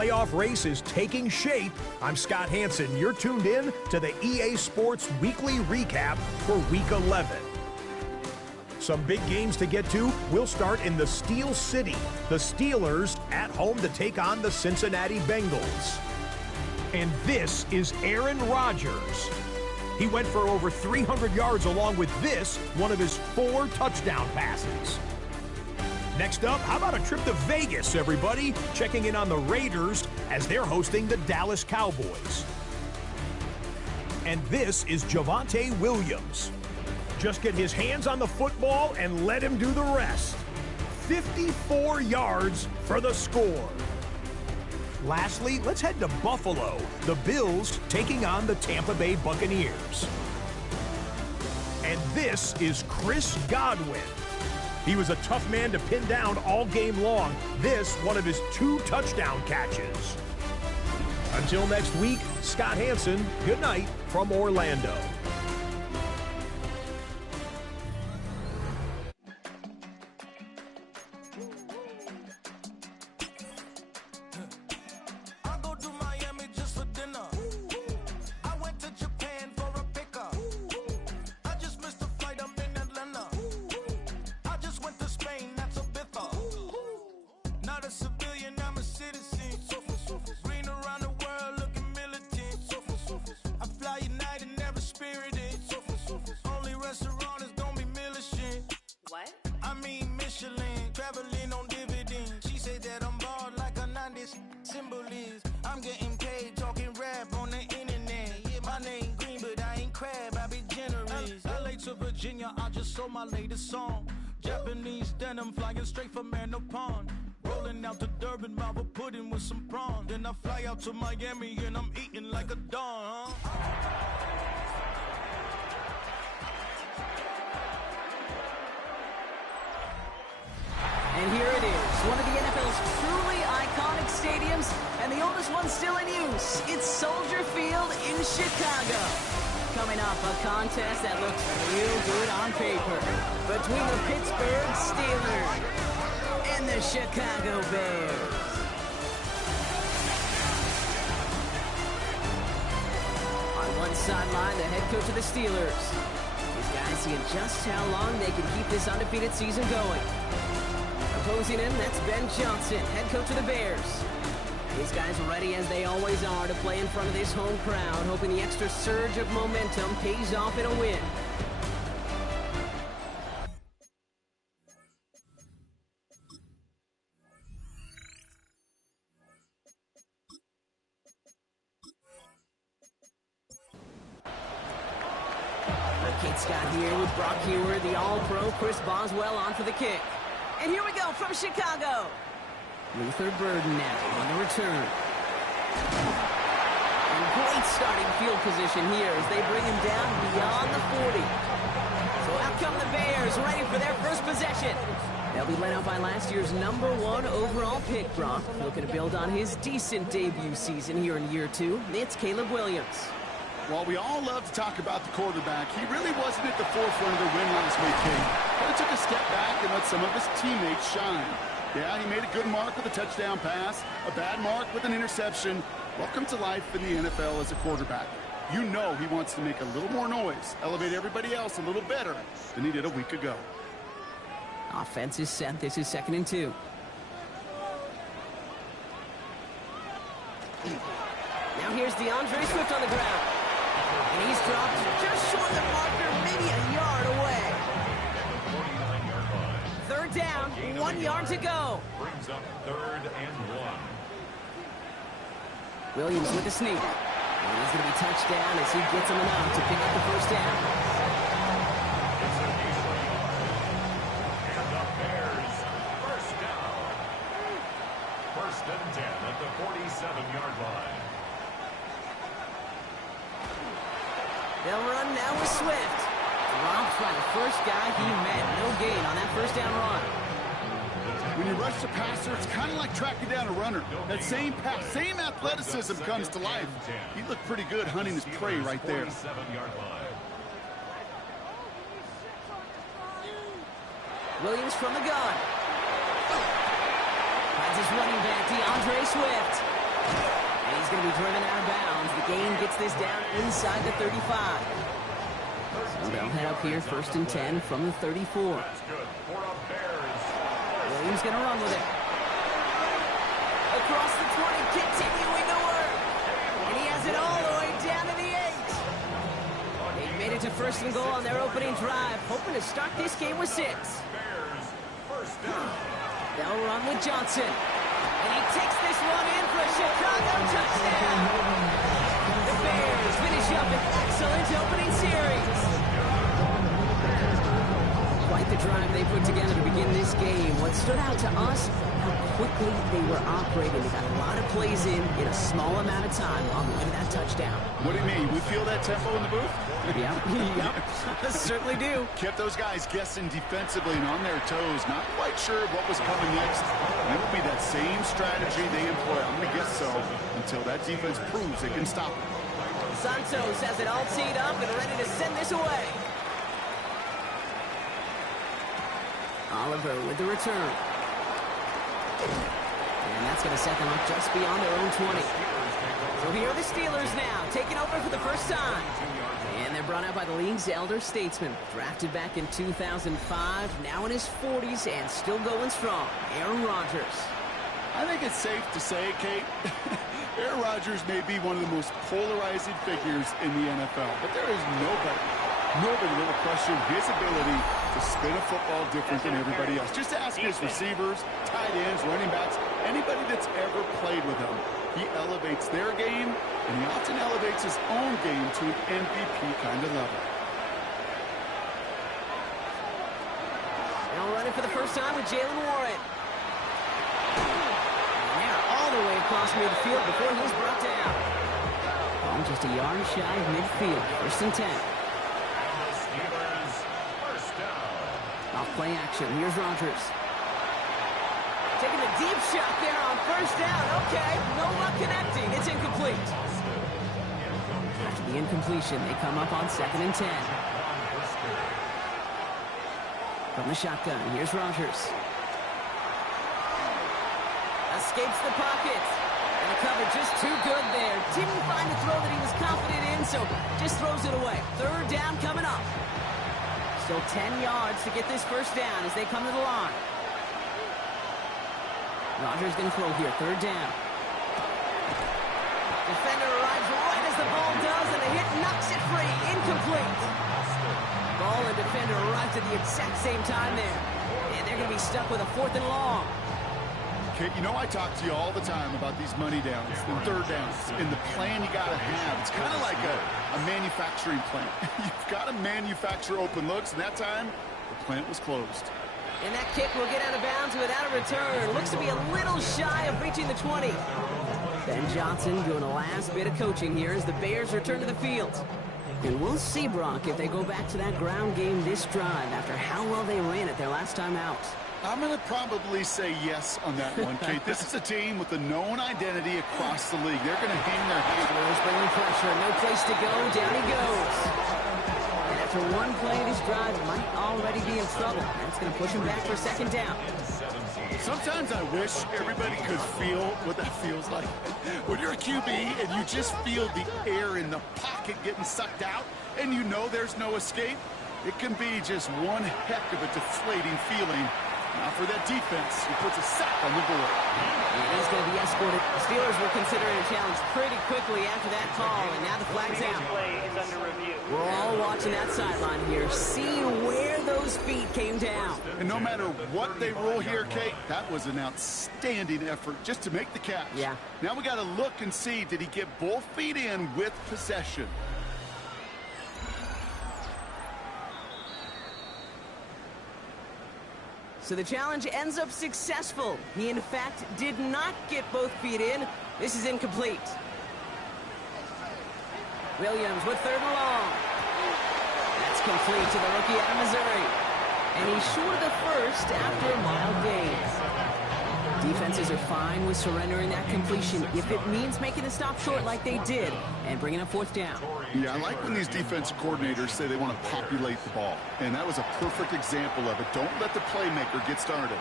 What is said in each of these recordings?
Playoff race is taking shape. I'm Scott Hansen. You're tuned in to the EA Sports Weekly Recap for Week 11. Some big games to get to. We'll start in the Steel City. The Steelers at home to take on the Cincinnati Bengals. And this is Aaron Rodgers. He went for over 300 yards along with this, one of his 4 touchdown passes. Next up, how about a trip to Vegas, everybody? Checking in on the Raiders as they're hosting the Dallas Cowboys. And this is Javonte Williams. Just get his hands on the football and let him do the rest. 54 yards for the score. Lastly, let's head to Buffalo. The Bills taking on the Tampa Bay Buccaneers. And this is Chris Godwin. He was a tough man to pin down all game long. This, one of his 2 touchdown catches. Until next week, Scott Hansen, good night from Orlando. I'm getting paid talking rap on the internet. Yeah, my name green, but I ain't crab, I be generous. LA to Virginia, I just sold my latest song. Japanese denim flying straight from Manopon. Rolling out to Durban, mouth a pudding with some prawn. Then I fly out to Miami and I'm eating like a don, And here it is, one of the NFL's truly iconic stadiums, and the oldest one still in use. It's Soldier Field in Chicago. Coming off a contest that looks real good on paper between the Pittsburgh Steelers and the Chicago Bears. On one sideline, the head coach of the Steelers. These guys seeing just how long they can keep this undefeated season going. Opposing him, that's Ben Johnson, head coach of the Bears. These guys are ready as they always are to play in front of this home crowd, hoping the extra surge of momentum pays off in a win. The Kid Scott here with Brock Hewer, the All-Pro Chris Boswell on for the kick. And here we go from Chicago. Luther Burden now on the return. And great starting field position here as they bring him down beyond the 40. So out come the Bears, ready for their first possession. They'll be led out by last year's #1 overall pick, Brock. Looking to build on his decent debut season here in year 2. It's Caleb Williams. Well, we all love to talk about the quarterback. He really wasn't at the forefront of the win last week, King. But he took a step back and let some of his teammates shine. Yeah, he made a good mark with a touchdown pass, a bad mark with an interception. Welcome to life in the NFL as a quarterback. You know he wants to make a little more noise, elevate everybody else a little better than he did a week ago. Offense is set. This is 2nd and 2. Now here's DeAndre Swift on the ground. And he's dropped just short of the marker, maybe a yard away. 3rd down, 1 yard to go. Brings up 3rd and 1. Williams with a sneak. And he's going to be touched down as he gets him enough to pick up the 1st down. And the Bears, 1st down. 1st and 10 at the 47-yard line. They'll run now with Swift. Dropped by the first guy he met. No gain on that 1st down run. When you rush the passer, it's kind of like tracking down a runner. That same pass, same athleticism comes to life. He looked pretty good hunting his prey right there. 47-yard line. Williams from the gun. Finds his running back, DeAndre Swift. going to be driven out of bounds. The gain gets this down inside the 35. So they'll head up here, 1st and 10 from the 34. That's good for a Bears. Williams going to run with it. Across the 20, continuing to work. And he has it all the way down to the 8. They made it to 1st and goal on their opening drive, hoping to start this game with 6. Bears, first down. They'll run with Johnson. And he takes this one in for a Chicago touchdown. The Bears finish up an excellent opening series. Quite the drive they put together to begin this game. What stood out to us, how quickly they were operating. They got a lot of plays in a small amount of time on the way to that touchdown. What do you mean? We feel that tempo in the booth? Yep. Certainly do. Kept those guys guessing defensively and on their toes, not quite sure what was coming next. And it will be that same strategy they employ. I'm going to guess so until that defense proves they can stop it. Santos has it all teed up and ready to send this away. Oliver with the return. And that's going to set them up just beyond their own 20. So here are the Steelers now, taking over for the first time. And they're brought out by the league's elder statesman. Drafted back in 2005, now in his 40s and still going strong. Aaron Rodgers. I think it's safe to say, Kate, Aaron Rodgers may be one of the most polarizing figures in the NFL, but there is nobody will question his ability to spin a football different than everybody else. Just ask his receivers, tight ends, running backs, anybody that's ever played with him. He elevates their game, and he often elevates his own game to an MVP kind of level. Now running for the first time with Jalen Warren. And they're all the way across midfield before he's brought down. Oh, just a yard shy of midfield. 1st and 10. Steelers, first down. Off play action. Here's Rodgers. Taking a deep shot there on 1st down. Okay, no luck connecting. It's incomplete. After the incompletion, they come up on 2nd and 10. From the shotgun, here's Rodgers. Escapes the pocket. And the cover just too good there. Didn't find a throw that he was confident in, so just throws it away. 3rd down coming up. Still 10 yards to get this 1st down as they come to the line. Rodgers going to throw here, 3rd down. Defender arrives right as the ball does, and the hit knocks it free. Incomplete. Ball and defender arrived at the exact same time there. And they're going to be stuck with a 4th and long. Kate, you know I talk to you all the time about these money downs and 3rd downs and the plan you got to have. It's kind of like a manufacturing plant. You've got to manufacture open looks, and that time the plant was closed. And that kick will get out of bounds without a return. Looks to be a little shy of reaching the 20. Ben Johnson doing a last bit of coaching here as the Bears return to the field. And we'll see, Brock, if they go back to that ground game this drive after how well they ran it their last time out. I'm going to probably say yes on that one, Kate. This is a team with a known identity across the league. They're going to hang their hat. Steelers bringing pressure. No place to go. Down he goes. And after one play, this drive might already be in trouble. That's going to push him back for 2nd down. Sometimes I wish everybody could feel what that feels like. When you're a QB and you just feel the air in the pocket getting sucked out and you know there's no escape, it can be just one heck of a deflating feeling. Now for that defense, he puts a sack on the board. And he's going to be escorted. The Steelers were considering a challenge pretty quickly after that call, and now the flag's out. We're all watching that sideline here, seeing where those feet came down. And no matter what they rule here, Kate, that was an outstanding effort just to make the catch. Yeah. Now we got to look and see, did he get both feet in with possession? So the challenge ends up successful. He, in fact, did not get both feet in. This is incomplete. Williams with 3rd and long. That's complete to the rookie out of Missouri. And he's short of the 1st after a mild gain. Defenses are fine with surrendering that completion if it means making the stop short like they did and bringing up 4th down. Yeah, I like when these defensive coordinators say they want to populate the ball. And that was a perfect example of it. Don't let the playmaker get started.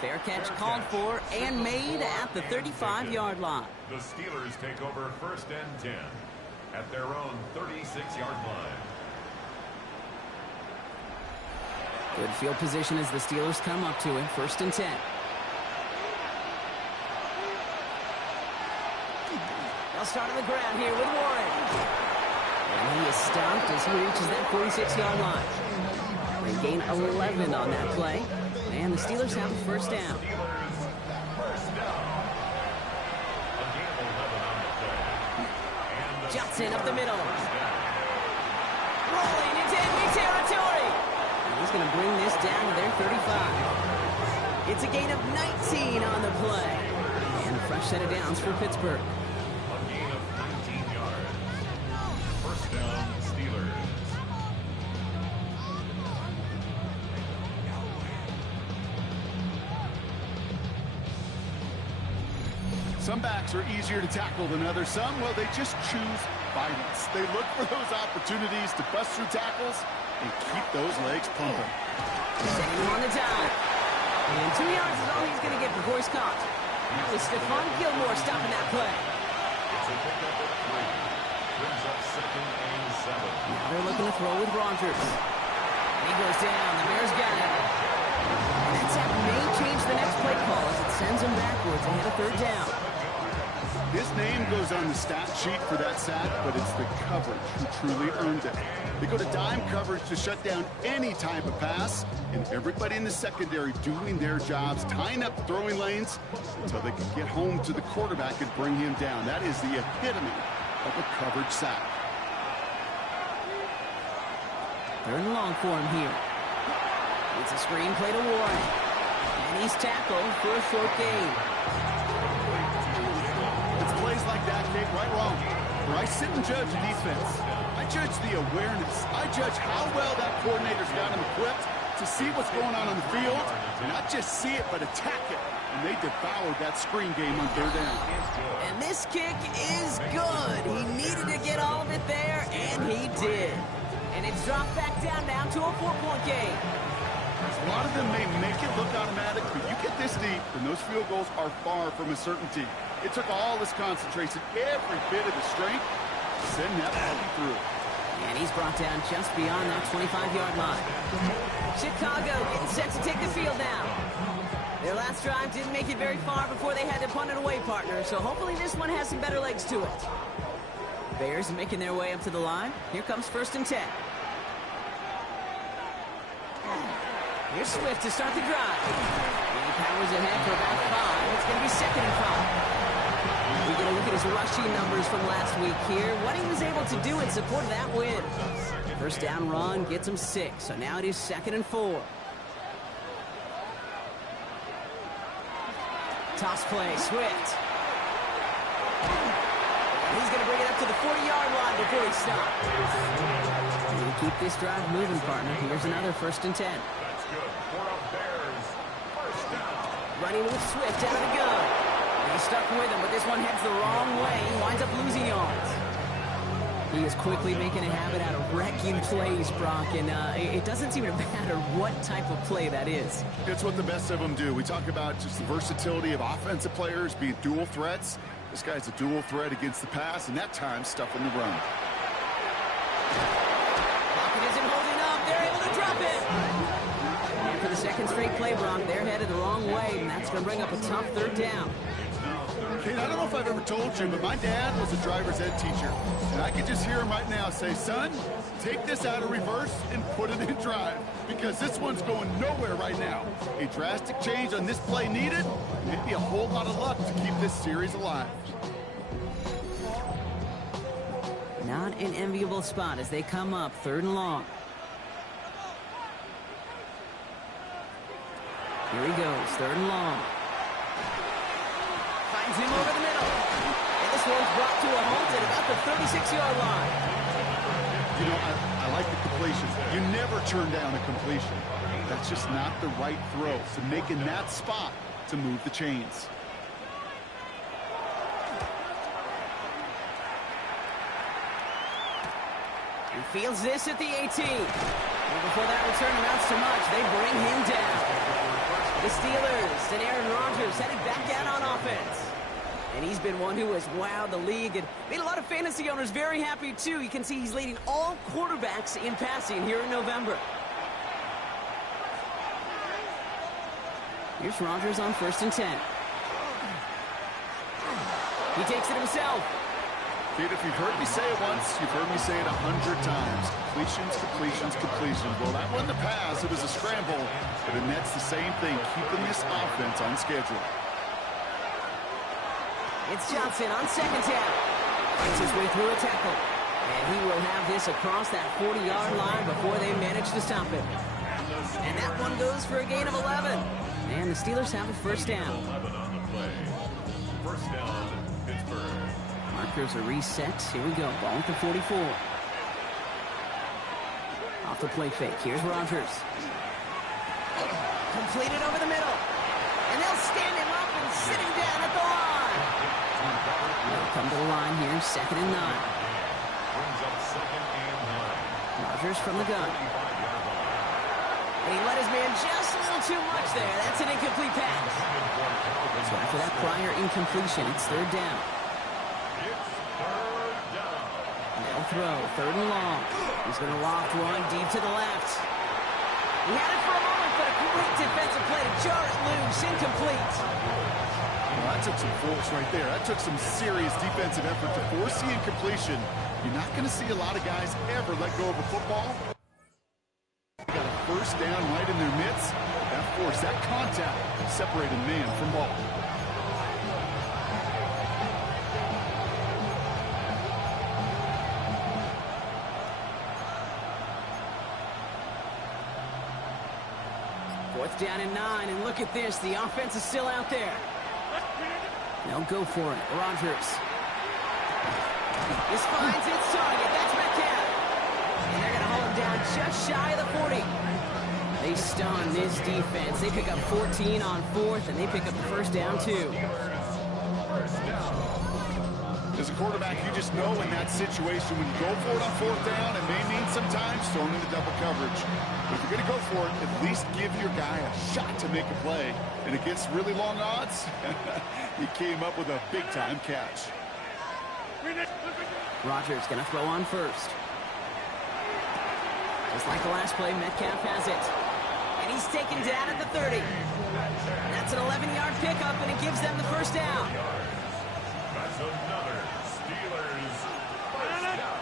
Fair catch called for and made at the 35-yard line. The Steelers take over 1st and 10 at their own 36-yard line. Good field position as the Steelers come up to it. 1st and 10. They'll start on the ground here with Warren. And he is stopped as he reaches that 46-yard line. They gain 11 on that play. And the Steelers have a 1st down. Johnson up the middle. Rolling into enemy territory. And he's going to bring this down to their 35. It's a gain of 19 on the play. And a fresh set of downs for Pittsburgh. A gain of 19 yards. 1st down, Steelers. Some backs are easier to tackle than others. Some, well, they just choose violence. They look for those opportunities to bust through tackles and keep those legs pumping. Setting him on the dive. And 2 yards is all he's going to get before he's caught. That was Stephon Gilmore stopping that play. It's a pickup of 3. Brings up 2nd and 7. Now they're looking to throw with Rogers. And he goes down. The Bears got him. And that sack may change the next play call as it sends him backwards ahead of 3rd down. His name goes on the stat sheet for that sack, but it's the coverage who truly earned it. They go to dime coverage to shut down any type of pass, and everybody in the secondary doing their jobs, tying up throwing lanes until they can get home to the quarterback and bring him down. That is the epitome of a coverage sack. 3rd and long for him here. It's a screen play to Warren. And he's tackled for a short gain. It's plays like that, Nick, right wrong. Where I sit and judge a defense. I judge the awareness. I judge how well that coordinator's got him equipped to see what's going on the field, and not just see it, but attack it. And they devoured that screen game on 3rd down. And this kick is good. He needed to get all of it there, and he did. And it's dropped back down now to a 4-point game. A lot of them may make it look automatic, but you get this deep, and those field goals are far from a certainty. It took all his concentration, every bit of his strength, to send that ball through. And he's brought down just beyond that 25-yard line. Chicago getting set to take the field now. Their last drive didn't make it very far before they had to punt it away, partner, so hopefully this one has some better legs to it. Bears making their way up to the line. Here comes 1st and 10. Here's Swift to start the drive. He powers ahead for about 5. It's going to be 2nd and 5. We get a look at his rushing numbers from last week here. What he was able to do in support of that win. 1st down run gets him 6. So now it is 2nd and 4. Toss play, Swift. He's going to bring it up to the 40-yard line before he stops. You keep this drive moving, partner. Here's another 1st and 10. That's good for a Bears 1st down. Running with Swift out of the gun. And he's stuck with him, but this one heads the wrong way. He winds up losing yards. He is quickly making a habit out of wrecking plays, Brock, and it doesn't seem to matter what type of play that is. It's what the best of them do. We talk about just the versatility of offensive players being dual threats. This guy's a dual threat against the pass, and that time stuffing the run. Pocket isn't holding up. They're able to drop it. And for the 2nd straight play, Brock, they're headed the wrong way, and that's going to bring up a tough 3rd down. Kate, I don't know if I've ever told you, but my dad was a driver's ed teacher. And I can just hear him right now say, son, take this out of reverse and put it in drive. Because this one's going nowhere right now. A drastic change on this play needed. Maybe a whole lot of luck to keep this series alive. Not an enviable spot as they come up 3rd and long. Here he goes, 3rd and long. Finds him over the middle. And this one's brought to a halt at about the 36-yard line. You know, I like the completion. You never turn down a completion. That's just not the right throw. So making that spot to move the chains. He fields this at the 18. And before that return amounts to much, they bring him down. The Steelers and Aaron Rodgers heading back out on offense. And he's been one who has wowed the league and made a lot of fantasy owners very happy, too. You can see he's leading all quarterbacks in passing here in November. Here's Rodgers on 1st and 10. He takes it himself. Kid, if you've heard me say it once, you've heard me say it 100 times. Completions, completions, completions. Well, that wasn't a pass. It was a scramble. But it nets the same thing, keeping this offense on schedule. It's Johnson on 2nd down. Fights his way through a tackle. And he will have this across that 40-yard line before they manage to stop it. And that one goes for a gain of 11. And the Steelers have a 1st down. 11 on the play. 1st down, Pittsburgh. Markers are reset. Here we go. Ball at the 44. Off the play fake. Here's Rodgers. Completed over the middle. And they'll stand him up and sit him down at the line. They'll come to the line here. 2nd and 9. Brings up 2nd and 9. Rodgers from the gun. And he let his man just a little too much there. That's an incomplete pass. So after that prior incompletion, it's 3rd down. It's 3rd down. They'll throw. 3rd and long. He's going to loft one deep to the left. He had it for a moment, but a great defensive play to jar it loose. Incomplete. Well, that took some force right there. That took some serious defensive effort to force the incompletion. You're not going to see a lot of guys ever let go of a football. They got a 1st down right in their midst. That force, that contact, separated man from ball. Fourth down and 9, and look at this. The offense is still out there. They'll go for it. Rodgers. This finds its target. That's Metcalf. And they're going to hold him down just shy of the 40. They stun this defense. They pick up 14 on 4th, and they pick up the 1st down, too. As a quarterback, you just know in that situation when you go for it on 4th down, it may mean sometimes throwing into double coverage. But if you're going to go for it, at least give your guy a shot to make a play. And against really long odds, he came up with a big-time catch. Rodgers going to throw on 1st. Just like the last play, Metcalf has it. And he's taken down at the 30. That's an 11-yard pickup, and it gives them the 1st down. That's another Steelers 1st down.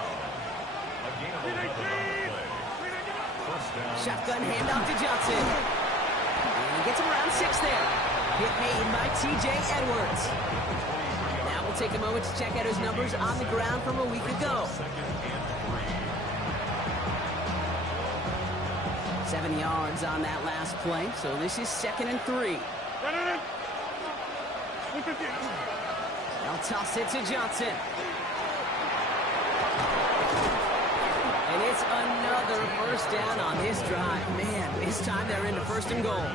A gain of 11 on the play. 1st down. Shotgun handoff to Johnson. And he gets him around 6 there. Hit made by T.J. Edwards. Now we'll take a moment to check out his numbers on the ground from a week ago. 7 yards on that last play, so this is 2nd and 3. They'll toss it to Johnson. And it's another 1st down on this drive. Man, this time they're into 1st and goal.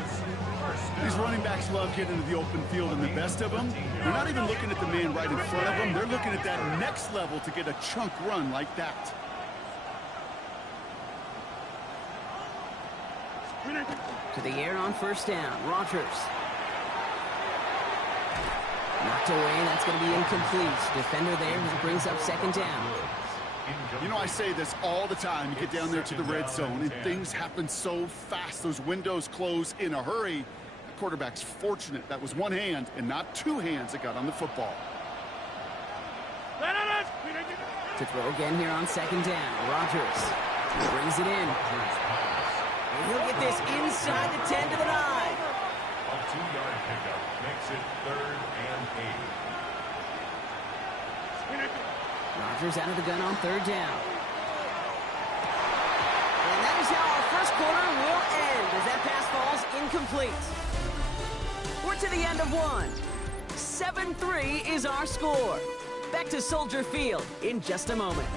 These running backs love getting into the open field, and the best of them, they're not even looking at the man right in front of them. They're looking at that next level to get a chunk run like that. To the air on 1st down. Rodgers. Knocked away. That's going to be incomplete. Defender there. That brings up 2nd down. You know, I say this all the time. You get down there to the red zone, and things happen so fast. Those windows close in a hurry. The quarterback's fortunate. That was one hand and not 2 hands that got on the football. To throw again here on 2nd down. Rodgers brings it in. And he'll get this inside the 10 to the 9. A 2-yard pickup makes it 3rd and 8. Rodgers out of the gun on 3rd down. And that is how our 1st quarter will end as that pass falls incomplete. We're to the end of 1. 7-3 is our score. Back to Soldier Field in just a moment.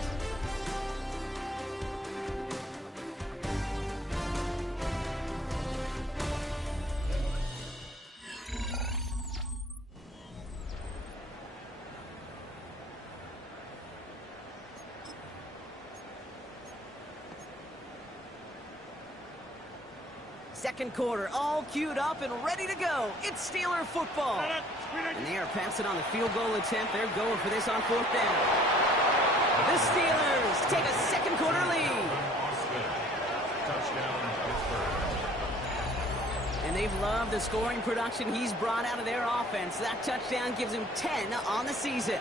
Second quarter, all queued up and ready to go. It's Steeler football. And they are passing on the field goal attempt. They're going for this on fourth down. The Steelers take a second quarter lead. Touchdown, Pittsburgh. And they've loved the scoring production he's brought out of their offense. That touchdown gives him 10 on the season.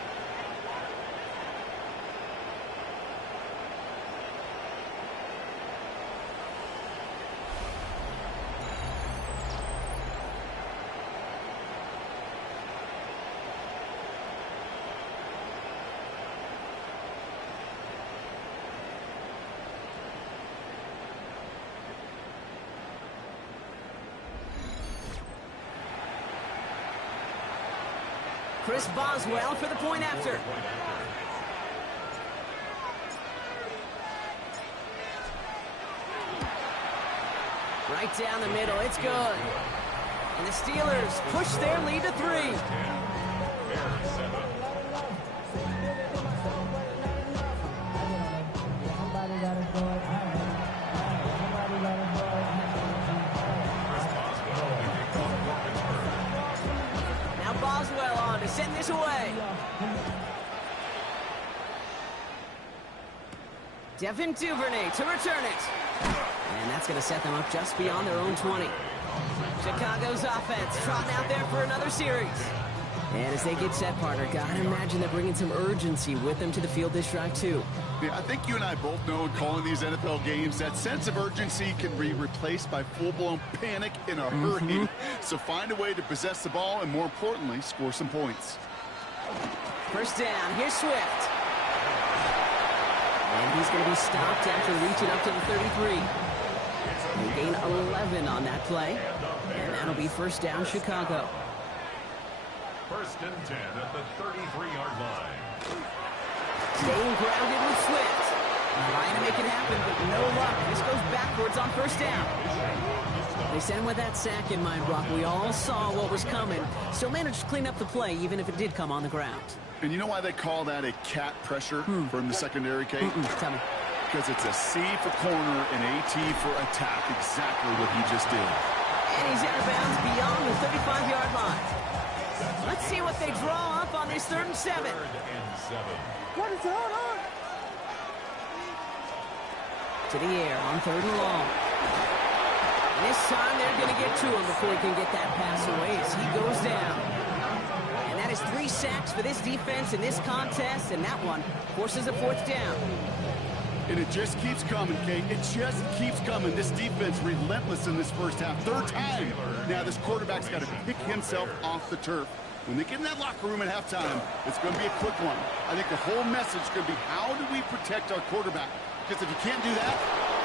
Chris Boswell for the point after. Right down the middle, it's good. And the Steelers push their lead to 3. Now Boswell on to send this away. Devin Duvernay to return it. And that's going to set them up just beyond their own 20. Chicago's offense trotting out there for another series. And as they get set, partner, gotta imagine they're bringing some urgency with them to the field this drive, too. Yeah, I think you and I both know in calling these NFL games, that sense of urgency can be replaced by full-blown panic in a hurry. So find a way to possess the ball and, more importantly, score some points. First down, here's Swift. And he's going to be stopped after reaching up to the 33. They gain 11 on that play. And that'll be first down, Chicago. First and 10 at the 33-yard line. Staying grounded with Swift. Trying to make it happen, but no luck. This goes backwards on first down. They sent him with that sack in mind, Brock. We all saw what was coming. Still managed to clean up the play, even if it did come on the ground. And you know why they call that a cat pressure from the secondary, Kate? Tell me. Because it's a C for corner and a T for attack, exactly what he just did. And he's out of bounds beyond the 35-yard line. Let's see what they draw up on this 3rd and 7. What is going on? To the air on 3rd and long. And this time they're going to get to him before he can get that pass away as he goes down. And that is 3 sacks for this defense in this contest, and that one forces a 4th down. And it just keeps coming, Kate. It just keeps coming. This defense relentless in this first half. 3rd time. Now this quarterback's got to pick himself off the turf. When they get in that locker room at halftime, it's going to be a quick one. I think the whole message is going to be, how do we protect our quarterback? Because if you can't do that,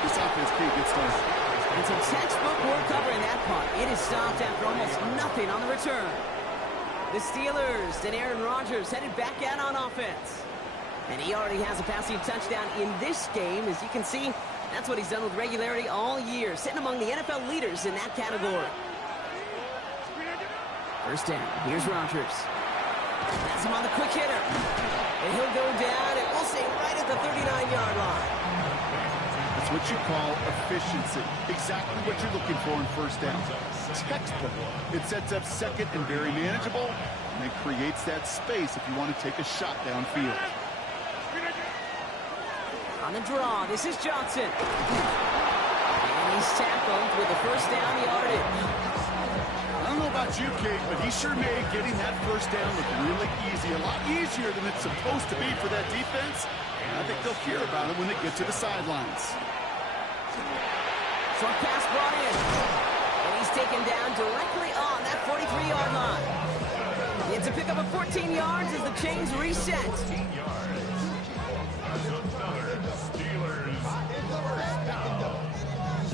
this offense can't get started. It's a textbook work covering that punt. It is stopped after almost nothing on the return. The Steelers and Aaron Rodgers headed back out on offense. And he already has a passing touchdown in this game. As you can see, that's what he's done with regularity all year, sitting among the NFL leaders in that category. First down, here's Rodgers. That's him on the quick hitter. And he'll go down, and we'll say right at the 39-yard line. That's what you call efficiency. Exactly what you're looking for in first down. Textbook. It sets up second and very manageable, and it creates that space if you want to take a shot downfield. On the draw, this is Johnson. And he's tackled with the first down yardage. I don't know about you, Kate, but he sure made getting that first down look really easy. A lot easier than it's supposed to be for that defense. And I think they'll hear about it when they get to the sidelines. Short pass brought in. And he's taken down directly on that 43-yard line. It's a pickup of 14 yards as the chains reset. 14 yards. That's another Steelers first down.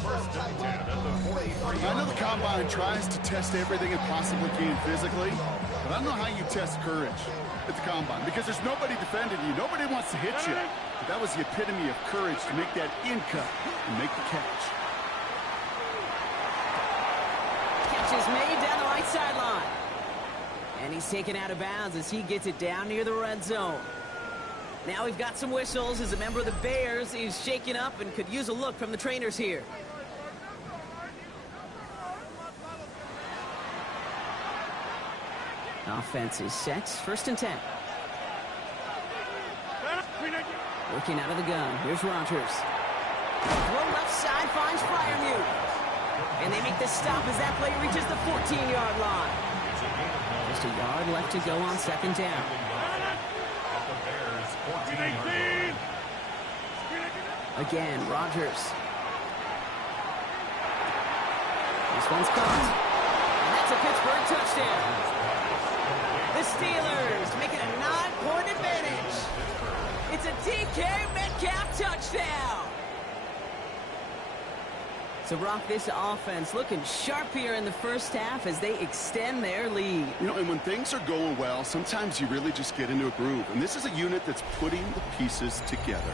First and 10 at the 43. I know the Combine tries to test everything it possibly can physically, but I don't know how you test courage at the Combine, because there's nobody defending you. Nobody wants to hit you. But that was the epitome of courage to make that in cut and make the catch. Catch is made down the right sideline. And he's taken out of bounds as he gets it down near the red zone. Now we've got some whistles as a member of the Bears is shaken up and could use a look from the trainers here. Offense is set. First and 10. Working out of the gun. Here's Rodgers. Throw left side finds Fryermuth. And they make the stop as that play reaches the 14-yard line. Just a yard left to go on second down. Again, Rodgers. This one's caught. And that's a Pittsburgh touchdown. The Steelers make it a 9-point advantage. It's a DK Metcalf touchdown. So, Brock, this offense looking sharp here in the first half as they extend their lead. You know, and when things are going well, sometimes you really just get into a groove. And this is a unit that's putting the pieces together.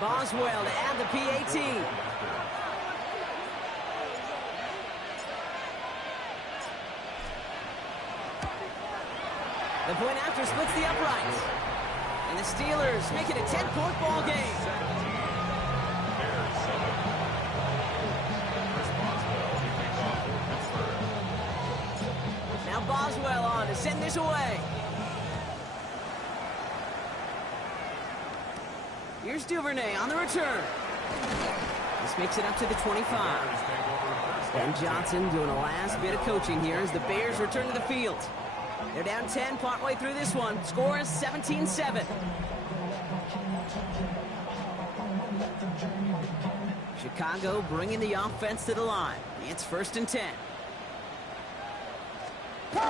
Boswell to add the PAT. The point after splits the uprights. And the Steelers make it a 10-point ball game. Now Boswell on to send this away. Here's Duvernay on the return. This makes it up to the 25. Ben Johnson doing a last bit of coaching here as the Bears return to the field. They're down 10 partway through this one. Score is 17-7. Chicago bringing the offense to the line. It's first and 10. This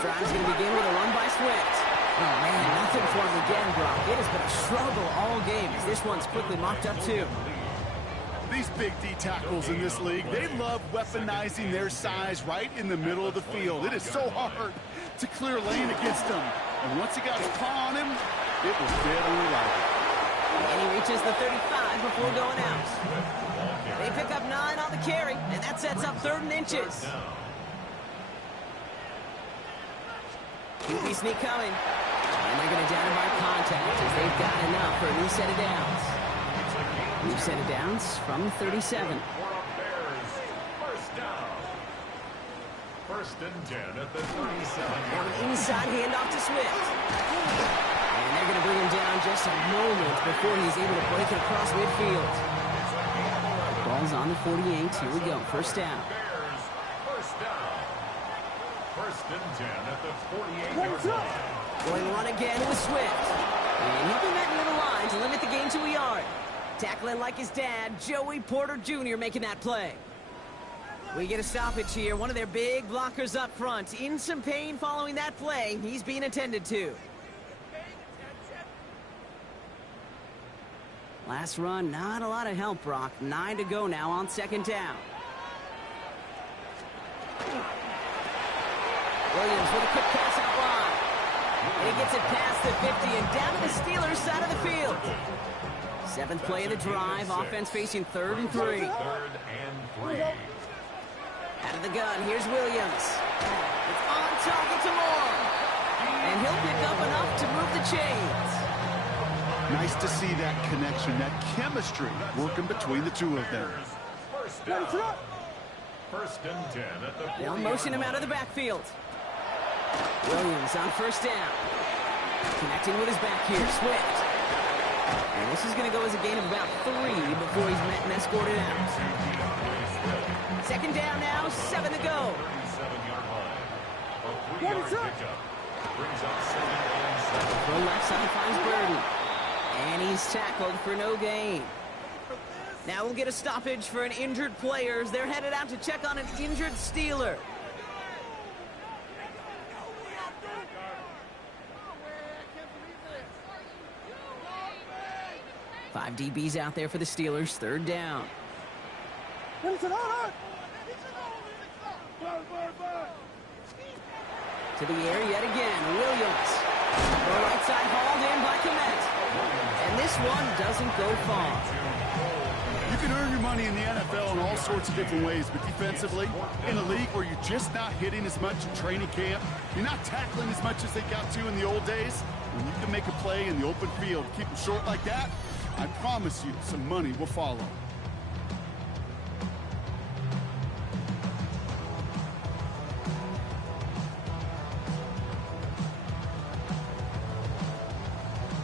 drive's going to begin with a run by Swift. Oh, man, nothing for him again, Brock. It has been a struggle all game as this one's quickly mopped up, too. These big D tackles in this league, they love weaponizing their size right in the middle of the field. It is so hard to clear lane against them. And once he got his paw on him, it was dead on arrival. And he reaches the 35 before going out. They pick up 9 on the carry, and that sets up 3rd and inches. QB sneak coming. And they're going to down him by contact as they've got enough for a new set of downs. New set of downs from the 37. First down. First and 10 at the 37. Now an inside handoff to Swift. And they're going to bring him down just a moment before he's able to break it across midfield. Ball's on the 48. Here we go. First down. First down. First and 10 at the 48-yard line. Going to run again with Swift. And he'll be met near the line to limit the gain to a yard. Tackling like his dad, Joey Porter Jr. making that play. We get a stoppage here. One of their big blockers up front. In some pain following that play. He's being attended to. Last run, not a lot of help, Brock. 9 to go now on second down. Williams with a quick pass out wide. And he gets it past the 50 and down to the Steelers' side of the field. 7th play of the drive. Offense facing 3rd and 3. 3rd and 3. Out of the gun, here's Williams. It's on target to Moore. And he'll pick up enough to move the chains. Nice to see that connection, that chemistry working between the two of them. First down. First and 10 at the 40. They'll motion him out of the backfield. Williams on first down. Connecting with his back here, Swift. And this is going to go as a gain of about 3 before he's met and escorted out. Second down now, 7 to go. 37-yard line. A 3-yard pickup. Brings up 2nd and 7. From left side finds Burden. And he's tackled for no gain. Now we'll get a stoppage for an injured player as they're headed out to check on an injured Steeler. Five DBs out there for the Steelers. 3rd down. To the air yet again. Williams. The right side hauled in by Komet. And this one doesn't go far. You can earn your money in the NFL in all sorts of different ways, but defensively, in a league where you're just not hitting as much in training camp, you're not tackling as much as they got to in the old days, when you can make a play in the open field, keep them short like that, I promise you some money will follow.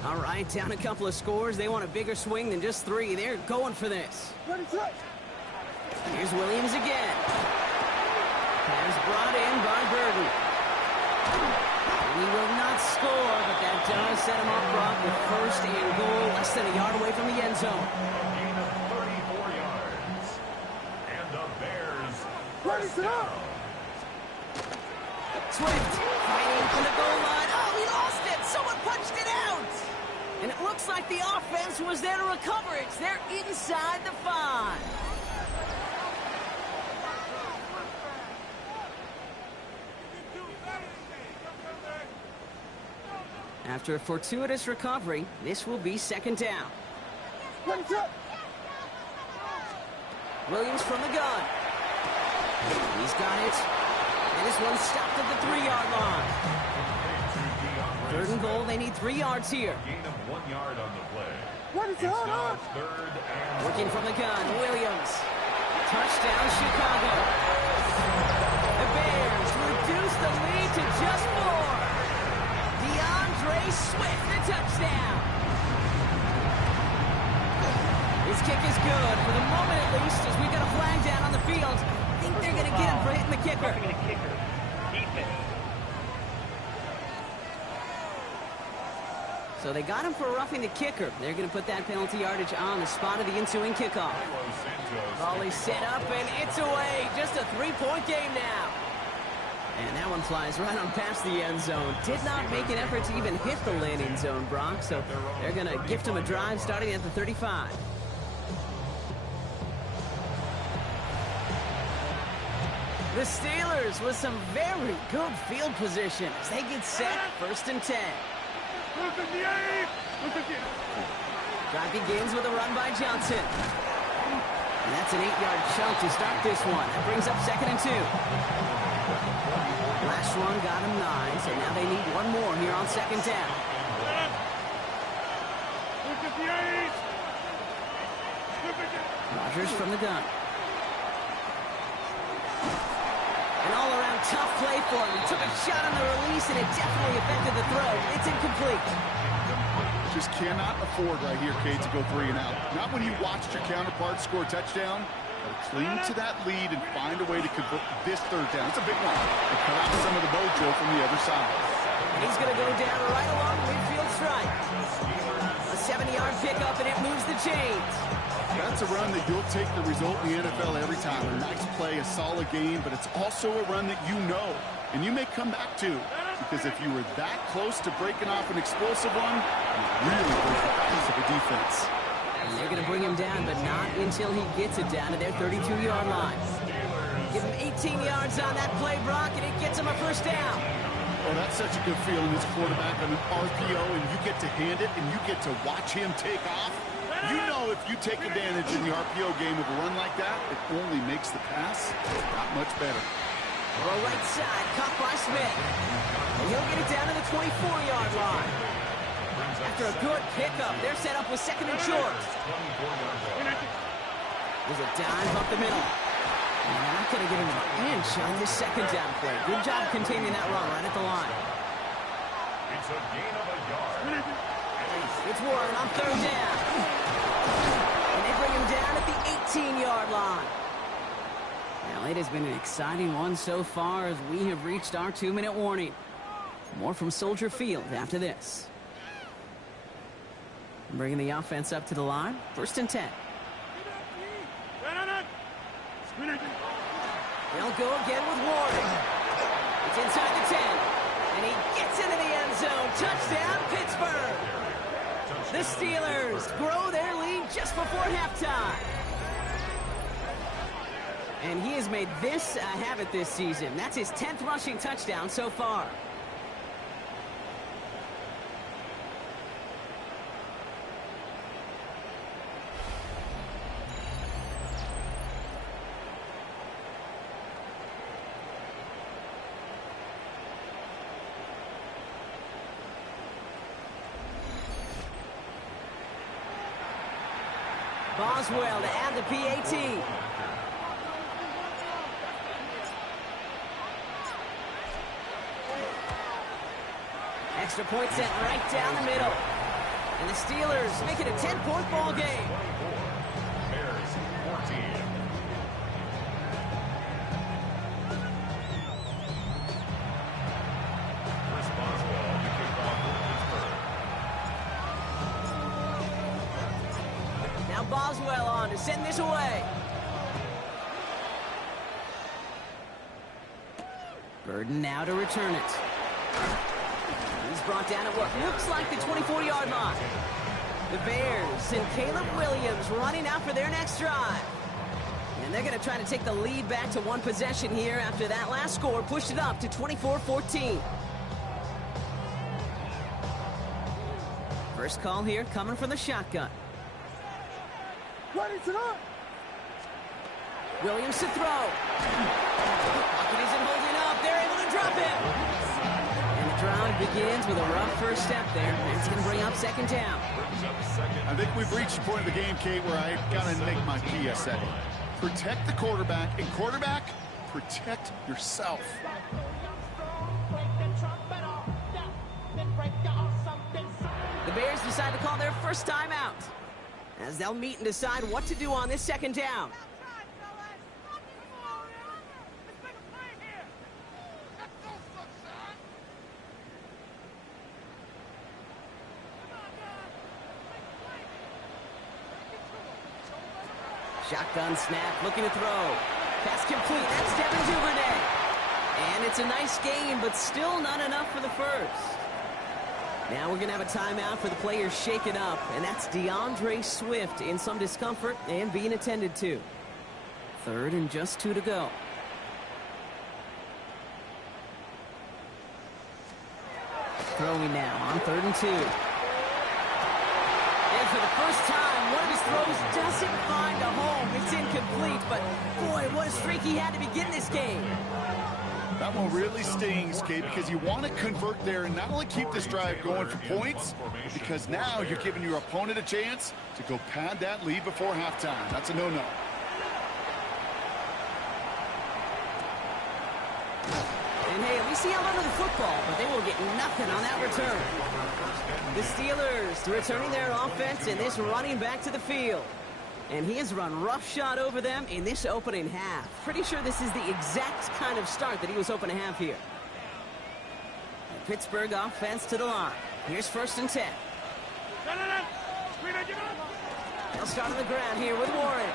All right, down a couple of scores. They want a bigger swing than just 3. They're going for this. Here's Williams again. Pass brought in by Burden. He will not score, but that does set him up, Brock, with first and goal, less than a yard away from the end zone. A gain of 34 yards. And the Bears first down. Swift fighting from the goal line. Oh, he lost it. Someone punched it out. And it looks like the offense was there to recover it. They're inside the 5. After a fortuitous recovery, this will be second down. Williams from the gun. He's got it. And this one stopped at the 3-yard line. Third and goal, they need 3 yards here. Gain of 1 yard on the play. It's now third and Working from the gun, Williams. Touchdown, Chicago. The Bears reduce the lead to just 4. DeAndre Swift, the touchdown. His kick is good, for the moment at least, as we got a flag down on the field. I think they're going to get him for hitting the kicker. So they got him for roughing the kicker. They're going to put that penalty yardage on the spot of the ensuing kickoff. Volley set up, and it's away. Just a 3-point game now. And that one flies right on past the end zone. Did not make an effort to even hit the landing zone, Brock. So they're going to gift him a drive starting at the 35. The Steelers with some very good field position as they get set, first and 10. Drive begins with a run by Johnson. And that's an 8-yard chunk to start this one. That brings up second and 2. Last run got him 9, so now they need one more here on second down. Rodgers from the gun. An all-around tough play for him. He took a shot on the release, and it definitely affected the throw. It's incomplete. Just cannot afford right here, Kate, to go 3 and out. Not when you watched your counterpart score a touchdown. Cling to that lead and find a way to convert this third down. It's a big one. And cut out some of the mojo from the other side. And he's going to go down right along the midfield stripe. A 70-yard pickup, and it moves the chains. That's a run that you'll take the result in the NFL every time. A nice play, a solid game, but it's also a run that you know, and you may come back to. Because if you were that close to breaking off an explosive one, you really break the pace of a defense. And they're going to bring him down, but not until he gets it down to their 32-yard line. Give him 18 yards on that play, Brock, and it gets him a first down. Oh, that's such a good feeling as quarterback on an RPO, and you get to hand it, and you get to watch him take off. You know if you take advantage in the RPO game of a run like that, it only makes the pass that much better. Well, right side, caught by Smith. And he'll get it down to the 24-yard line. After a good pickup, they're set up with second and short. There's a dive up the middle. And they're not going to get him an inch on this second down play. Good job containing that run right at the line. It's a gain of a yard. It's Warren on third down. And they bring him down at the 18-yard line. Well, it has been an exciting one so far as we have reached our 2-minute warning. More from Soldier Field after this. Bringing the offense up to the line. First and 10. They'll go again with Warren. It's inside the 10. And he gets into the end zone. Touchdown, Pittsburgh. The Steelers grow their lead just before halftime. And he has made this a habit this season. That's his 10th rushing touchdown so far. Boswell to add the PAT. Extra point sent right down the middle. And the Steelers make it a 10-point ball game. Bears 14. Chris Boswell to kick off for Pittsburgh. Now Boswell on to send this away. Burden now to return it. He's brought down at what looks like the 24-yard line. The Bears and Caleb Williams running out for their next drive. And they're going to try to take the lead back to one possession here after that last score pushed it up to 24-14. First call here coming from the shotgun. Williams to throw. Pocket isn't holding up. They're able to drop him. And the drive begins with a rough first step there. And it's going to bring up second down. I think we've reached the point of the game, Kate, where I got to make my PSA. Protect the quarterback, and quarterback, protect yourself. The Bears decide to call their first timeout as they'll meet and decide what to do on this second down. Shotgun snap, looking to throw. Pass complete, that's Devin Duvernay. And it's a nice game, but still not enough for the first. Now we're going to have a timeout for the players shaken up, and that's DeAndre Swift in some discomfort and being attended to. Third and just 2 to go. Throwing now on 3rd and 2. And for the first time, one of his throws doesn't find a home. It's incomplete, but boy, what a streak he had to begin this game. That one really stings, Kate, because you want to convert there and not only keep this drive going for points, because now you're giving your opponent a chance to go pad that lead before halftime. That's a no-no. And hey, at least he held onto the football, but they will get nothing on that return. The Steelers returning their offense and this running back to the field. And he has run roughshod over them in this opening half. Pretty sure this is the exact kind of start that he was hoping to have here. The Pittsburgh offense to the line. Here's 1st and 10. They'll start on the ground here with Warren.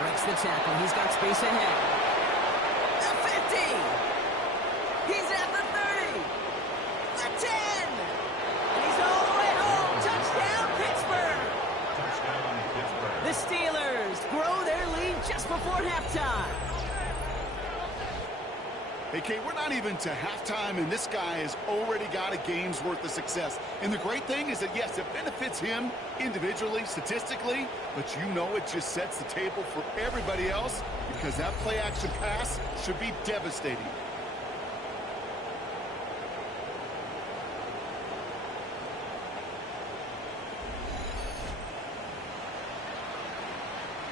Breaks the tackle. He's got space ahead. The 50. He's at the 30. The 10. And he's all the way home. Touchdown, Pittsburgh. The Steelers grow their lead just before halftime. Hey, Kate, we're not even to halftime, and this guy has already got a game's worth of success. And the great thing is that, yes, it benefits him individually, statistically, but you know it just sets the table for everybody else because that play-action pass should be devastating.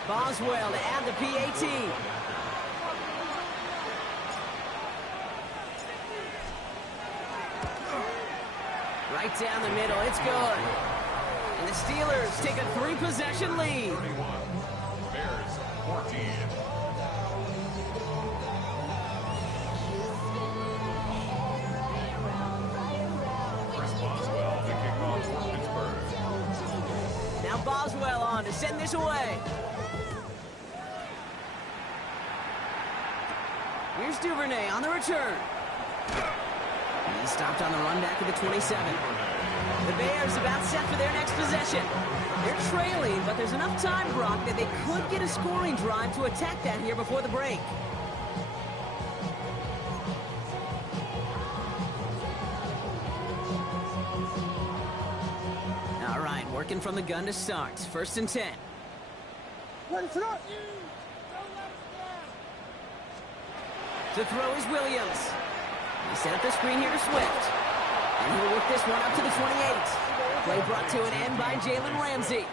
Boswell to add the PAT. Right down the middle, it's good. And the Steelers take a 3-possession lead. 31, Bears 14. Chris Boswell to kick off for Pittsburgh. Now Boswell on to send this away. Here's Duvernay on the return. He's stopped on the run back of the 27. The Bears about set for their next possession. They're trailing, but there's enough time, Brock, that they could get a scoring drive to attack that here before the break. All right, working from the gun to start. 1st and 10. To throw is Williams. He set up the screen here to Swift. And he'll work this one up to the 28. Play brought to an end by Jalen Ramsey.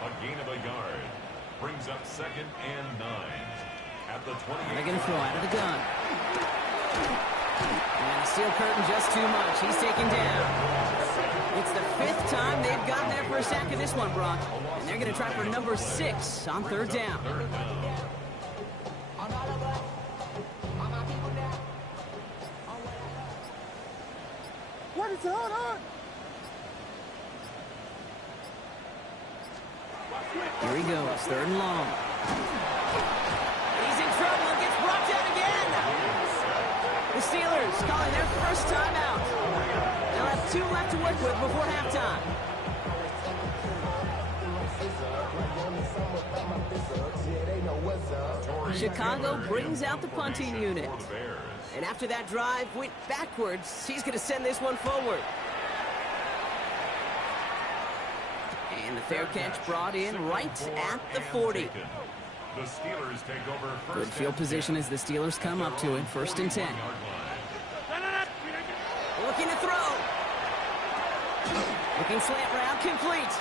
A gain of a yard. Brings up 2nd and 9. At the 28. They're going to throw out of the gun. And the steel curtain just too much. He's taken down. It's the 5th time they've gotten their first sack in this one, Brock. And they're going to try for number 6 on 3rd down. What is going on? Here he goes, 3rd and long. He's in trouble and gets brought down again. The Steelers calling their first timeout. They'll have 2 left to work with before halftime. Chicago brings out the punting unit. And after that drive went backwards, he's going to send this one forward. And the fair catch brought in right at the 40. The Steelers take over first. Good field position as the Steelers come up to it, 1st and 10. Looking to throw. Looking slant route, complete.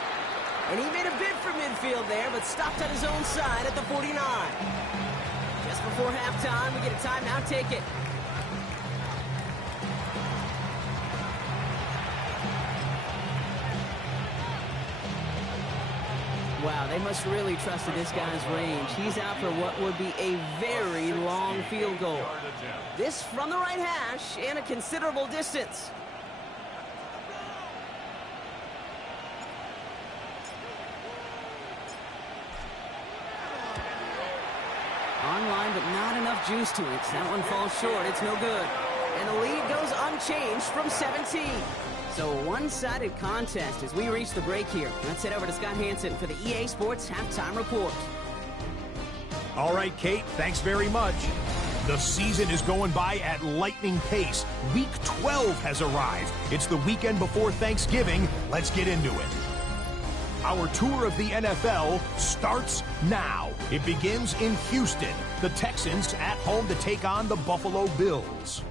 And he made a bid for midfield there, but stopped on his own side at the 49. Just before halftime, we get a timeout, take it. Wow, they must really trusted this guy's range. He's out for what would be a very long field goal. This from the right hash and a considerable distance. Online, but not enough juice to it. That one falls short. It's no good. And the lead goes unchanged from 17. So a one-sided contest as we reach the break here. Let's head over to Scott Hansen for the EA Sports Halftime Report. All right, Kate, thanks very much. The season is going by at lightning pace. Week 12 has arrived. It's the weekend before Thanksgiving. Let's get into it. Our tour of the NFL starts now. It begins in Houston. The Texans at home to take on the Buffalo Bills.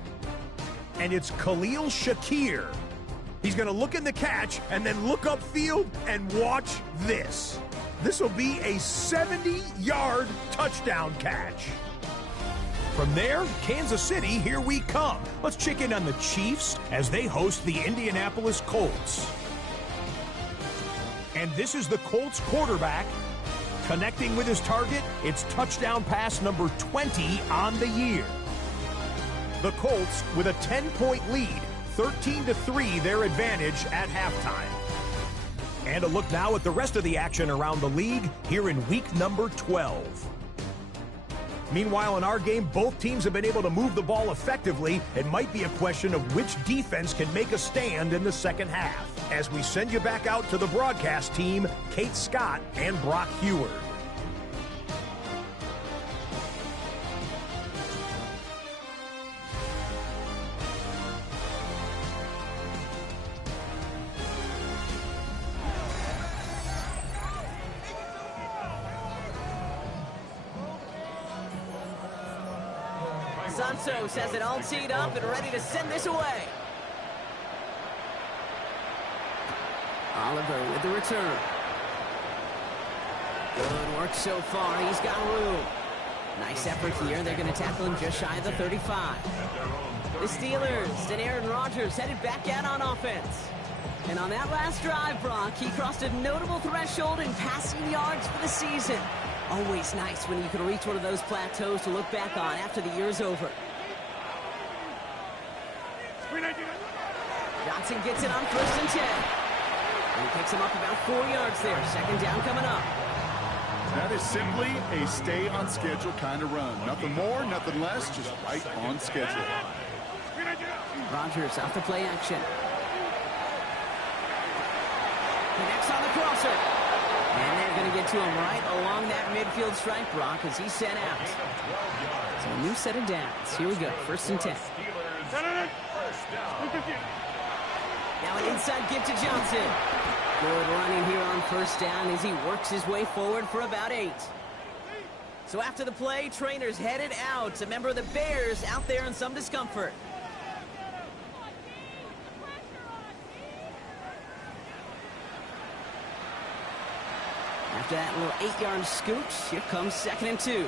And it's Khalil Shakir. He's going to look in the catch and then look upfield and watch this. This will be a 70-yard touchdown catch. From there, Kansas City, here we come. Let's check in on the Chiefs as they host the Indianapolis Colts. And this is the Colts quarterback connecting with his target. It's touchdown pass number 20 on the year. The Colts with a 10-point lead. 13-3 their advantage at halftime. And a look now at the rest of the action around the league here in week number 12. Meanwhile, in our game, both teams have been able to move the ball effectively. It might be a question of which defense can make a stand in the second half. As we send you back out to the broadcast team, Kate Scott and Brock Heward. Santos has it all teed up and ready to send this away. Oliver with the return. Good work so far. He's got room. Nice effort here. They're going to tackle him just shy of the 35. The Steelers and Aaron Rodgers headed back out on offense. And on that last drive, Brock, he crossed a notable threshold in passing yards for the season. Always nice when you can reach one of those plateaus to look back on after the year's over. Johnson gets it on 1st and 10. And he picks him up about 4 yards there. 2nd down coming up. That is simply a stay-on-schedule kind of run. Nothing more, nothing less, just right on schedule. Rodgers off the play action. Connects on the crosser. And they're going to get to him right along that midfield stripe, Brock, as he's sent out. So a new set of downs. Here we go, 1st and 10. Now an inside give to Johnson. Good running here on 1st down as he works his way forward for about 8. So after the play, trainers headed out. A member of the Bears out there in some discomfort. After that little 8-yard scooch, here comes 2nd and 2.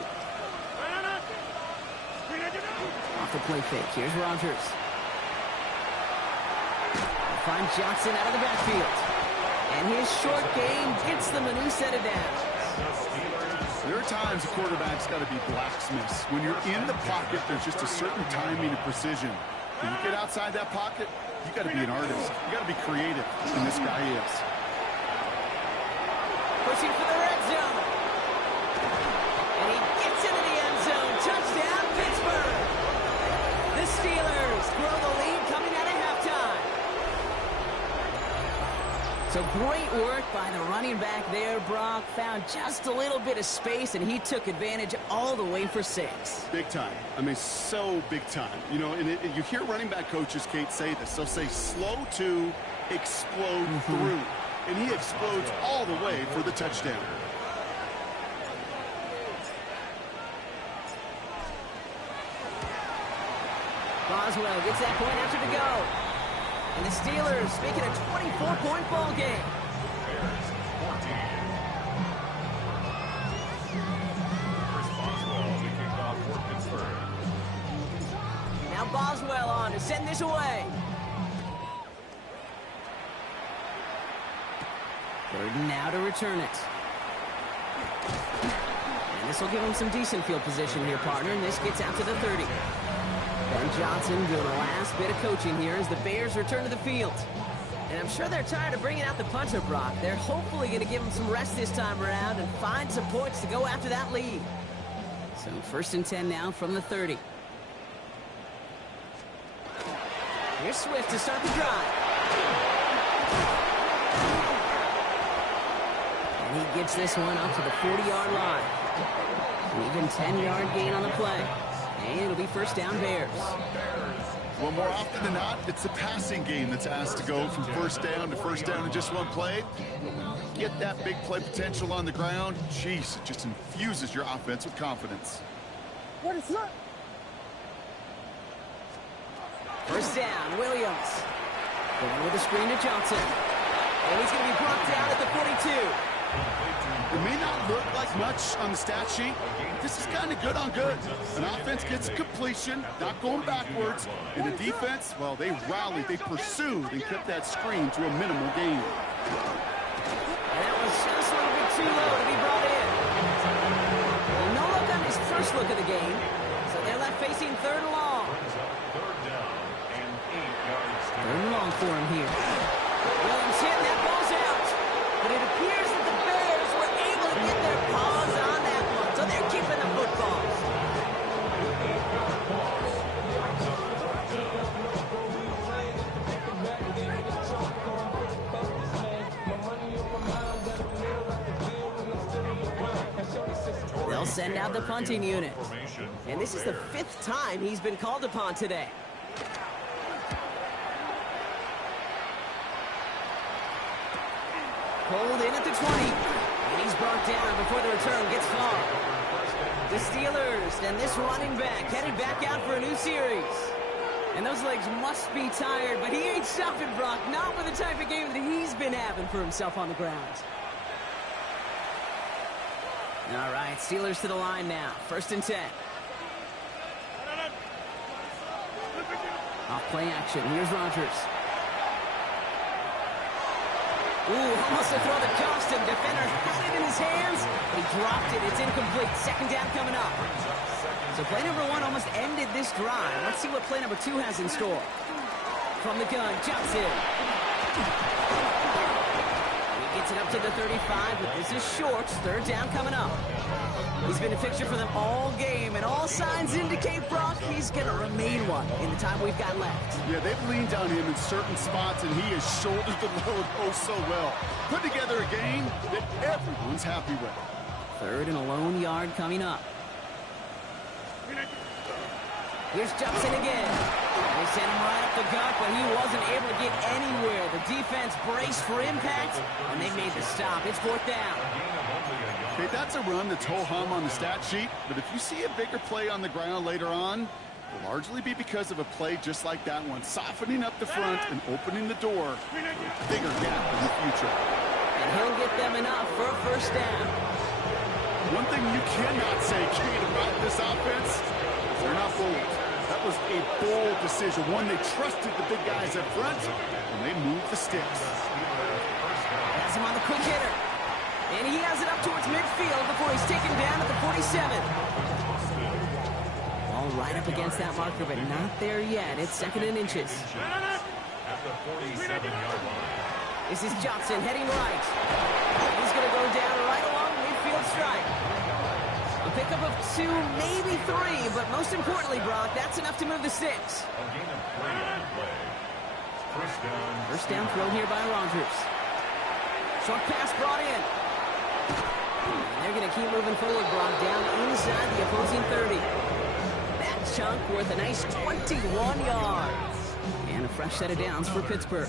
Off the play fake. Here's Rodgers. Find Johnson out of the backfield. And his short game gets them a new set of downs. There are times a quarterback's got to be blacksmiths. When you're in the pocket, there's just a certain timing and precision. When you get outside that pocket, you got to be an artist. You got to be creative, and this guy is. Pushing for the red zone. And he gets into the end zone. Touchdown, Pittsburgh. The Steelers grow the lead coming out of halftime. So great work by the running back there, Brock. Found just a little bit of space, and he took advantage all the way for 6. Big time. I mean, so big time. You know, and you hear running back coaches, Kate, say this. They'll say slow to explode through. And he explodes all the way for the touchdown. Boswell gets that point after to go. And the Steelers make it a 24-point ball game. Bears 14. Chris Boswell, the kickoff for Pittsburgh. Now Boswell on to send this away. 3rd and now to return it. And this will give him some decent field position here, partner. And this gets out to the 30. Ben Johnson doing the last bit of coaching here as the Bears return to the field. And I'm sure they're tired of bringing out the punter, Brock. They're hopefully going to give him some rest this time around and find some points to go after that lead. So 1st and 10 now from the 30. Here's Swift to start the drive. And he gets this one up to the 40-yard line. An even 10-yard gain on the play. And it'll be 1st down Bears. Well, more often than not, it's the passing game that's asked to go from 1st down to 1st down in just one play. But when you get that big play potential on the ground, jeez, it just infuses your offense with confidence. What is that? 1st down, Williams. Going with a screen to Johnson. And he's going to be brought down at the 42. It may not look like much on the stat sheet. This is kind of good on good. An offense gets completion, not going backwards. And the defense, well, they rallied, they pursued, and kept that screen to a minimal gain. And that was just a little bit too low to be brought in. Well, no look on his first look of the game. So they're left facing 3rd and long. 3rd down and 8 yards. 3rd and long for him here. Williams hitting that ball's out. But it appears that the Bears were able to get their paws on that one. So they're keeping the football. They'll send out the punting unit. And this is the 5th time he's been called upon today. Pulled in at the 20. And he's brought down before the return gets far. The Steelers and this running back headed back out for a new series. And those legs must be tired, but he ain't stopping, Brock. Not with the type of game that he's been having for himself on the ground. All right, Steelers to the line now. 1st and 10. Off play action. Here's Rodgers. Ooh, almost a throw that cost him. Defender had it in his hands. He dropped it. It's incomplete. 2nd down coming up. So play number 1 almost ended this drive. Let's see what play number 2 has in store. From the gun, Johnson. He gets it up to the 35, but this is short. 3rd down coming up. He's been a fixture for them all game, and all signs indicate, Brock, he's going to remain one in the time we've got left. Yeah, they've leaned on him in certain spots, and he has shouldered the load oh so well. Put together a game that everyone's happy with. 3rd and a lone yard coming up. Here's Johnson again. They sent him right up the gut, but he wasn't able to get anywhere. The defense braced for impact, and they made the stop. It's 4th down. Okay, that's a run that's ho-hum on the stat sheet, but if you see a bigger play on the ground later on, it'll largely be because of a play just like that one, softening up the front and opening the door for a bigger gap in the future. and he'll get them enough for a first down. One thing you cannot say, Kate, about this offense is they're not bold. That was a bold decision. One, they trusted the big guys up front, and they moved the sticks. Has him on the quick hitter. And he has it up towards midfield before he's taken down at the 47. All right up against that marker, but not there yet. It's 2nd and inches. At the 47-yard line. This is Johnson heading right. He's going to go down right along midfield strike. A pickup of 2, maybe 3, but most importantly, Brock, that's enough to move the sticks. A gain of 3 on the play. First down thrown here by Rodgers. Short pass brought in. And they're going to keep moving forward, Brock, down inside the opposing 30. That chunk worth a nice 21 yards. And a fresh set of downs for Pittsburgh.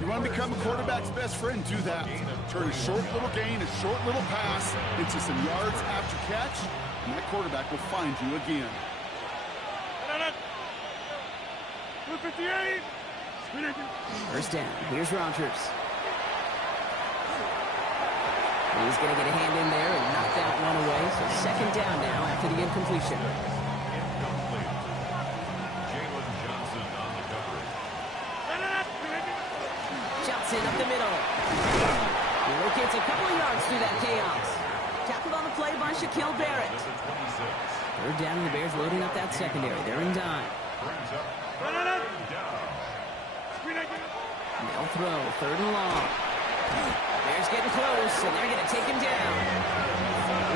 You want to become a quarterback's best friend? Do that. Turn a short little gain, a short little pass into some yards after catch, and that quarterback will find you again. 258. First down. Here's Rodgers. He's going to get a hand in there and knock that one away. So 2nd down now after the incompletion. Johnson up the middle. He locates a couple of yards through that chaos. Tackled on the play by Shaquille Barrett. 3rd down, and the Bears loading up that secondary. They're in dime. They'll throw. 3rd and long. Bears getting close, and they're going to take him down.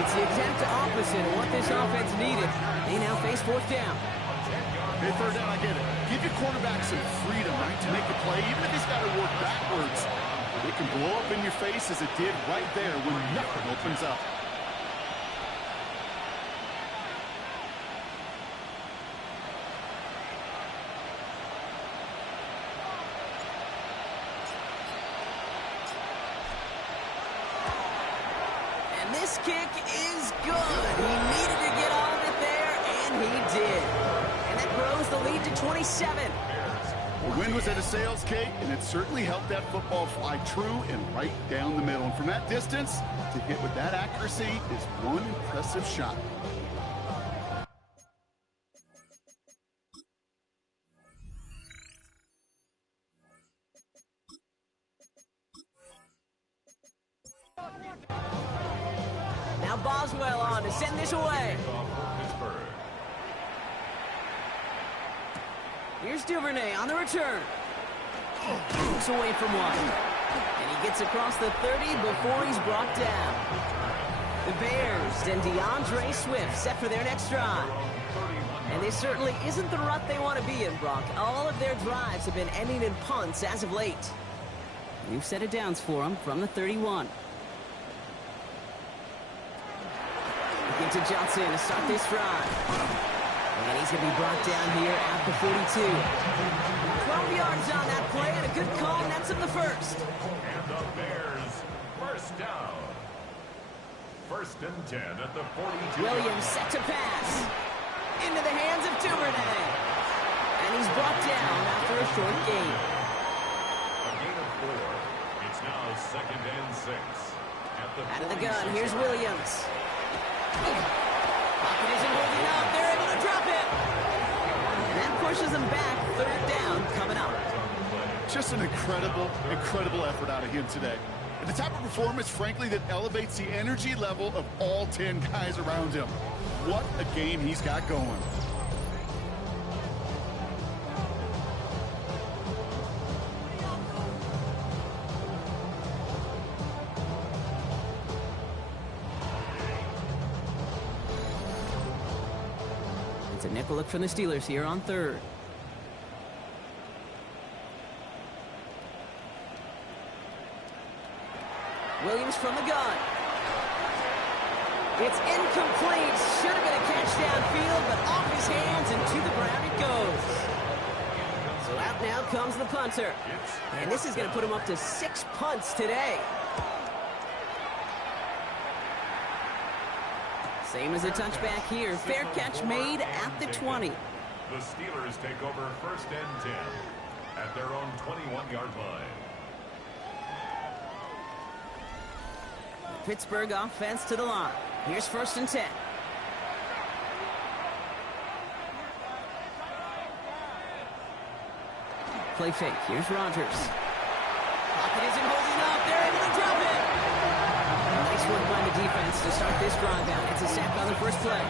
It's the exact opposite of what this offense needed. They now face 4th down. Hey, 3rd down, I get it. Give your quarterback some freedom, right, to make a play, even if he's got to work backwards. It can blow up in your face as it did right there when nothing opens up. And this kick is good. He needed to get all of it there, and he did. And that grows the lead to 27. The wind was at a sails, Kate, and it certainly helped that football fly true and right down the middle. And from that distance, to hit with that accuracy is one impressive shot. Now Boswell on to send this away. Here's Duvernay on the return. Moves away from one. And he gets across the 30 before he's brought down. The Bears and DeAndre Swift set for their next drive. And this certainly isn't the rut they want to be in, Brock. All of their drives have been ending in punts as of late. New set of downs for them from the 31. Get to Johnson to start this drive. And he's going to be brought down here at the 42. 12 yards on that play, and a good call nets him the first. And the Bears, first down. 1st and 10 at the 42. Williams set to pass. Into the hands of Duvernay. And he's brought down after a short gain. A gain of 4. It's now 2nd and 6. Out of the gun, here's Williams. Pocket isn't holding up. They're able to drop it. And that pushes them back. 3rd down coming up. Just an incredible effort out of him today. And the type of performance, frankly, that elevates the energy level of all 10 guys around him. What a game he's got going. It's a nickel look from the Steelers here on 3rd. Williams from the gun. It's incomplete. Should have been a catch downfield, but off his hands and to the ground it goes. So out now comes the punter. And this is going to put him up to 6 punts today. Same as a touchback here. Fair catch made at the 20. The Steelers take over 1st and 10 at their own 21-yard line. Pittsburgh offense to the line. Here's 1st and 10. Play fake. Here's Rodgers. Pocket isn't holding up. They're able to drop it. Nice work by the defense to start this drive out. It's a sack on the first play.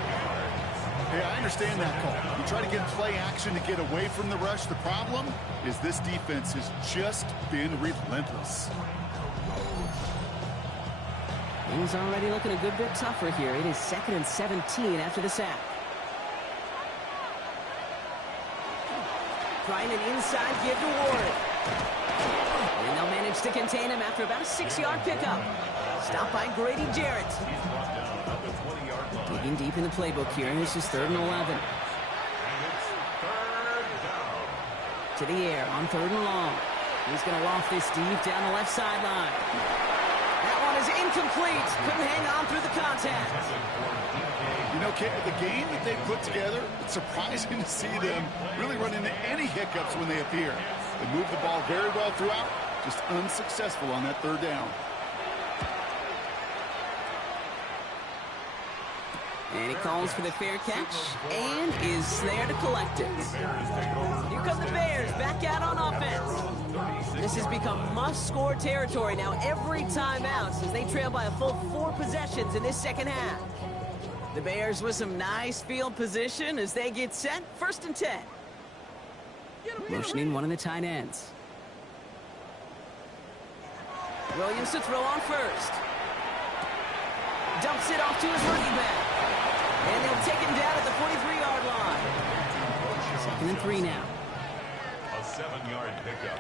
Hey, I understand that call. You try to get play action to get away from the rush. The problem is this defense has just been relentless. Things already looking a good bit tougher here. It is 2nd and 17 after the sack. Trying an inside give to Ward. And they'll manage to contain him after about a 6-yard pickup. Stopped by Grady Jarrett. Digging deep in the playbook here. This is 3rd and 11. To the air on 3rd and long. He's going to loft this deep down the left sideline. That one is incomplete. Couldn't hang on through the contact. You know, Kate, the game that they put together, it's surprising to see them really run into any hiccups when they appear. They move the ball very well throughout, just unsuccessful on that 3rd down. And he calls for the fair catch and is there to collect it. Here come the Bears back out on offense. This has become must-score territory now every time out as they trail by a full 4 possessions in this second half. The Bears with some nice field position as they get set. 1st and 10. Motioning one of the tight ends. Williams to throw on first. Dumps it off to his running back. And they'll take him down at the 43-yard line. 2nd and 3 now. A 7-yard pickup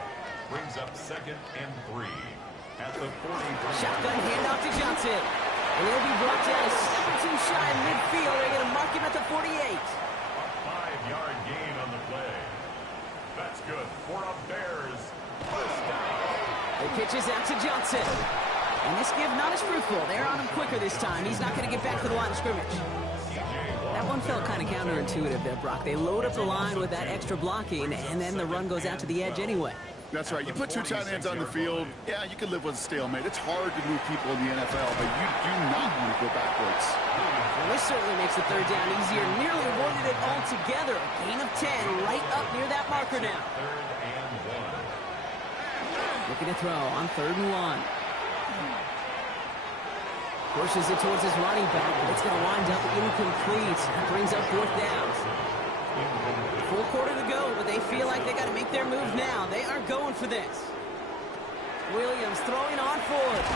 brings up 2nd and 3 at the 43. Shotgun handoff to Johnson. And he'll be brought down a step or 2 shy in midfield. They're going to mark him at the 48. A 5-yard gain on the play. That's good for a Bears first down. The pitch is out to Johnson. And this give not as fruitful. They're on him quicker this time. He's not going to get back to the line of scrimmage. That one felt kind of counterintuitive there, Brock. They load up the line with that extra blocking, and then the run goes out to the edge anyway. That's right. You put 2 tight ends on the field, yeah, you can live with a stalemate. It's hard to move people in the NFL, but you do not want to go backwards. Well, this certainly makes the 3rd down easier. Nearly avoided it altogether. Gain of 10 right up near that marker now. 3rd and 1. Looking to throw on 3rd and 1. Pushes it towards his running back, but it's going to wind up incomplete. That brings up 4th down. Full quarter to go, but they feel like they got to make their move now. They are going for this. Williams throwing on forward.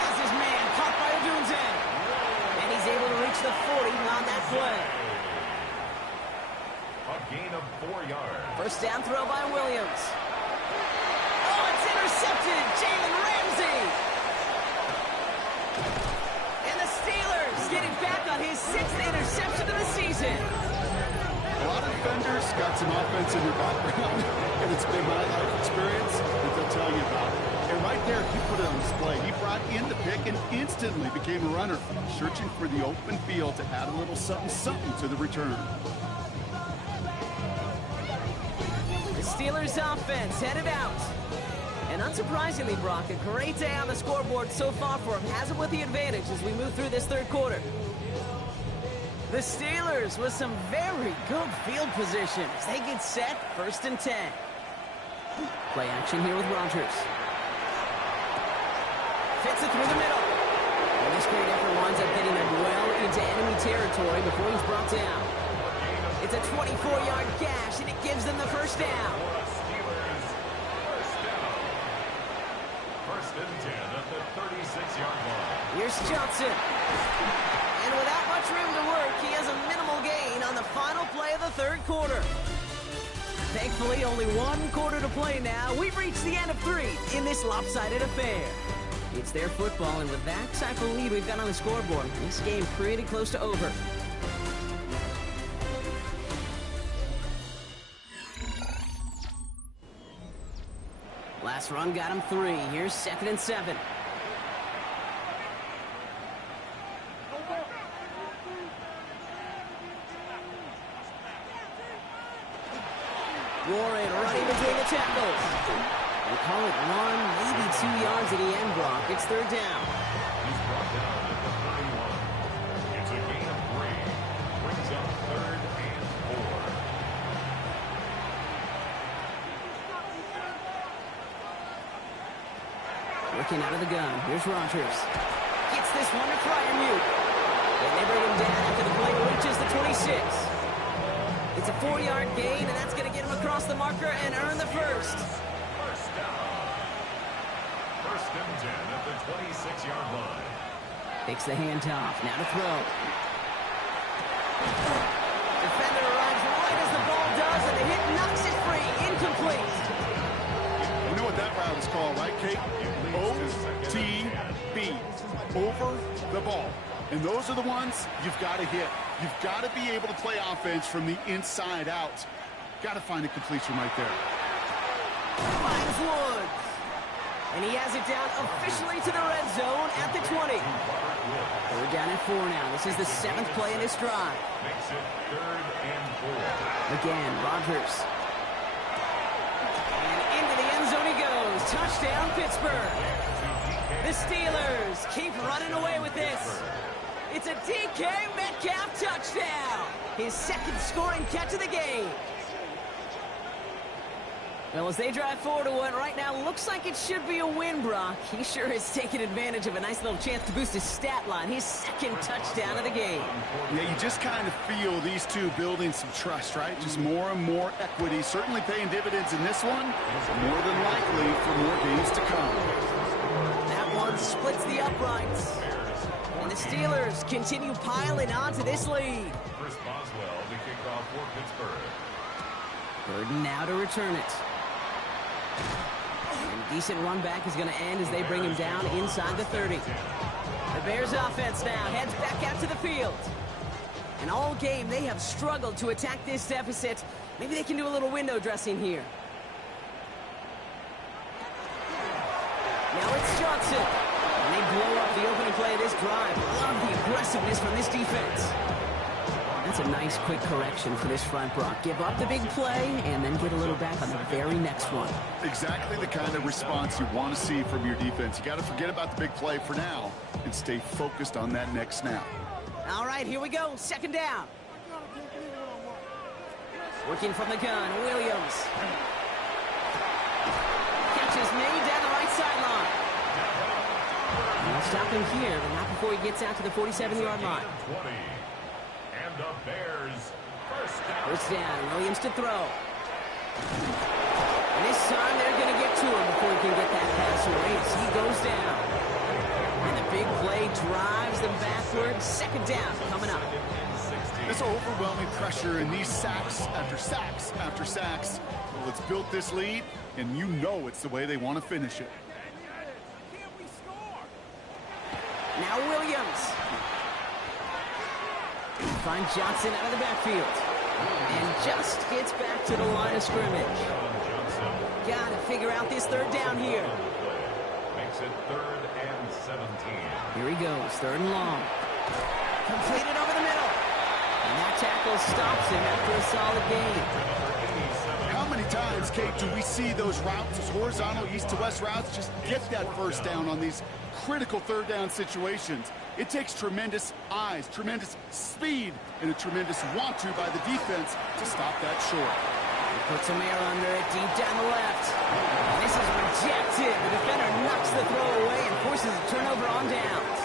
Has his man caught by Odunze. And he's able to reach the 40 on that play. A gain of 4 yards. 1st down throw by Williams. Oh, it's intercepted. Jalen Ramsey. And the Steelers getting back on his 6th interception of the season. A lot of defenders got some offense in their background, and it's been my life experience that they'll tell you about. And right there, he put it on display. He brought in the pick and instantly became a runner, searching for the open field to add a little something to the return. The Steelers offense headed out. And unsurprisingly, Brock, a great day on the scoreboard so far for him. Has it with the advantage as we move through this 3rd quarter. The Steelers with some very good field position as they get set. 1st and 10. Play action here with Rodgers. Fits it through the middle. And this great effort winds up getting him well into enemy territory before he's brought down. It's a 24-yard gash, and it gives them the 1st down. Steelers first down. 1st and 10 at the 36-yard line. Here's Johnson. And without much room to work, he has a minimal gain on the final play of the 3rd quarter. Thankfully, only 1 quarter to play now. We've reached the end of 3 in this lopsided affair. It's their football, and with that type of lead we've got on the scoreboard, this game pretty close to over. Last run got him 3. Here's 2nd and 7. Warren running between the tackles. They call it 1, maybe 2 yards at the end block. It's 3rd down. He's brought Working out of the gun. Here's Rogers. Gets this one to Fryermuth. And they bring him down after the play reaches the 26. It's a 4-yard gain, and that's going to get him across the marker and earn the first. First down. First and 10 at the 26-yard line. Takes the handoff. Now to throw. Defender arrives right as the ball does, and the hit knocks it free. Incomplete. You know what that route is called, right, Kate? OTB. Over the ball. And those are the ones you've got to hit. You've got to be able to play offense from the inside out. Got to find a completion right there. Finds Woods. And he has it down officially to the red zone at the 20. We're down at 4 now. This is the 7th play in this drive. Makes it 3rd and 4. Again, Rogers. And into the end zone he goes. Touchdown, Pittsburgh. The Steelers keep running away with this. It's a DK Metcalf touchdown. His 2nd scoring catch of the game. Well, as they drive forward to what right now looks like it should be a win, Brock. He sure is taking advantage of a nice little chance to boost his stat line. His 2nd touchdown of the game. Yeah, you just kind of feel these two building some trust, right? Just more and more equity. Certainly paying dividends in this one. More than likely for more games to come. That one splits the uprights. And the Steelers continue piling onto this lead. Chris Boswell to kick off for Pittsburgh. Burden now to return it. And decent run back is going to end as they bring him down inside the 30. The Bears offense now heads back out to the field. And all game they have struggled to attack this deficit. Maybe they can do a little window dressing here. Now it's Johnson. And they blow up the opening play of this drive. Love the aggressiveness from this defense. That's a nice quick correction for this front, Brock. Give up the big play and then get a little back on the very next one. Exactly the kind of response you want to see from your defense. You got to forget about the big play for now and stay focused on that next snap. All right, here we go. 2nd down. Working from the gun, Williams. Catch is made down the right sideline. I'll stop him here, but not before he gets out to the 47-yard line. 20. And the Bears first down. First down, Williams to throw. And this time they're going to get to him before he can get that pass away as he goes down. And the big play drives them backwards. 2nd down coming up. This overwhelming pressure and these sacks after sacks after sacks. Well, it's built this lead, and you know it's the way they want to finish it. Now Williams. Finds Johnson out of the backfield. And just gets back to the line of scrimmage. Got to figure out this 3rd down here. Makes it 3rd and 17. Here he goes, 3rd and long. Completed over the middle. And that tackle stops him after a solid gain. How many times, Kate, do we see those routes, those horizontal east-to-west routes, just get that first down on these critical 3rd down situations? It takes tremendous eyes, tremendous speed, and a tremendous want-to by the defense to stop that short. He puts some air under it deep down the left. And this is rejected. The defender knocks the throw away and forces a turnover on downs.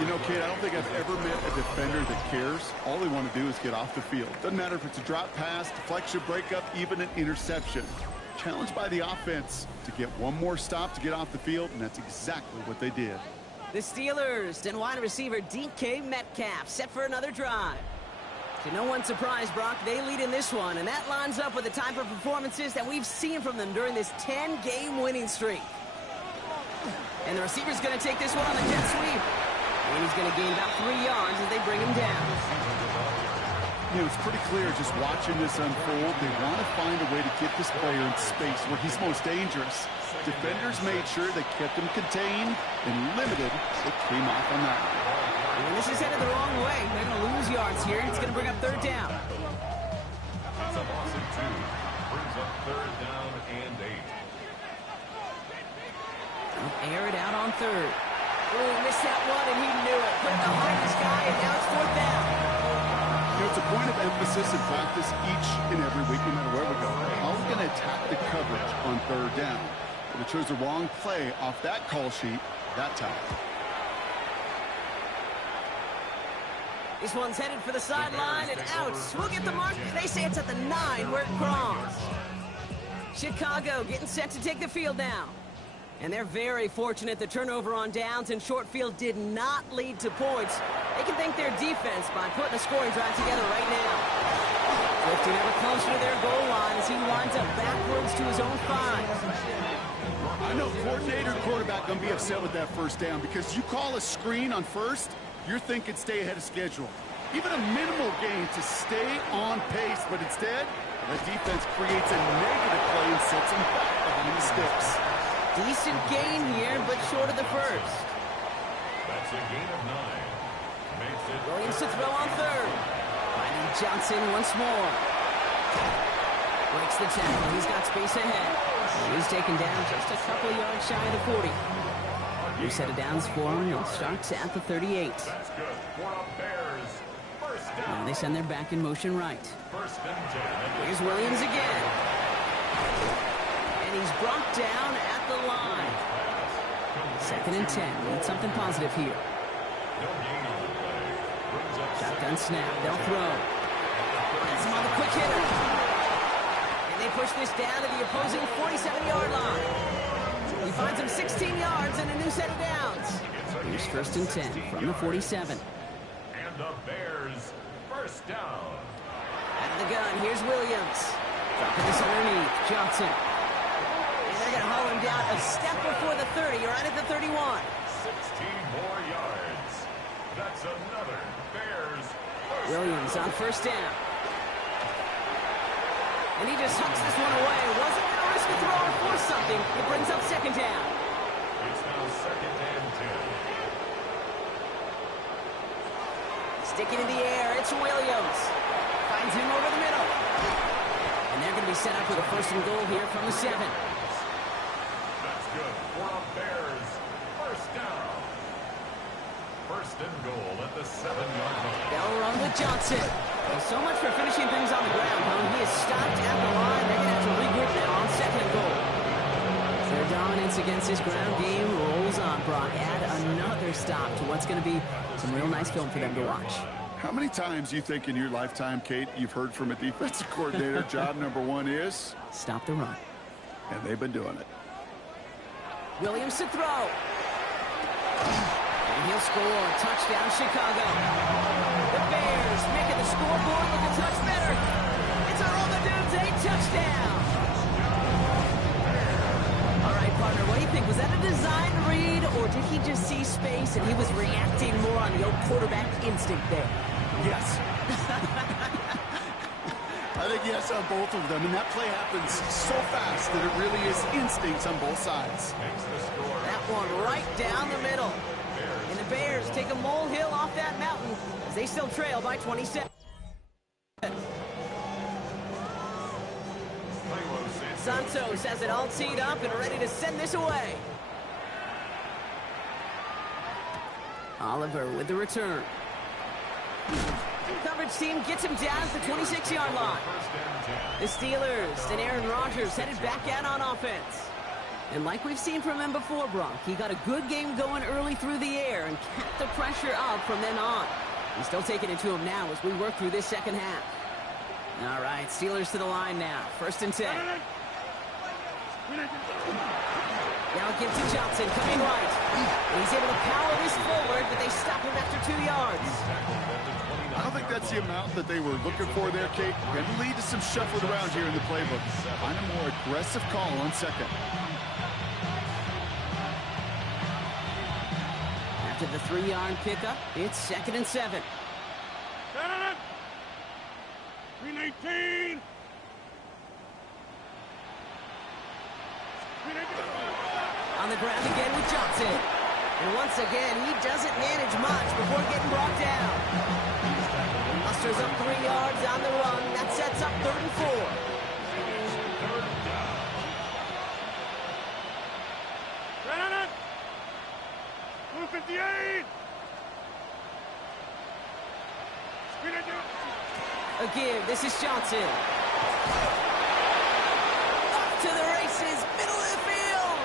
You know, Kate, I don't think I've ever met a defender that cares. All they want to do is get off the field. Doesn't matter if it's a drop pass, deflection, breakup, even an interception. Challenged by the offense to get one more stop to get off the field, and that's exactly what they did. The Steelers and wide receiver DK Metcalf set for another drive. To no one's surprise, Brock, they lead in this one, and that lines up with the type of performances that we've seen from them during this 10-game winning streak. And the receiver's going to take this one on the jet sweep. And he's going to gain about 3 yards as they bring him down. You know, it's pretty clear just watching this unfold. They want to find a way to get this player in space where he's most dangerous. Defenders made sure they kept him contained and limited what came off on that. And this is headed the wrong way. They're going to lose yards here. It's going to bring up 3rd down. It's a loss of 2. Brings up 3rd down and 8. Air it out on 3rd. Oh, missed that one, and he knew it. Put it behind this guy, and now it's 4th down. You know, it's a point of emphasis in practice each and every week, no matter where we go. How are we going to attack the coverage on 3rd down? But they chose the wrong play off that call sheet that time. This one's headed for the sideline and out. We'll get the mark. They say it's at the 9 where it crossed. Chicago getting set to take the field now. And they're very fortunate the turnover on downs and short field did not lead to points. They can thank their defense by putting a scoring drive together right now. Drifting ever closer to their goal line as he winds up backwards to his own 5. I know coordinator quarterback going to be upset with that first down because you call a screen on first, you're thinking stay ahead of schedule. Even a minimal gain to stay on pace, but instead, the defense creates a negative play and sets him back behind the sticks. Decent gain here, but short of the first. That's a gain of 9. Makes it Williams to throw on third. Finding Johnson once more. Breaks the tackle. He's got space ahead. He's taken down just a couple of yards shy of the 40. New set of downs for him. It starts at the 38. That's good for a Bears. First down. Now they send their back in motion right. First and 10. Here's Williams again. And he's brought down at the line. Second and 10. Need something positive here. No gain on the play. Brings up Shotgun snap. They'll throw. That's him on the quick hitter. And they push this down to the opposing 47-yard line. He finds him 16 yards and a new set of downs. Here's first and 10 from the 47. And the Bears first down. Out of the gun, here's Williams. Dropping this underneath, Johnson. And they're going to haul him down a step before the 30, right at the 31. 16 more yards. That's another Bears first Williams on first down. And he just hucks this one away. Wasn't going to risk a throw or force something. It brings up second down. It's now second and 10. Sticking in the air, it's Williams. Finds him over the middle. And they're going to be set up with a first and goal here from the 7. That's good for a Bears first down. First and goal at the 7-yard line. They'll run with Johnson. Well, so much for finishing things on the ground, huh? He is stopped at the line. They're going to have to regroup now on second and goal. Their dominance against this ground game rolls on, Brock. Add another stop to what's going to be some real nice film for them to watch. How many times you think in your lifetime, Kate, you've heard from a defensive coordinator, job number 1 is? Stop the run. And they've been doing it. Williams to throw. And he'll score. Touchdown, Chicago. The Bears making the scoreboard look a touch better. It's a roll the dudes, a touchdown. All right, partner, what do you think? Was that a design read, or did he just see space and he was reacting more on the old quarterback instinct there? Yes. I think yes on both of them, and that play happens so fast that it really is instincts on both sides. That one right down the middle. And the Bears take a molehill off that mountain as they still trail by 27. Santos has it all teed up and ready to send this away. Oliver with the return. Coverage team gets him down at the 26-yard line. The Steelers and Aaron Rodgers headed back out on offense. And like we've seen from him before, Brock, he got a good game going early through the air and kept the pressure up from then on. He's still taking it to him now as we work through this second half. All right, Steelers to the line now. First and 10. Now it gives to Johnson, coming right. And he's able to power this forward, but they stop him after 2 yards. I don't think that's the amount that they were looking for there, Kate. Going to lead to some shuffling around here in the playbook. Find a more aggressive call on second. After the 3-yard pickup, it's second and 7. 319. On the ground again with Johnson. And once again, he doesn't manage much before getting brought down. He musters up 3 yards on the run. That sets up 3rd and 4. 258. A give. This is Johnson. Off to the races. Middle of the field.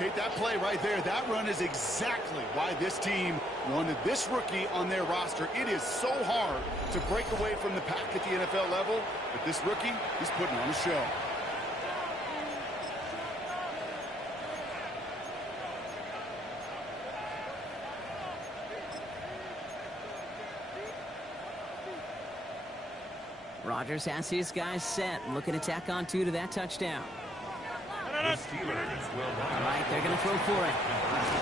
Kate, that play right there, that run is exactly why this team wanted this rookie on their roster. It is so hard to break away from the pack at the NFL level, but this rookie, he's putting on a show. Rodgers has his guys set, looking to tack on 2 to that touchdown. The Steelers will All right, they're going to throw for it.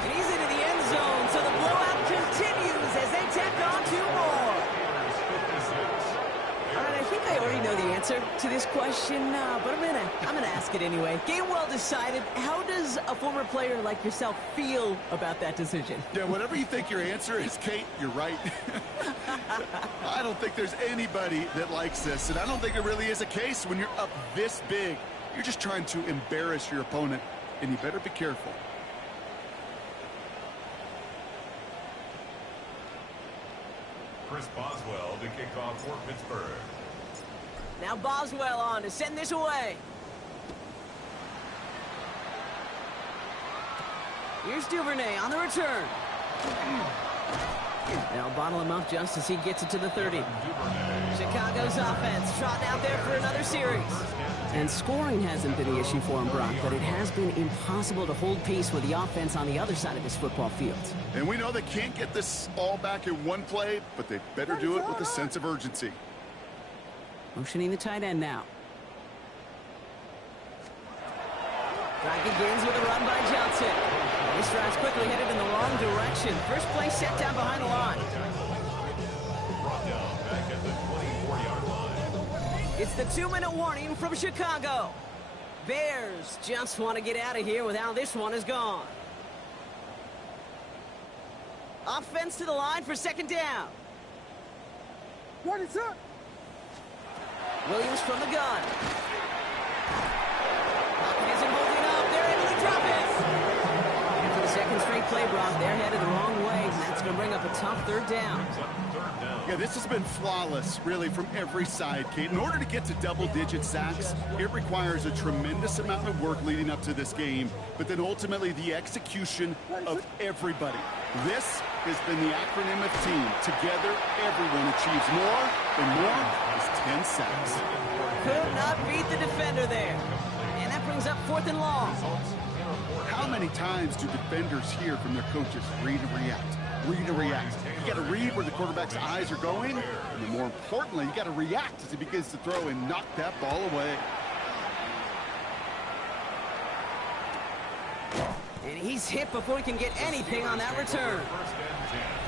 And he's into the end zone, so the blowout continues as they tack on 2 more. All right, I think I already know the answer to this question, but I'm gonna ask it anyway. Game well decided. How does a former player like yourself feel about that decision? Yeah, whatever you think your answer is, Kate, you're right. I don't think there's anybody that likes this, and I don't think it really is a case when you're up this big. You're just trying to embarrass your opponent, and you better be careful. Chris Boswell to kick off for Pittsburgh. Now Boswell on to send this away. Here's Duvernay on the return. They'll bottle him up just as he gets it to the 30. Chicago's offense trotting out there for another series. And scoring hasn't been the issue for him, Brock, but it has been impossible to hold pace with the offense on the other side of this football field. And we know they can't get this all back in one play, but they better do it with a sense of urgency. Motioning the tight end now. Drive begins with a run by Johnson. This drive's quickly headed in the wrong direction. First play set down behind the line. Brought down back at the 24-yard line. It's the 2-minute warning from Chicago. Bears just want to get out of here with how this one is gone. Offense to the line for second down. What is up? Williams from the gun. Pocket isn't holding up. They're able to drop it. And for the second straight play, Brock, they're headed the wrong way, and that's going to bring up a tough third down. Yeah, this has been flawless, really, from every side, Kate. In order to get to double-digit sacks, it requires a tremendous amount of work leading up to this game, but then ultimately the execution of everybody. This has been the acronym of team. Together, everyone achieves more, and more is 10 sacks. Could not beat the defender there. And that brings up 4th and long. How many times do defenders hear from their coaches, read and react? Read and react. You got to read where the quarterback's eyes are going, and then more importantly, you got to react as he begins to throw and knock that ball away. And he's hit before he can get anything on that return.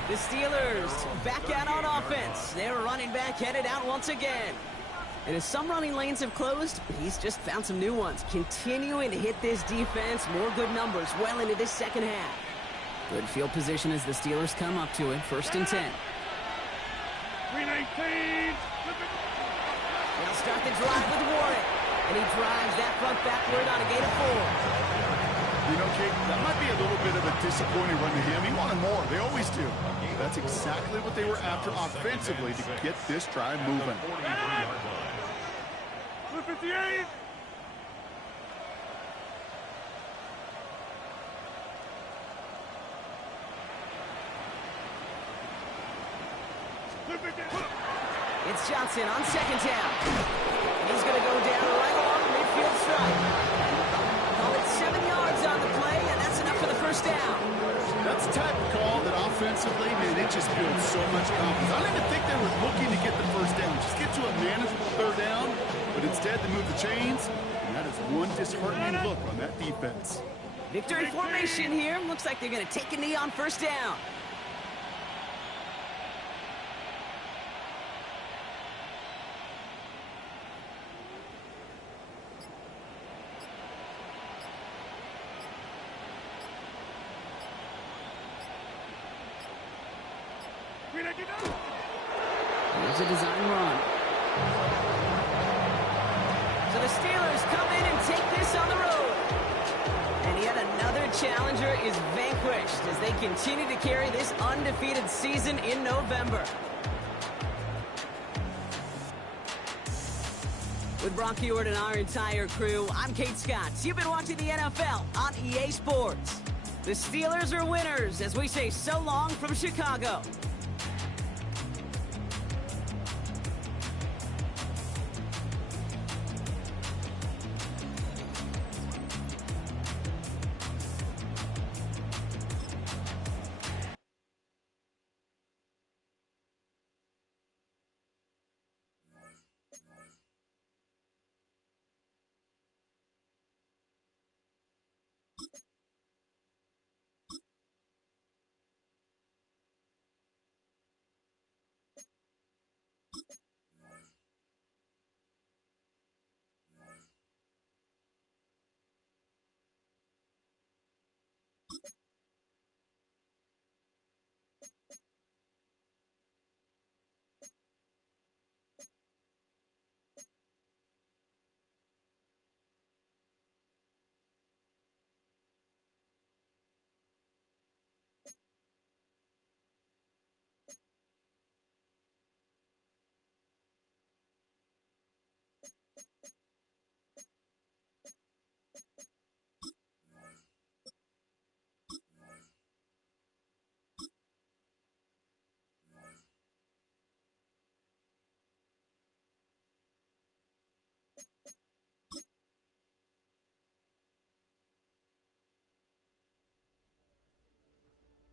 The Steelers back out on offense. Their running back headed out once again. And as some running lanes have closed, he's just found some new ones. Continuing to hit this defense, more good numbers well into this second half. Good field position as the Steelers come up to it. 1st and 10. They'll start the drive with Warren. And he drives that front backward on a gain of 4. You know, Kate, that might be a little bit of a disappointing run to him. He wanted more. They always do. That's exactly what they were after offensively to get this drive moving. 58. It's Johnson on second down. He's going to go down right along the midfield stripe. Call it 7 yards on the play, and that's enough for the first down. That's the type of call that offensively, man, it just builds so much confidence. I don't even think they were looking to get the first down. Just get to a manageable third down, but instead they move the chains, and that is one disheartening look on that defense. Victory formation here. Looks like they're going to take a knee on first down. Here's a design run. So the Steelers come in and take this on the road. And yet another challenger is vanquished as they continue to carry this undefeated season in November. With Brock Hewitt and our entire crew, I'm Kate Scott. You've been watching the NFL on EA Sports. The Steelers are winners as we say so long from Chicago.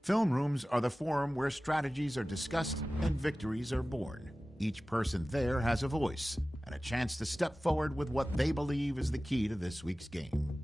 Film rooms are the forum where strategies are discussed and victories are born. Each person there has a voice and a chance to step forward with what they believe is the key to this week's game.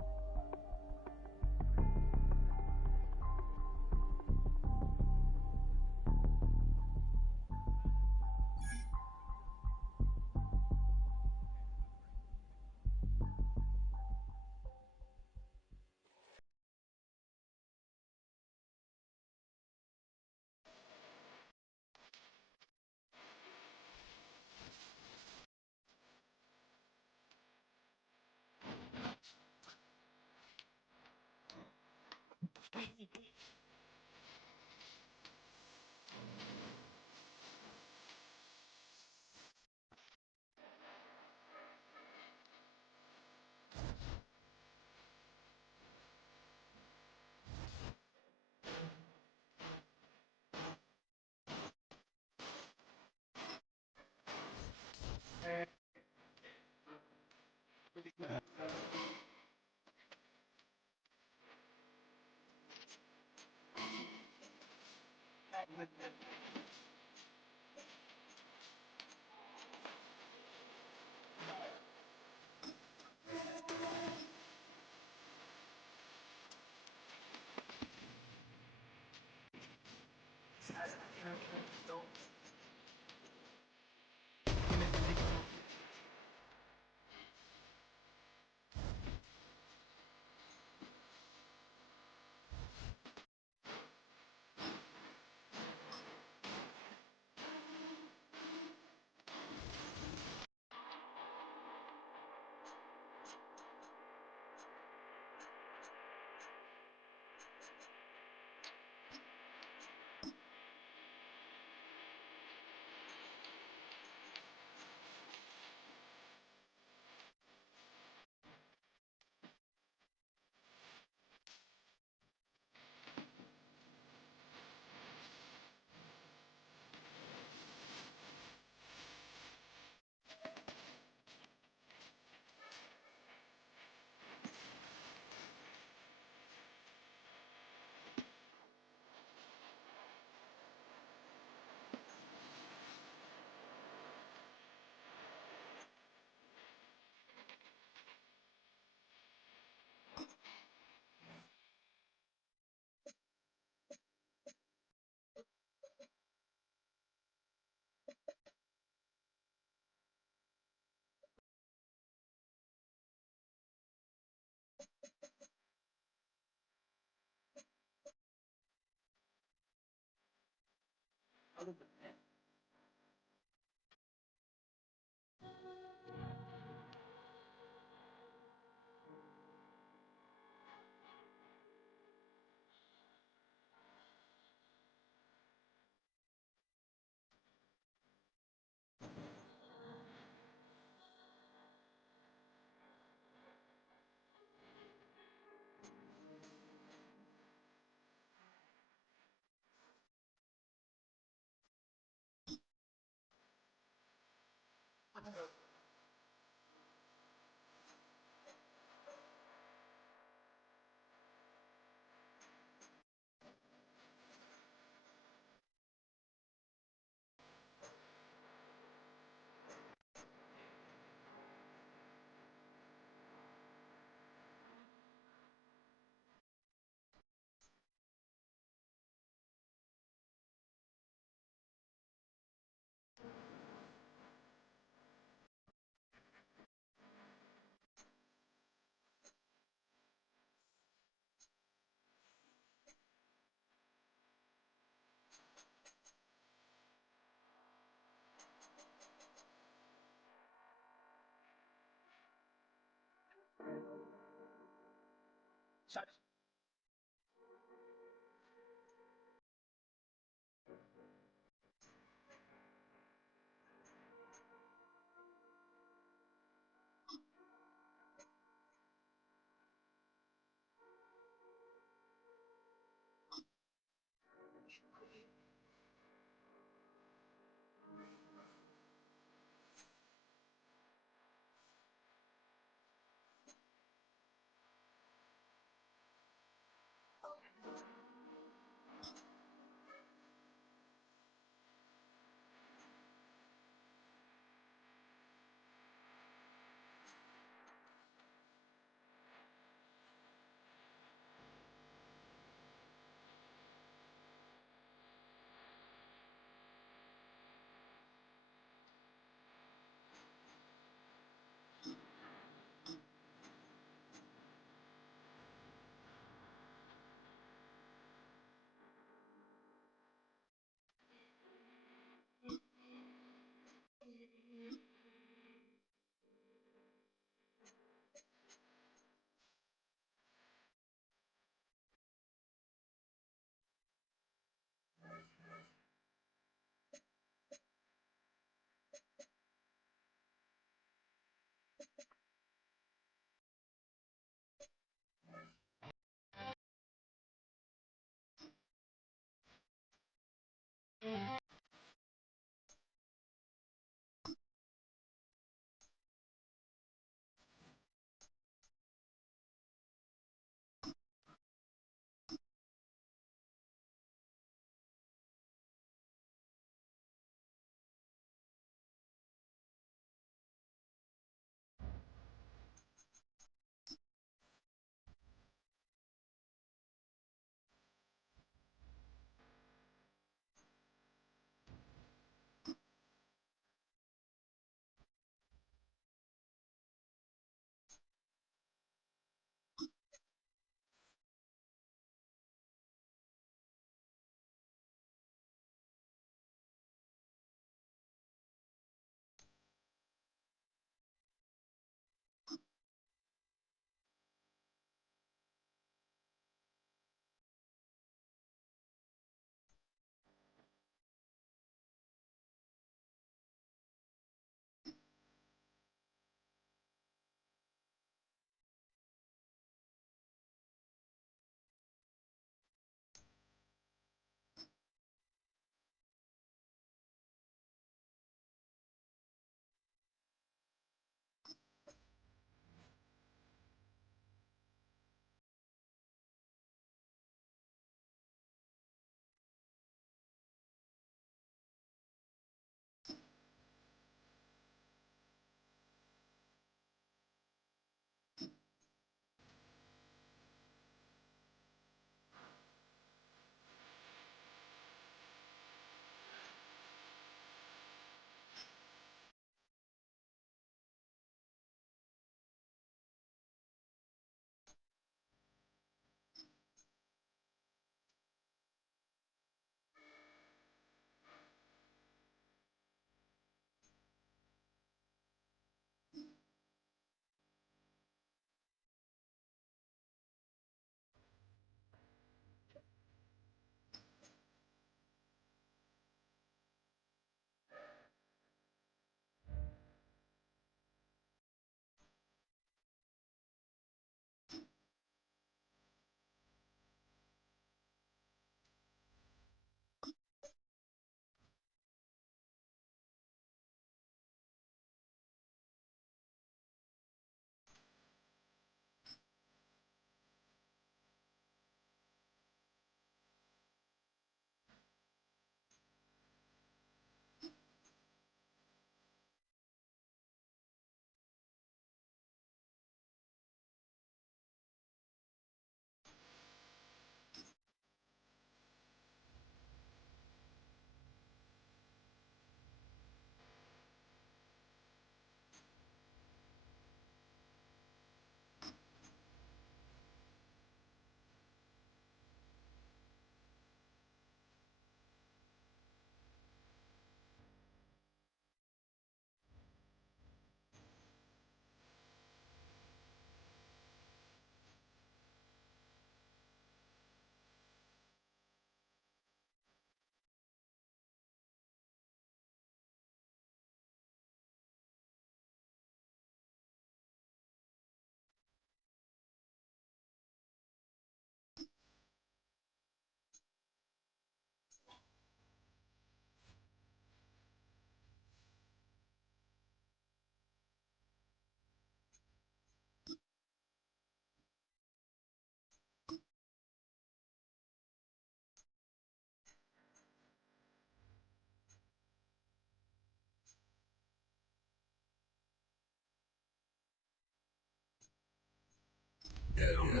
The stadium's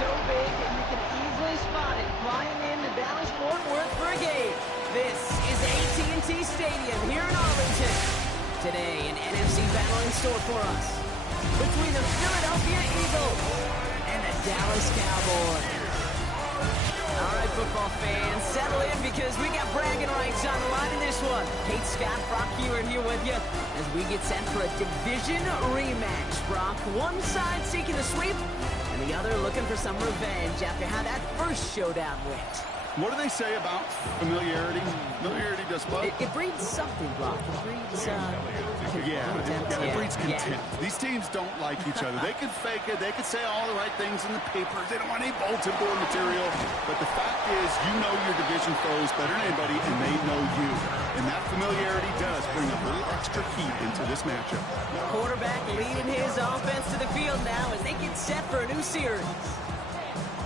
so big that you can easily spot it flying into Dallas-Fort Worth for a game. This is AT&T Stadium here in Arlington. Today, an NFC battle in store for us between the Philadelphia Eagles and the Dallas Cowboys. All right, football fans, settle in because we got bragging rights on the line in this one. Kate Scott, Brock Hewitt here with you as we get set for a division rematch. Brock, one side seeking a sweep, and the other looking for some revenge after how that first showdown went. What do they say about familiarity? Familiarity does what? It breeds something, Brock. It breeds, It breeds contempt. These teams don't like each other. They can fake it. They can say all the right things in the papers. They don't want any bulletin board material. But the fact is, you know your division foes better than anybody, and they know you. And that familiarity does bring a little extra heat into this matchup. The quarterback leading his offense to the field now as they get set for a new series.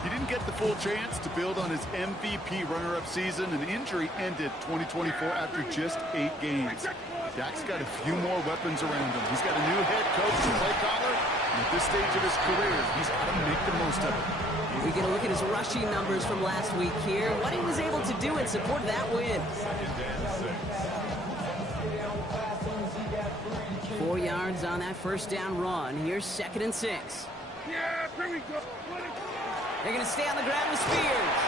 He didn't get the full chance to build on his MVP runner-up season. An injury ended 2024 after just 8 games. Dak's got a few more weapons around him. He's got a new head coach and play caller. And at this stage of his career, he's got to make the most of it. We get a look at his rushing numbers from last week here. What he was able to do in support of that win. 4 yards on that first down run. Here's 2nd and 6. Yeah, here we go. They're going to stay on the ground with Spears.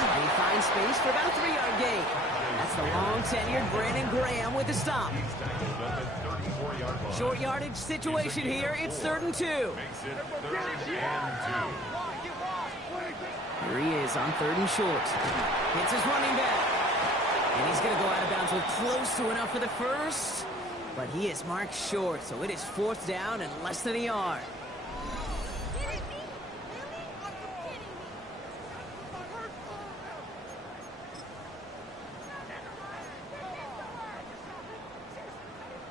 And he finds space for about a 3-yard gain. That's the long-tenured Brandon Graham with the stop. Short yardage situation here. It's 3rd and 2. Here he is on 3rd and short. Hits his running back. And he's going to go out of bounds with close to enough for the first. But he is marked short, so it is 4th down and less than a yard.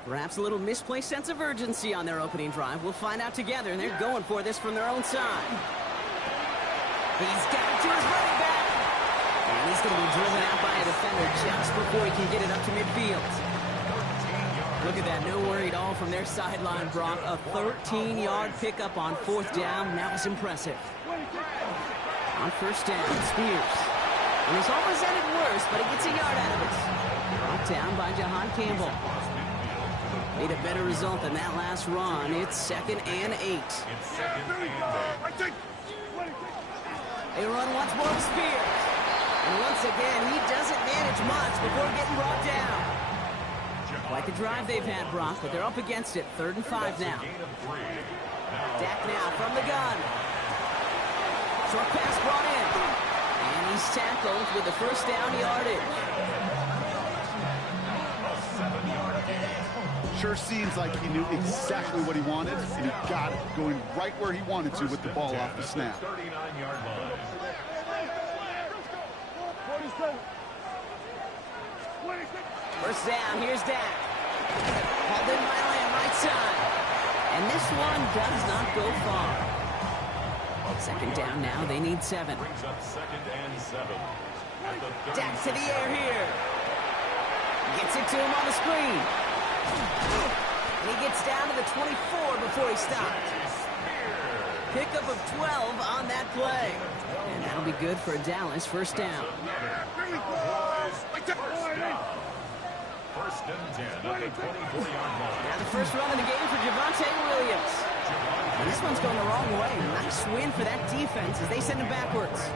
Perhaps a little misplaced sense of urgency on their opening drive. We'll find out together, and they're going for this from their own side. He's got it to his running back. And he's going to be driven out by a defender just before he can get it up to midfield. Look at that, no worry at all from their sideline, Brock. A 13-yard pickup on 4th down. That was impressive. On 1st down, Spears. And it's almost ended worse, but he gets a yard out of it. Brought down by Jahan Campbell. Need a better result than that last run. It's 2nd and 8. They run once more to Spears. And once again, he doesn't manage much before getting brought down. Quite the drive they've had, Brock, but they're up against it. 3rd and 5 now. Dak now from the gun. Short pass brought in. And he's tackled with the 1st down yardage. Sure seems like he knew exactly what he wanted, and he got it, going right where he wanted to with the ball off the snap. 39-yard line. First down, here's Dak. Hauled in by Lamb, right side. And this one does not go far. 2nd down now, they need 7. Brings up 2nd and 7. Dak to the air here. Gets it to him on the screen. And he gets down to the 24 before he stopped. Pickup of 12 on that play. And that'll be good for Dallas. 1st down. First and 10 at the 24-yard line. Now the first run of the game for Javonte Williams. And this one's going the wrong way. Nice win for that defense as they send him backwards.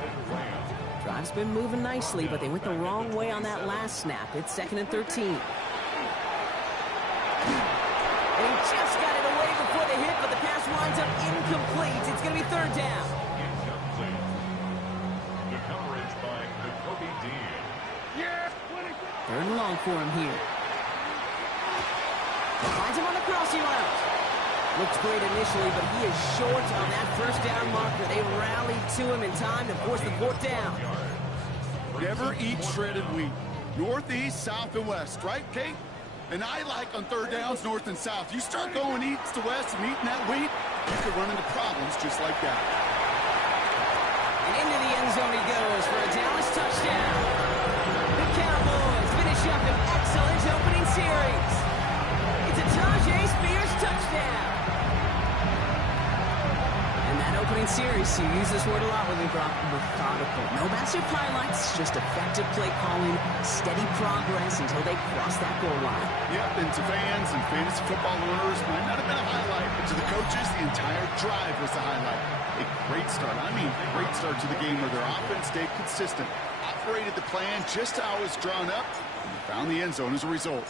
Drive's been moving nicely, but they went the wrong way on that last snap. It's 2nd and 13. And he just got it away before the hit, but the pass winds up incomplete. It's going to be 3rd down. Incomplete. The coverage by Jacoby Dean. 3rd and long for him here. Finds him on the crossing route. Looks great initially, but he is short on that 1st down marker. They rallied to him in time to force the 4th down. Never eat shredded wheat. Northeast, south, and west, right, Kate? And I like on 3rd downs, north and south. You start going east to west and eating that wheat, you could run into problems just like that. And into the end zone he goes for a Dallas touchdown. The Cowboys finish up an excellent opening series. It's a Tajay Spears touchdown. And that opening series, you use this word a lot with methodical. No massive highlights, just effective play calling, steady progress until they cross that goal line. Yep, and to fans and fantasy football owners, might not have been a highlight, but to the coaches, the entire drive was a highlight. A great start. I mean, great start to the game where their offense stayed consistent, operated the plan just how it was drawn up, and found the end zone as a result.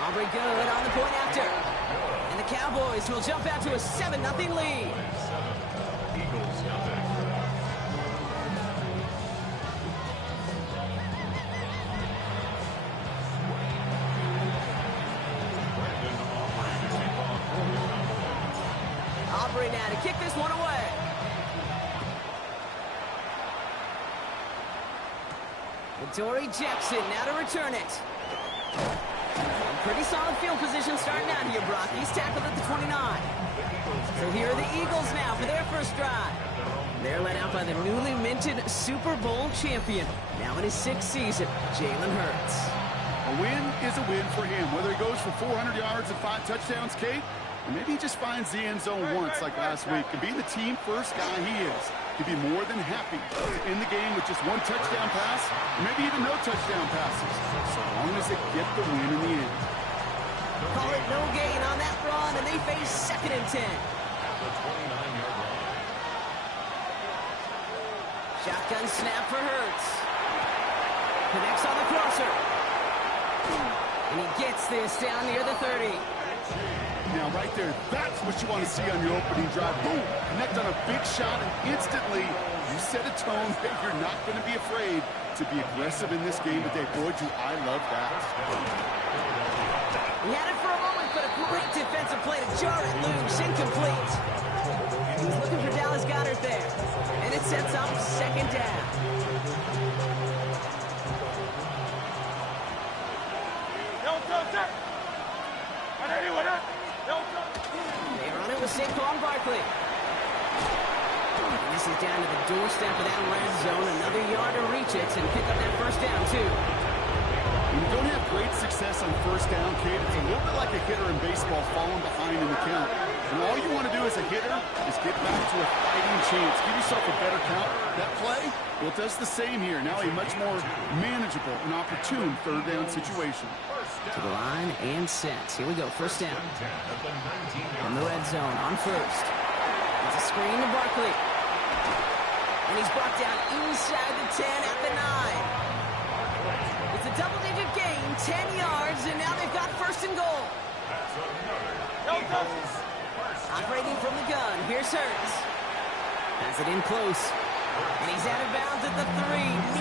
Aubrey good on the point after. And the Cowboys will jump out to a 7-0 lead. Eagles nothing. Aubrey now to kick this one away. Dory Jackson now to return it. Pretty solid field position starting out here, Brock. He's tackled at the 29. So here are the Eagles now for their first drive. They're led out by the newly minted Super Bowl champion, now in his 6th season, Jalen Hurts. A win is a win for him, whether he goes for 400 yards and 5 touchdowns, Kate, or maybe he just finds the end zone once like last week. And being the team first guy he is, he'd be more than happy to end the game with just 1 touchdown pass, or maybe even no touchdown passes, so long as they get the win in the end. Call it no gain on that run, and they face 2nd and 10. The 29-yard line. Shotgun snap for Hurts. Connects on the crosser. And he gets this down near the 30. Now, right there, that's what you want to see on your opening drive. Boom! Connect on a big shot, and instantly you set a tone that you're not going to be afraid to be aggressive in this game today. Boy, do I love that. He had it for a moment, but a great defensive play to jar it loose. Incomplete. He was looking for Dallas Goedert there. And it sets up 2nd down. They run it with Saquon Barkley. And this is down to the doorstep of that red zone. Another yard to reach it and pick up that first down, too. When you don't have great success on first down, Kate, it's a little bit like a hitter in baseball falling behind in the count. And all you want to do as a hitter is get back to a fighting chance. Give yourself a better count. That play, well, it does the same here. Now a much more manageable and opportune 3rd down situation. To the line and set. Here we go, first down. From the red zone on first. It's a screen to Barkley. And he's brought down inside the 10 at the 9. It's a double-digit gain, 10 yards, and now they've got 1st and goal. Operating from the gun, here's Hurts. Has it in close. And he's out of bounds at the 3.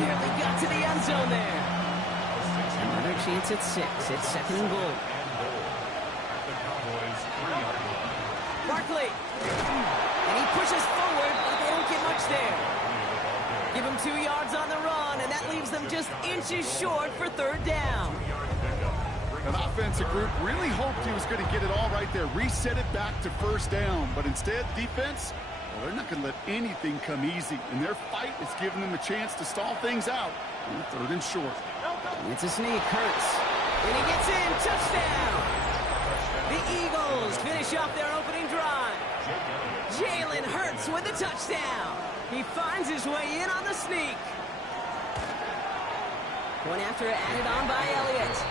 Nearly got to the end zone there. Another chance at 6. It's 2nd and goal. Barkley. And he pushes forward, but they don't get much there. Give him 2 yards on the run, and that leaves them just inches short for 3rd down. An offensive group really hoped he was going to get it all right there, reset it back to 1st down. But instead, defense, well, they're not going to let anything come easy. And their fight is giving them a chance to stall things out on 3rd and short. And it's a sneak, Hurts. And he gets in, touchdown! The Eagles finish off their opening drive. Jalen Hurts with a touchdown. He finds his way in on the sneak. Point after added on by Elliott.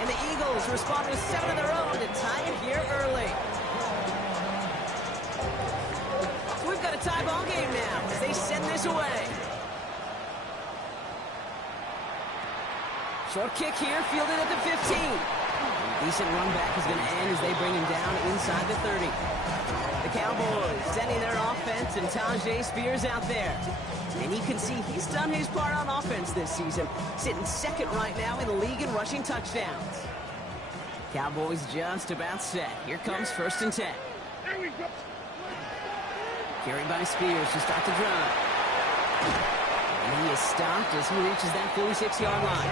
And the Eagles respond with 7 of their own to tie it here early. So we've got a tie ball game now as they send this away. Short kick here, fielded at the 15. Decent run back is going to end as they bring him down inside the 30. The Cowboys sending their offense and Tajay Spears out there. And you can see he's done his part on offense this season, sitting 2nd right now in the league in rushing touchdowns. Cowboys just about set. Here comes 1st and 10. There we go. Carried by Spears to start the drive. And he is stopped as he reaches that 46-yard line.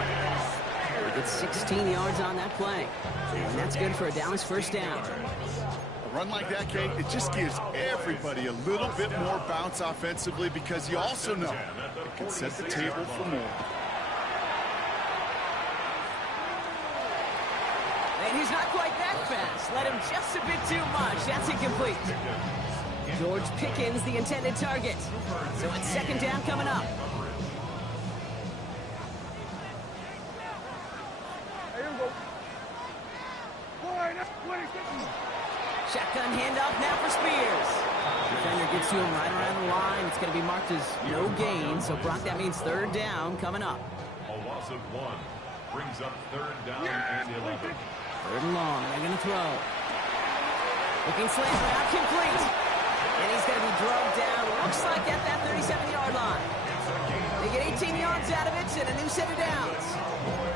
He gets 16 yards on that play. And that's good for a Dallas 1st down. A run like that, Kate, it just gives everybody a little bit more bounce offensively because you also know it can set the table for more. And he's not quite that fast. Let him just a bit too much. That's incomplete. George Pickens, the intended target. So it's second down coming up. Shotgun handoff now for Spears. Defender gets to him right around the line. It's going to be marked as no gain. So, Brock, that means third down coming up. A loss of 1 brings up third down and 11. Third and long. They're going to throw. Looking slant route complete. And he's going to be drugged down. Looks like at that 37-yard line. They get 18 yards out of it and a new set of downs.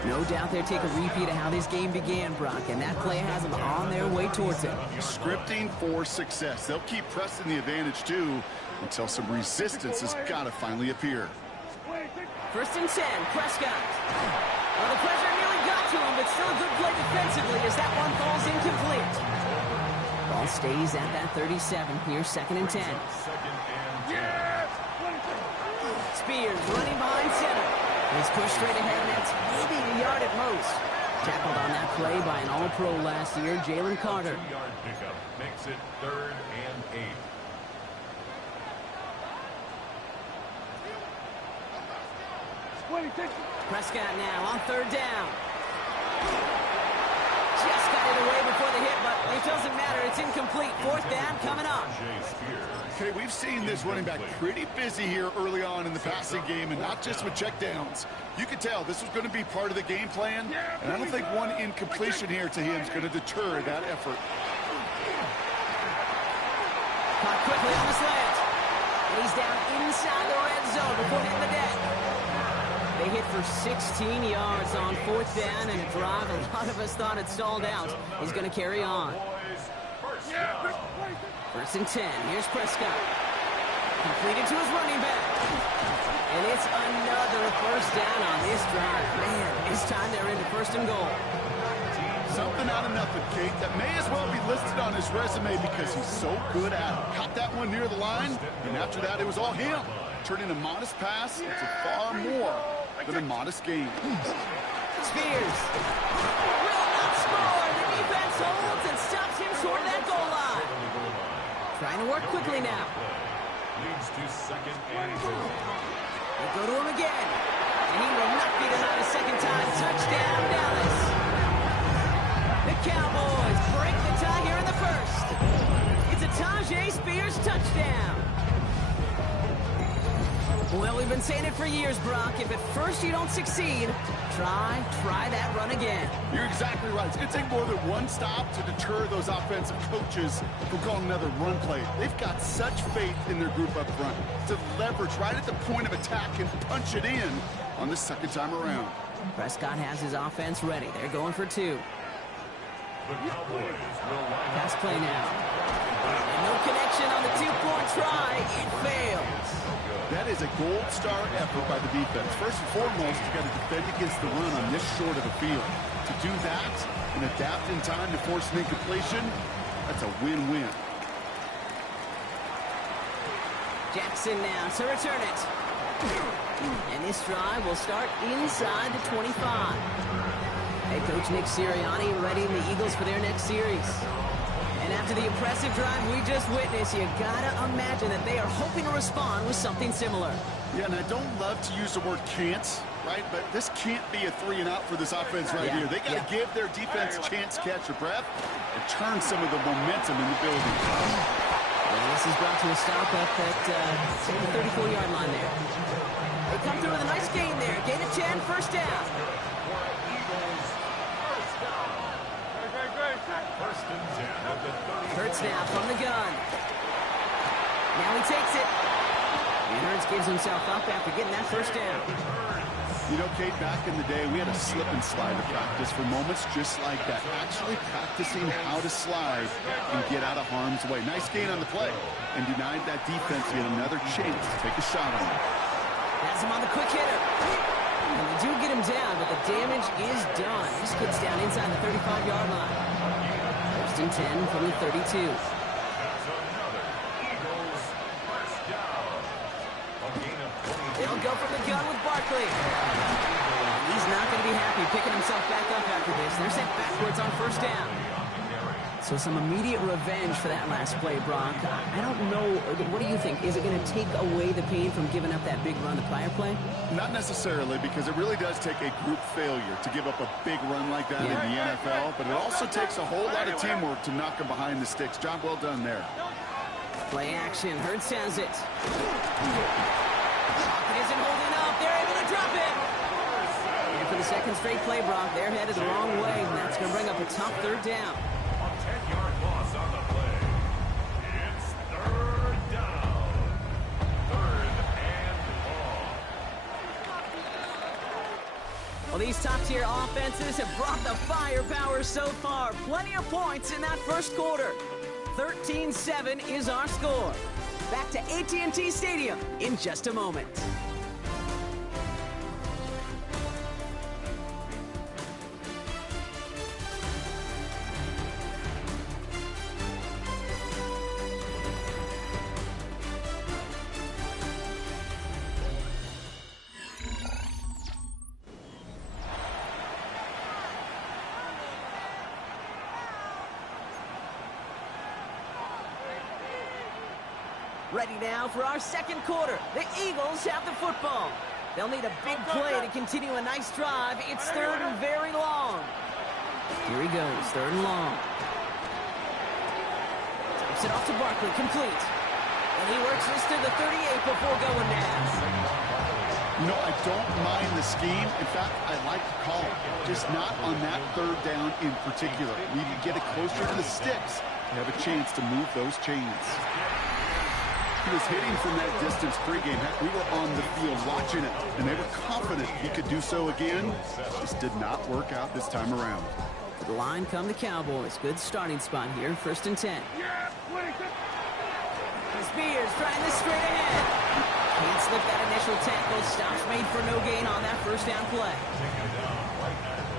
No doubt they'll take a repeat of how this game began, Brock, and that play has them on their way towards it. Scripting for success. They'll keep pressing the advantage, too, until some resistance has got to finally appear. First and 10, Prescott. Well, the pressure nearly got to him, but still a good play defensively as that one falls incomplete. Ball stays at that 37. Here's second and 10. Spears running behind center. He's pushed straight ahead, and that's maybe a yard at most. Tackled on that play by an All-Pro last year, Jalen Carter. 3-yard pickup makes it third and 8. Prescott now on third down. Just got it away before the hit, but it doesn't matter. It's incomplete. Fourth down coming up. Okay, we've seen this running back pretty busy here early on in the passing game, and not just with checkdowns. You could tell this was going to be part of the game plan, and I don't think one incompletion here to him is going to deter that effort. Caught quickly on the slant. And he's down inside the red zone before hitting the deck. They hit for 16 yards on fourth down, and a drive a lot of us thought had stalled out is going to carry on. First and 10. Here's Prescott. Completed to his running back. And it's another first down on this drive. Man, this time they're into first and goal. Something out of nothing, Kate, that may as well be listed on his resume because he's so good at it. Caught that one near the line, and after that, it was all him. Turning a modest pass into far more than a modest game. Spears will not score. The defense holds and stops him short of that goal line. Trying to work quickly now. Leads to second and 2. They go to him again. And he will not be denied a second time. Touchdown, Dallas. The Cowboys break the tie here in the first. It's a Tajay Spears touchdown. Well, we've been saying it for years, Brock. If at first you don't succeed, try that run again. You're exactly right. It's going to take more than one stop to deter those offensive coaches from calling another run play. They've got such faith in their group up front to leverage right at the point of attack and punch it in on the second time around. Prescott has his offense ready. They're going for 2. The Cowboys will line Pass play now. And no connection on the 2-point try. It fails. That is a gold star effort by the defense. First and foremost, you got to defend against the run on this short of a field. To do that and adapt in time to force an incompletion, that's a win-win. Jackson now to return it. And this drive will start inside the 25. Head coach Nick Sirianni readying the Eagles for their next series. And after the impressive drive we just witnessed, you gotta imagine that they are hoping to respond with something similar. Yeah, and I don't love to use the word can't, right? But this can't be a 3-and-out for this offense right here. They gotta give their defense a chance to catch their breath and turn some of the momentum in the building. Well, this is brought to a stop up at the 34-yard line there. They come through with a nice gain there. Gain of 10, first down. First and 10 at the 30. Hurts now from the gun. Now he takes it. And Hurts gives himself up after getting that first down. You know, Kate, back in the day, we had a slip and slide to practice for moments just like that. Actually practicing how to slide and get out of harm's way. Nice gain on the play and denied that defense yet another chance to take a shot on him. Has him on the quick hitter. And they do get him down, but the damage is done. This kid's down inside the 35-yard line. First and 10 from the 32. That's another Eagles first down. A gain of 20. They'll go from the gun with Barkley. He's not going to be happy picking himself back up after this. They're sent backwards on first down. So some immediate revenge for that last play, Brock. I don't know. What do you think? Is it going to take away the pain from giving up that big run the prior play? Not necessarily, because it really does take a group failure to give up a big run like that in the NFL, but it also takes a whole lot of teamwork to knock them behind the sticks. Job well done there. Play action. Hurts has it. Pocket isn't holding up. They're able to drop it. And for the second straight play, Brock, they're headed the wrong way, and that's going to bring up a tough third down. 10-yard loss on the play. It's third down. Third and long. Well, these top-tier offenses have brought the firepower so far. Plenty of points in that first quarter. 13-7 is our score. Back to AT&T Stadium in just a moment. Ready now for our second quarter. The Eagles have the football. They'll need a big play to continue a nice drive. It's third and very long. Here he goes, third and long. Drops it off to Barkley, complete. And he works this to the 38 before going down. You know, I don't mind the scheme. In fact, I like the call. Just not on that third down in particular. We need to get it closer to the sticks to have a chance to move those chains. He was hitting from that distance pregame. Heck, we were on the field watching it, and they were confident he could do so again. Just did not work out this time around. To the line come the Cowboys. Good starting spot here, 1st and 10. Spears trying this straight ahead. Can't slip that initial tackle. Stops made for no gain on that first down play.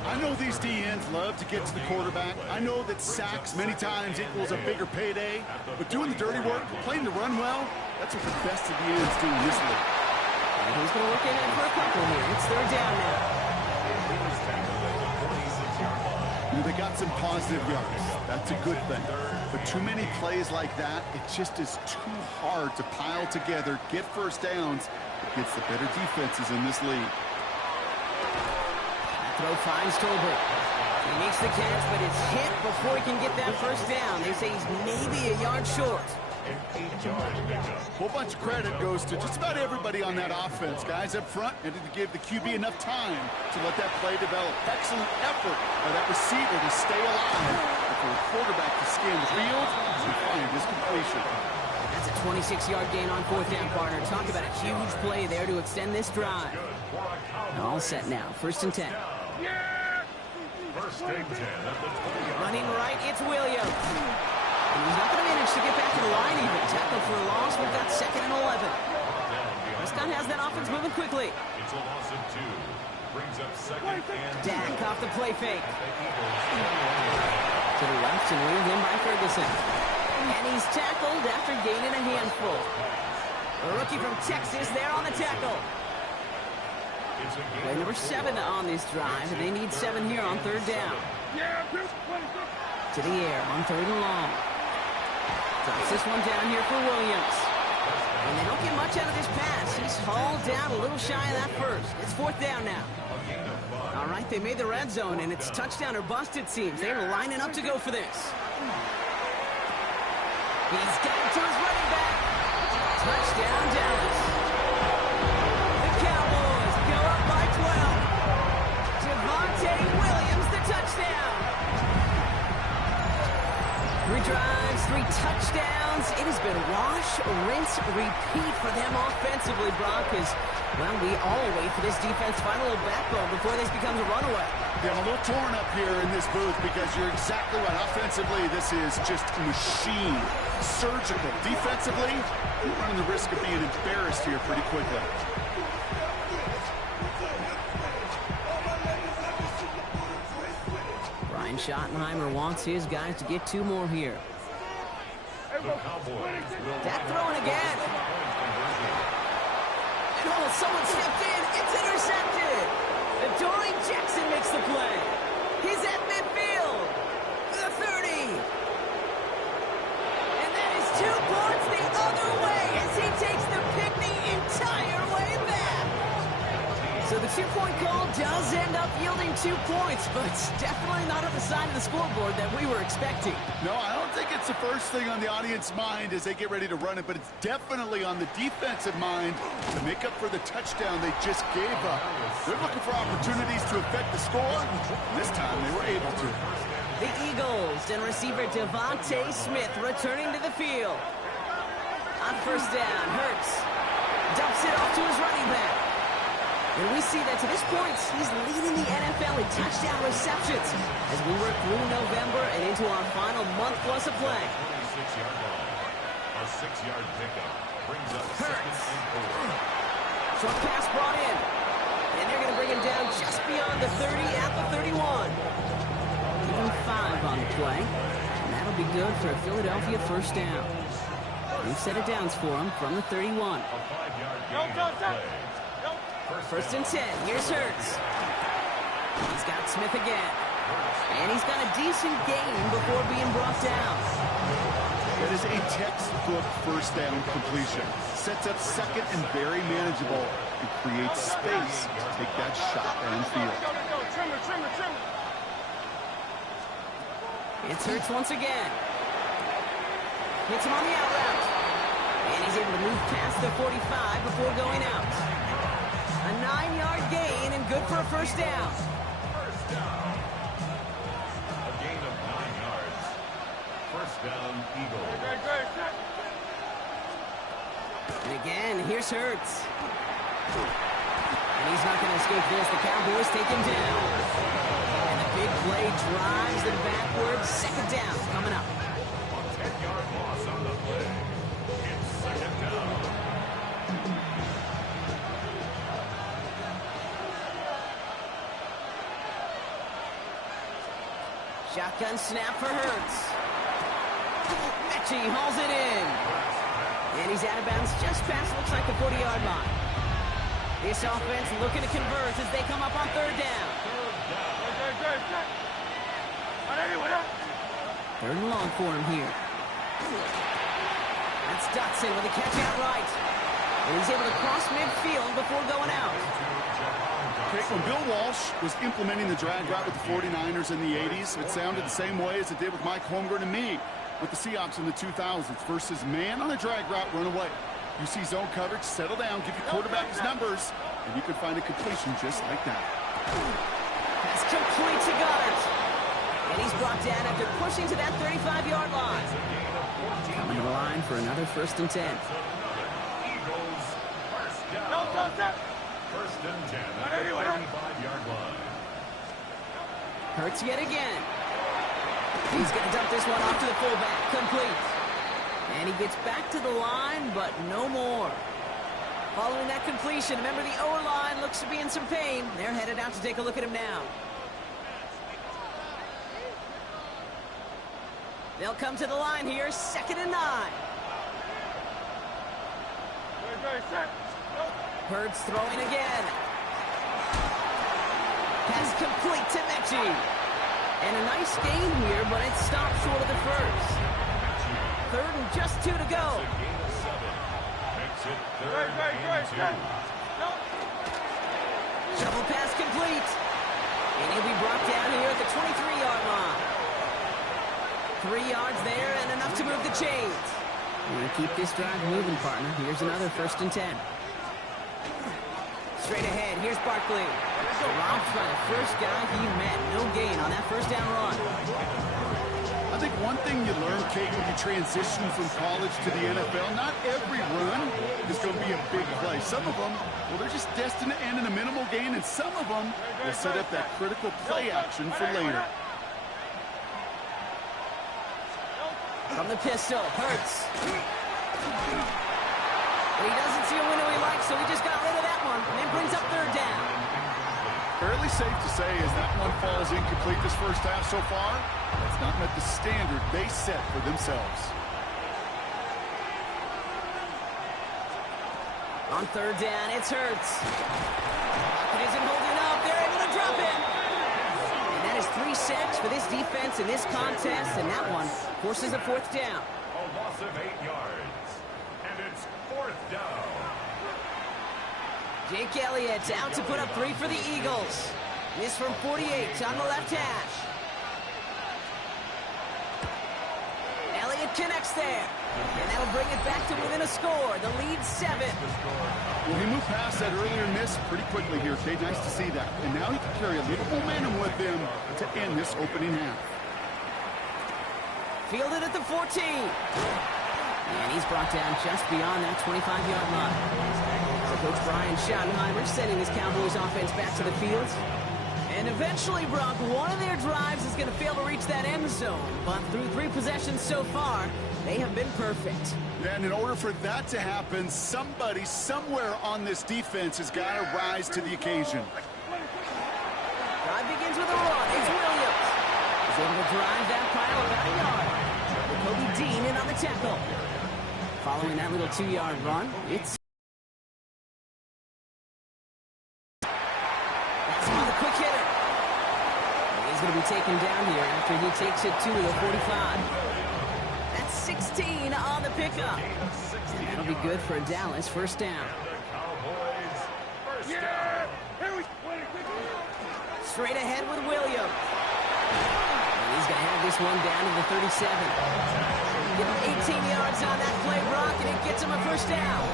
I know these DNs love to get to the quarterback. I know that sacks many times equals a bigger payday, but doing the dirty work, playing to run well, that's what the best of the ends do in this league. And he's going to look ahead for a couple here. It's third down now. You know, they got some positive yards. That's a good thing. But too many plays like that, it just is too hard to pile together, get first downs against the better defenses in this league. Throw finds Tolbert. He makes the catch, but it's hit before he can get that first down. They say he's maybe a yard short. A whole bunch of credit goes to just about everybody on that offense. Guys up front needed to give the QB enough time to let that play develop. Excellent effort by that receiver to stay alive, and for the quarterback to scan the field and find his completion. That's a 26-yard gain on fourth down, partner. Talk about a huge play there to extend this drive. All set now, 1st and 10. First and 10 at the 20-yard. Running right, it's Williams. And he's not going to manage to get back to the line even. Tackle for a loss. We've got 2nd and 11. Prescott has that offense moving quickly. It's a loss of 2. Brings up 2nd and 10. Dak off the play fake. To the left and wheeled in by Ferguson. And he's tackled after gaining a handful. The rookie from Texas there on the tackle. Play number 7 on this drive, and they need 7 here on third down. To the air on third and long. Drops this one down here for Williams. And they don't get much out of this pass. He's hauled down a little shy of that first. It's 4th down now. All right, they made the red zone, and it's touchdown or bust, it seems. They're lining up to go for this. He's got it to his running back. Touchdown, Dallas. The Cowboys go up by 12. Javonte Williams, the touchdown. 3 drives, 3 touchdowns. It has been wash, rinse, repeat for them offensively, Brock, as, well, we all wait for this defense to find a little backbone before this becomes a runaway. Yeah, I'm a little torn up here in this booth because you're exactly right. Offensively, this is just a machine. Surgical. Defensively, you're running the risk of being embarrassed here pretty quickly. Brian Schottenheimer wants his guys to get 2 more here. Dak throwing again. And someone stepped in. It's intercepted. Adoree Jackson makes the play. He's at midfield. The 30. And that is 2 points the other way as he takes the pick the entire way back. So the 2-point call does end up yielding 2 points, but it's definitely not on the side of the scoreboard that we were expecting. No, I don't think it's the first thing on the audience mind as they get ready to run it, but it's definitely on the defensive mind to make up for the touchdown they just gave up. They're looking for opportunities to affect the score. This time they were able to. The Eagles and receiver Devontae Smith returning to the field. On first down, Hurts dumps it off to his running back. And we see that to this point, he's leading the NFL in touchdown receptions as we work through November and into our final month plus of play. 26-yard line. A 6-yard pickup brings up Hurts. 2nd and 4. Short pass brought in. And they're going to bring him down just beyond the 30 at the 31. Give him 5 on the play. And that'll be good for a Philadelphia first down. New set of downs for him from the 31. A 5-yard gain on the play. First and 10. Here's Hurts. He's got Smith again. And he's got a decent gain before being brought down. That is a textbook first down completion. Sets up second and very manageable and creates space to take that shot downfield. It's Hurts once again. Hits him on the out route. And he's able to move past the 45 before going out. A 9-yard gain and good for a first down. First down. A gain of 9 yards. First down, Eagles. And again, here's Hurts. And he's not going to escape this. The Cowboys take him down. And the big play drives them backwards. Second down coming up. A 10-yard loss on the play. It's second down. Shotgun snap for Hurts. Mechie hauls it in. And he's out of bounds just past, looks like the 40-yard line. This offense looking to convert as they come up on third down. Third and long for him here. That's Dotson with a catch out right. And he's able to cross midfield before going out. Okay, when Bill Walsh was implementing the drag route with the 49ers in the 80s, it sounded the same way as it did with Mike Holmgren and me with the Seahawks in the 2000s versus man on a drag route, run away. You see zone coverage, settle down, give your quarterback his numbers, and you can find a completion just like that. That's complete to Goddard. And he's brought down after pushing to that 35-yard line. Coming to the line for another first and 10. Eagles, first down. First and 10 at the 35-yard line. Hurts yet again. He's going to dump this one off to the fullback. Complete. And he gets back to the line, but no more. Following that completion, remember the O-line looks to be in some pain. They're headed out to take a look at him now. They'll come to the line here, 2nd and 9. Hurts throwing again. Pass complete to Mechie. And a nice gain here, but it stopped short of the first. Third and just 2 to go. Gain of 7. Makes it third and 2. Shovel pass complete. And he'll be brought down here at the 23-yard line. 3 yards there and enough to move the chains. We're going to keep this drive moving, partner. Here's another first and 10. Straight ahead, here's Barkley. Robbed by the first guy he met. No gain on that first down run. I think one thing you learn, Kate, when you transition from college to the NFL, not every run is going to be a big play. Some of them, well, they're just destined to end in a minimal gain, and some of them will set up that critical play action for later. From the pistol, Hurts. He doesn't see a window he likes, so he just got rid of that one, and then brings up third down. Fairly safe to say as that one falls incomplete this first half so far, that's not met the standard they set for themselves. On third down, it's Hurts. It isn't holding up. They're able to 3 sacks for this defense in this contest, and that one forces a 4th down. A loss of 8 yards. And it's 4th down. Jake Elliott out to put up 3 for the Eagles. This from 48 on the left hash. Elliott connects there. And that'll bring it back to within a score. The lead 7. Well, he moved past that earlier miss pretty quickly here, Kate. Nice to see that. And now he can carry a little momentum with him to end this opening half. Fielded at the 14. And he's brought down just beyond that 25-yard line. So Coach Brian Schottenheimer sending his Cowboys offense back to the field. And eventually, Brock, one of their drives is going to fail to reach that end zone. But through 3 possessions so far, they have been perfect. Yeah, and in order for that to happen, somebody somewhere on this defense has got to rise to the occasion. Drive begins with a run. It's Williams. He's able to drive that pile about a yard. Kobe Dean in on the tackle. Following that little 2-yard run, it's... That's another quick hitter. And he's going to be taken down here after he takes it to the 45. That's 16 on the pickup. And that'll be good for Dallas. 1st down. Yeah! Here we go! Straight ahead with Williams. And he's going to have this one down to the 37. Give him 18 yards on that play, Brock, and it gets him a 1st down.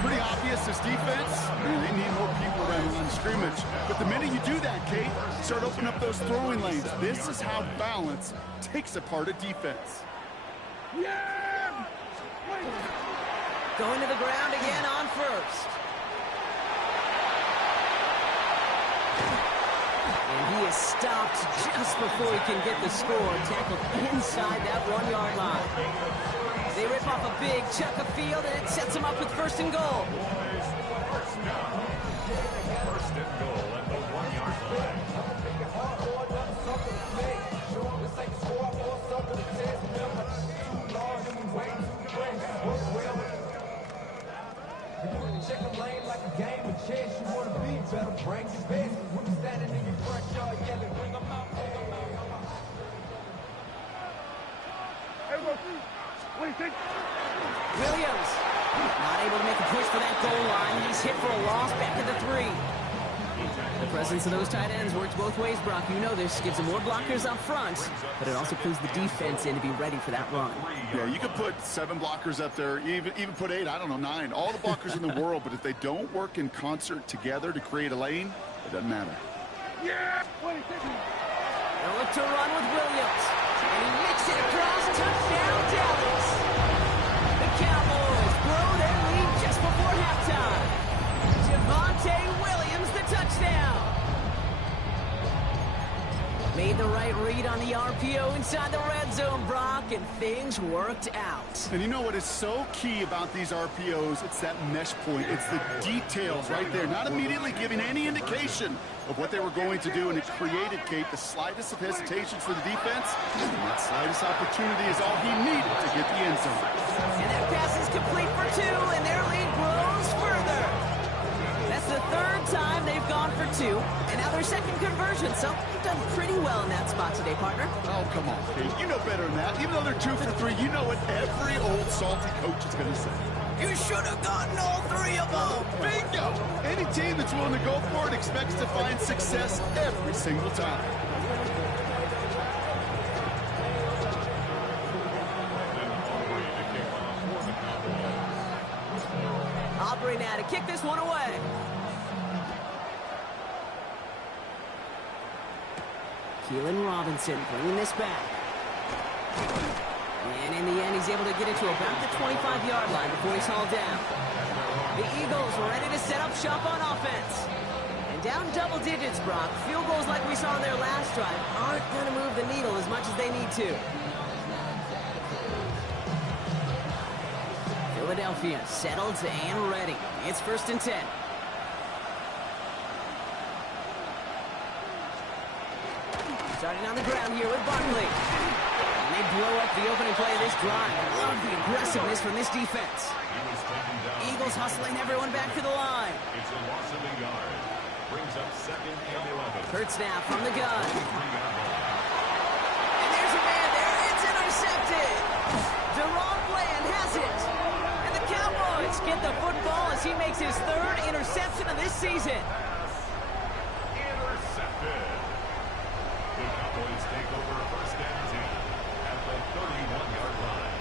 Pretty obvious, this defense, they need more people around the line of scrimmage. But the minute you do that, Kate, start opening up those throwing lanes. This is how balance takes apart a defense. Yeah! Going to the ground again on 1st. And he is stopped just before he can get the score. Tackled inside that 1-yard line. They rip off a big chunk of field, and it sets them up with 1st and goal. 1st and goal at the 1-yard line. Check the lane like a game of chess. You want to be better, bring your best. When you're standing in your front yard yelling, bring them out, bring them out. Hey, what do you think? Williams not able to make a push for that goal line. He's hit for a loss back at the 3. The presence of those tight ends works both ways, Brock. You know this. Gives them more blockers up front, but it also clues the defense in to be ready for that run. Yeah, you could put 7 blockers up there, even put 8, I don't know, 9. All the blockers in the world, but if they don't work in concert together to create a lane, it doesn't matter. Yeah! What do you think? They'll look to run with Williams. And he makes it across. Touchdown, Dallas. The Cowboys grow their lead just before halftime. Javonte Williams, the touchdown. Made the right read on the RPO inside the red zone, Brock, and things worked out. And you know what is so key about these RPOs? It's that mesh point. It's the details right there. Not immediately giving any indication of what they were going to do, and it created, Kate, the slightest of hesitations for the defense. And that slightest opportunity is all he needed to get the end zone. And that pass is complete for 2, and their lead grows further. That's the 3rd time they've gone for 2, and now their 2nd conversion. So they've done pretty well in that spot today, partner. Oh, come on, Kate. You know better than that. Even though they're 2 for 3, you know what every old salty coach is going to say. You should have gotten all 3 of them. Bingo! Any team that's willing to go for it expects to find success every single time. Aubrey now to kick this one away. Keelan Robinson bringing this back. And in the end, he's able to get it to about the 25-yard line before he's hauled down. The Eagles ready to set up shop on offense. And down double digits, Brock. Field goals like we saw in their last drive aren't going to move the needle as much as they need to. Philadelphia settled and ready. It's 1st and 10. Starting on the ground here with Barkley. And they blow up the opening play of this drive. I love the aggressiveness from this defense. Eagles hustling everyone back to the line. It's a loss of a yard. Brings up 2nd and 11. Hurts now from the gun. And there's a man there. It's intercepted. Deron Bland has it. And the Cowboys get the football as he makes his 3rd interception of this season. Intercepted. The Cowboys take over 1st and 10 at the 31-yard line.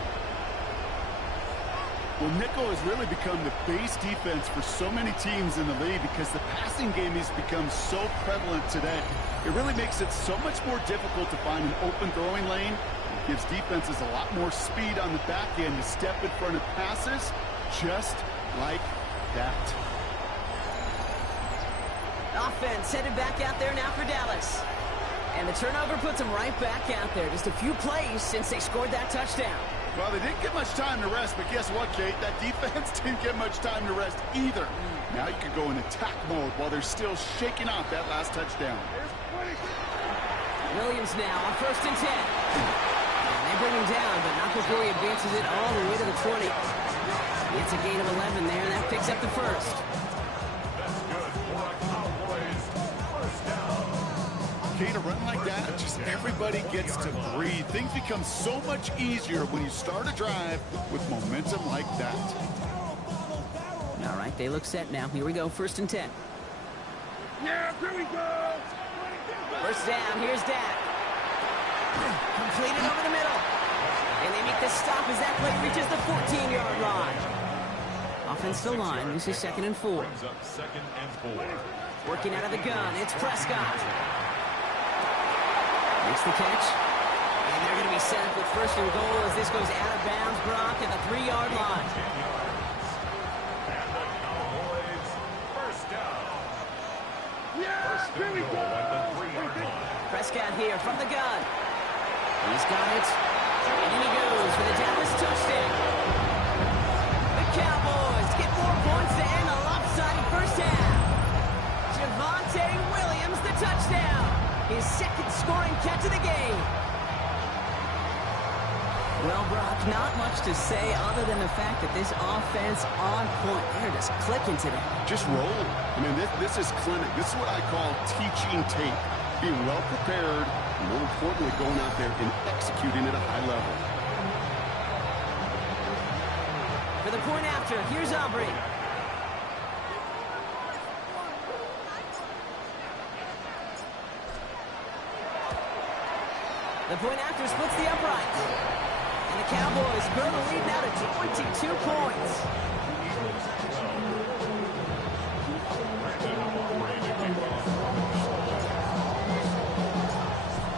Well, nickel has really become the base defense for so many teams in the league because the passing game has become so prevalent today. It really makes it so much more difficult to find an open throwing lane. It gives defenses a lot more speed on the back end to step in front of passes just like that. Offense headed back out there now for Dallas. And the turnover puts them right back out there. Just a few plays since they scored that touchdown. Well, they didn't get much time to rest, but guess what, Kate? That defense didn't get much time to rest either. Now you can go in attack mode while they're still shaking off that last touchdown. Williams now on 1st and 10. And they bring him down, but not before he advances it all the way to the 20. It's a gain of 11 there, and that picks up the 1st. That's good for a Cowboys 1st down. Kate, a run like that, just everybody gets to breathe. Things become so much easier when you start a drive with momentum like that. All right, they look set now. Here we go, 1st and 10. Yeah, here we go. 1st down, here's Dak. Completed over the middle. And they make the stop as that play reaches the 14-yard line. Offensive line, this is 2nd and 4. Brings up 2nd and 4. Working out of the gun, it's Prescott. Makes the catch. And they're going to be set up with 1st and goal as this goes out of bounds, Brock, at the 3-yard line. And the Cowboys 1st down. Yeah, 1st here and we goal go. at the 3-yard line. Prescott here from the gun. He's got it. And in he goes for the Dallas touchdown. The Cowboys get 4 points to end a lopsided 1st half. Javonte Williams, the touchdown. His 2nd scoring catch of the game. Well, Brock, not much to say other than the fact that this offense on point. They're just clicking today. Just roll. I mean, this is clinic. This is what I call teaching tape. Being well prepared, and more importantly, going out there and executing at a high level. For the point after, here's Aubrey. The point after splits the upright. And the Cowboys grow the lead now to 22 points.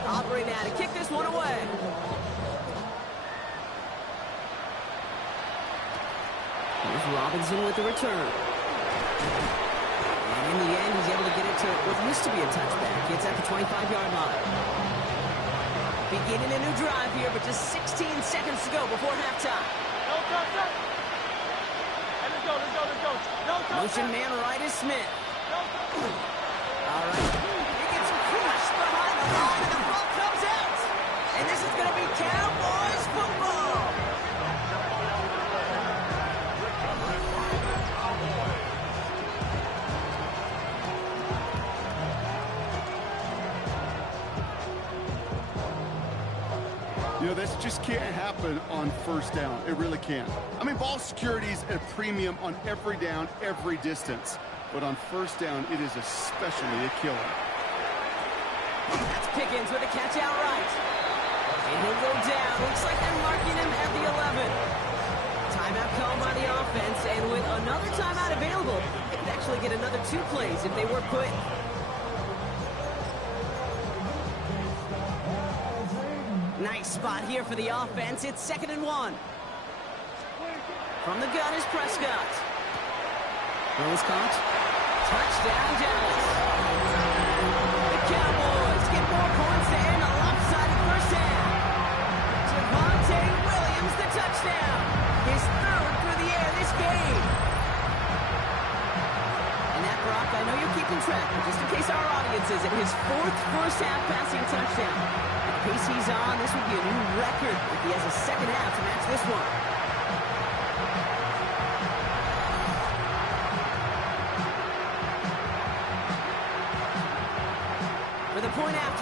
Aubrey now to kick this one away. Here's Robinson with the return. And in the end, he's able to get it to what used to be a touchback. It's at the 25-yard line. Beginning a new drive here, but just 16 seconds to go before halftime. Motion man right is Smith. All right. He gets crushed behind the line, and the ball comes out. And this is going to be Cowboys football. You know, this just can't happen on 1st down. It really can't. I mean, ball security is at a premium on every down, every distance. But on 1st down, it is especially a killer. That's Pickens with a catch outright. And he'll go down. Looks like they're marking him at the 11. Timeout called by the offense. And with another timeout available, they could actually get another 2 plays if they work quick. Nice spot here for the offense. It's 2nd and 1. From the gun is Prescott. Throws caught. Touchdown, Dallas. The Cowboys get 4 points to end a lopsided 1st half. Javonte Williams, the touchdown. His 3rd through the air this game. And that, Brock, I know you're keeping track, but just in case our audience isn't, his 4th first half passing touchdown. The pace he's on, this would be a new record if he has a 2nd half to match this one.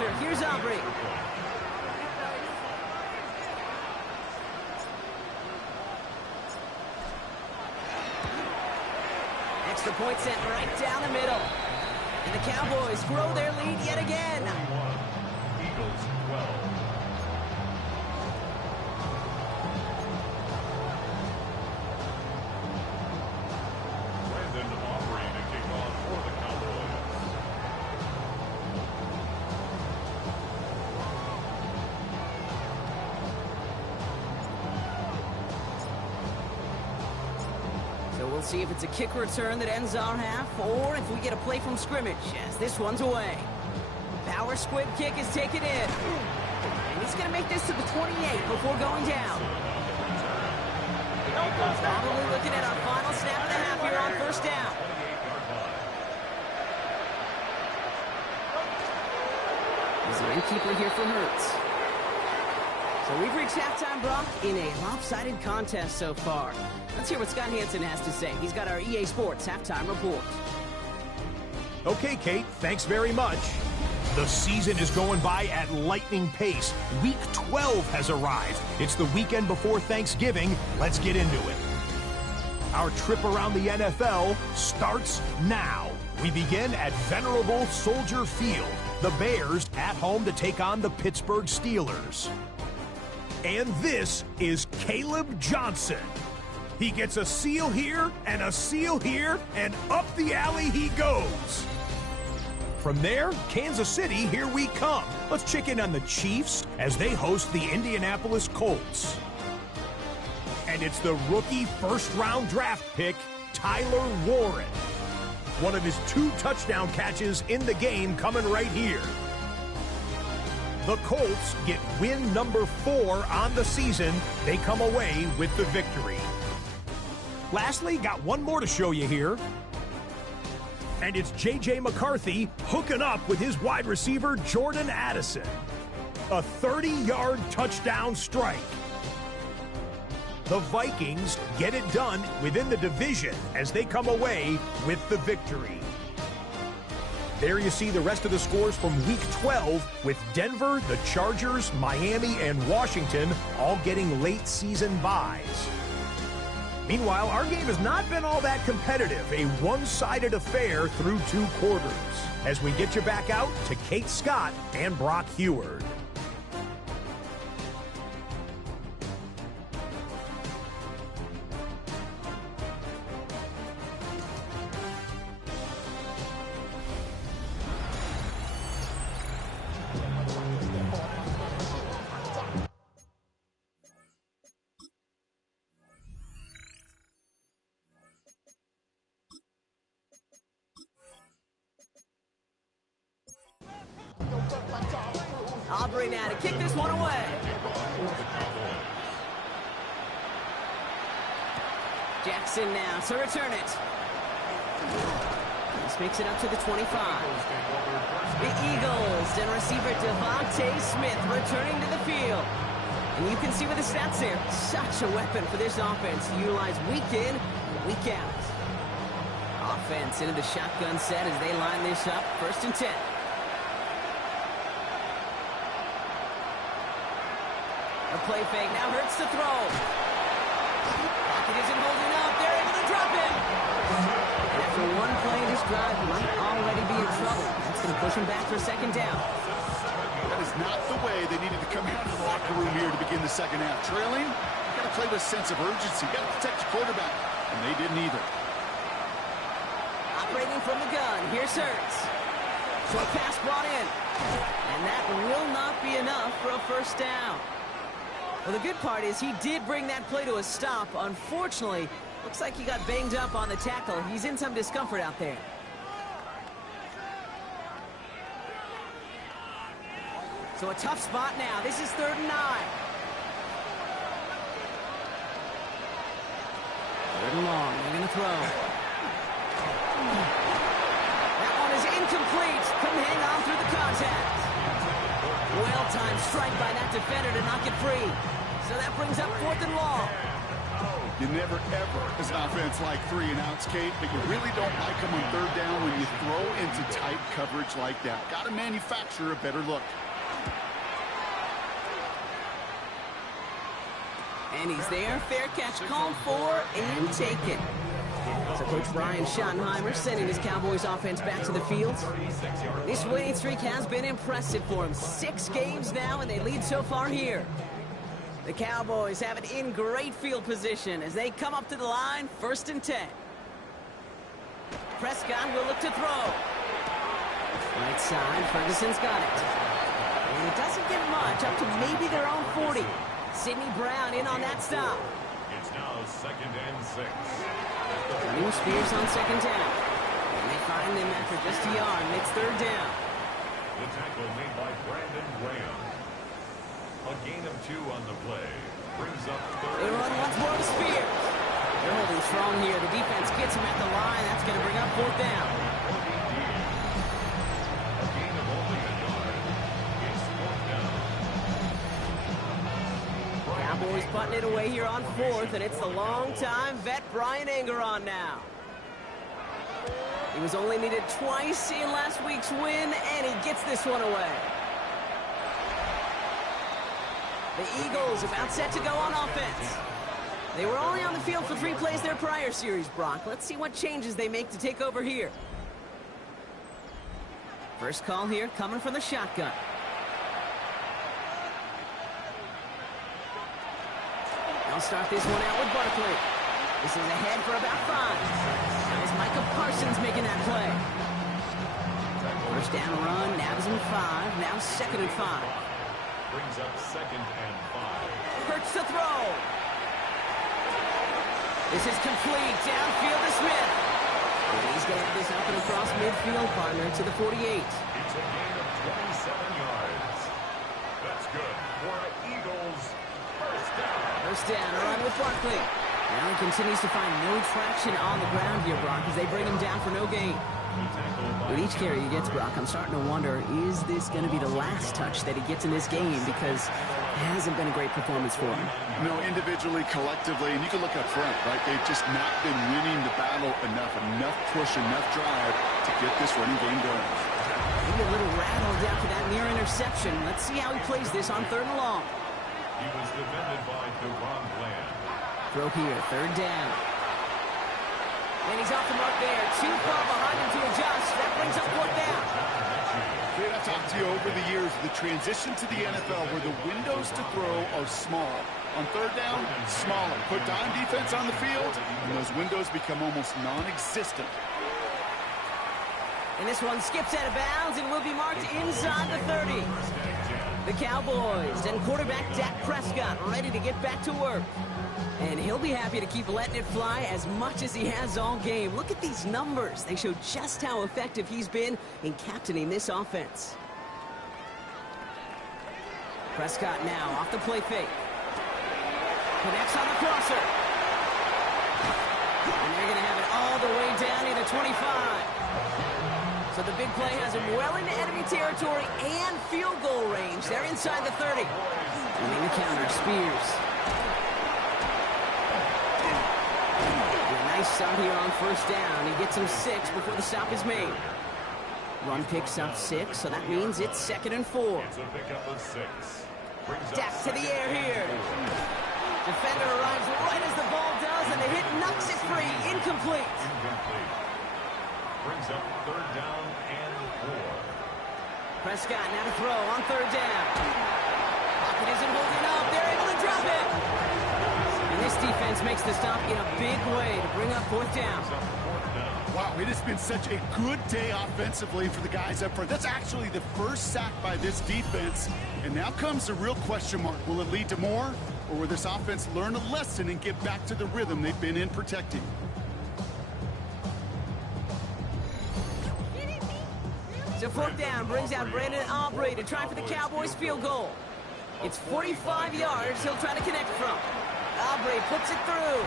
after. Here's Aubrey. Extra point sent right down the middle. And the Cowboys grow their lead yet again. Eagles 12. Brandon Aubrey to kick off for the Cowboys. So we'll see if it's a kick return that ends our half, or if we get a play from scrimmage, as this one's away. Power squib kick is taken in. And he's going to make this to the 28 before going down. Probably looking at our final snap of the half here on first down. He's the innkeeper here for Hurts. So we've reached halftime, Brock, in a lopsided contest so far. Let's hear what Scott Hansen has to say. He's got our EA Sports halftime report. Okay, Kate, thanks very much. The season is going by at lightning pace. Week 12 has arrived. It's the weekend before Thanksgiving. Let's get into it. Our trip around the NFL starts now. We begin at venerable Soldier Field. The Bears at home to take on the Pittsburgh Steelers. And this is Caleb Johnson. He gets a seal here, and up the alley he goes. From there, Kansas City, here we come. Let's check in on the Chiefs as they host the Indianapolis Colts. And it's the rookie first-round draft pick, Tyler Warren. One of his 2 touchdown catches in the game coming right here. The Colts get win number 4 on the season. They come away with the victory. Lastly, got one more to show you here. And it's J.J. McCarthy hooking up with his wide receiver, Jordan Addison. A 30-yard touchdown strike. The Vikings get it done within the division as they come away with the victory. There you see the rest of the scores from Week 12 with Denver, the Chargers, Miami, and Washington all getting late season byes. Meanwhile, our game has not been all that competitive, a one-sided affair through 2 quarters. As we get you back out to Kate Scott and Brock Heward. Aubrey now to kick this one away. Jackson now to return it. This makes it up to the 25. The Eagles and receiver Devontae Smith returning to the field. And you can see with the stats there, such a weapon for this offense to utilize week in, week out. Offense into the shotgun set as they line this up, 1st and 10. A play fake, now Hurts to throw. Pocket isn't holding up, they're able to drop him. And after one play, this drive might already be in trouble. That's going to push him back for 2nd down. That is not the way they needed to come out of the locker room here to begin the second half. Trailing, you got to play with a sense of urgency. You got to protect your quarterback. And they didn't either. Operating from the gun, here's Hurts. Short pass brought in. And that will not be enough for a 1st down. Well, the good part is he did bring that play to a stop. Unfortunately, looks like he got banged up on the tackle. He's in some discomfort out there. So a tough spot now. This is 3rd and 9. 3rd and long. They're going to throw. That one is incomplete. Couldn't hang on through the contact. Well-timed strike by that defender to knock it free. So that brings up 4th and long. You never, ever, as an offense, like 3-and-outs, Kate, but you really don't like them on third down when you throw into tight coverage like that. Got to manufacture a better look. And he's there. Fair catch called for and taken. So Coach Brian Schottenheimer sending his Cowboys offense back to the field. This winning streak has been impressive for him. 6 games now, and they lead so far here. The Cowboys have it in great field position as they come up to the line, 1st and 10. Prescott will look to throw. Right side, Ferguson's got it. And it doesn't get much, up to maybe their own 40. Sidney Brown in on that stop. It's now 2nd and 6. New Spears on 2nd down. And they find them after just a yard, and it's 3rd down. The tackle made by Brandon Graham. A gain of 2 on the play. Brings up 3rd. They run once more to Spears. They're holding strong here. The defense gets him at the line. That's going to bring up 4th down. A gain of only a yard. It's 4th down. Cowboys putting it away here on 4th, and it's the long-time vet Brian Anger on now. He was only needed twice in last week's win, and he gets this one away. The Eagles about set to go on offense. They were only on the field for 3 plays their prior series, Brock. Let's see what changes they make to take over here. First call here coming from the shotgun. They'll start this one out with Barkley. This is ahead for about 5. As Micah Parsons making that play. First down run, nabs him 5. Now 2nd and 5. Brings up 2nd and 5. Hurts to throw. This is complete. Downfield to Smith. And he's going to have this up and across midfield, partner to the 48. It's a gain of 27 yards. That's good for Eagles. First down. First down, a run with Barkley. Now he continues to find no traction on the ground here, Brock, as they bring him down for no gain. With each carry he gets, Brock, I'm starting to wonder, is this going to be the last touch that he gets in this game? Because it hasn't been a great performance for him. No, individually, collectively, and you can look up front, right? They've just not been winning the battle enough push, enough drive to get this running game going. Maybe a little rattled after that near interception. Let's see how he plays this on 3rd and long. He was defended by Deron Bland. Throw here, 3rd down. And he's off the mark there. Too far behind him to adjust. That brings up 4th down. Kate, I've talked to you over the years, the transition to the NFL where the windows to throw are small. On 3rd down, smaller. Put dime defense on the field, and those windows become almost non-existent. And this one skips out of bounds and will be marked inside the 30. The Cowboys and quarterback Dak Prescott ready to get back to work. And he'll be happy to keep letting it fly as much as he has all game. Look at these numbers. They show just how effective he's been in captaining this offense. Prescott now off the play fake. Connects on the crosser. And they're going to have it all the way down near the 25. So the big play has him well into enemy territory and field goal range. They're inside the 30. Winning the counter, Spears. Nice start here on 1st down. He gets him 6 before the stop is made. Run picks up 6, so that means it's 2nd and 4. It's a pickup of 6. Dak to the air here. Defender arrives right as the ball does, and the hit knocks it free. Incomplete. Brings up 3rd down and 4. Prescott now to throw on 3rd down. Pocket isn't holding up. They're able to drop it. And this defense makes the stop in a big way to bring up 4th down. Wow, it has been such a good day offensively for the guys up front. That's actually the first sack by this defense. And now comes the real question mark. Will it lead to more? Or will this offense learn a lesson and get back to the rhythm they've been in protecting? So 4th down brings out Brandon Aubrey to try for the Cowboys field goal. It's 45 yards he'll try to connect from. Aubrey puts it through.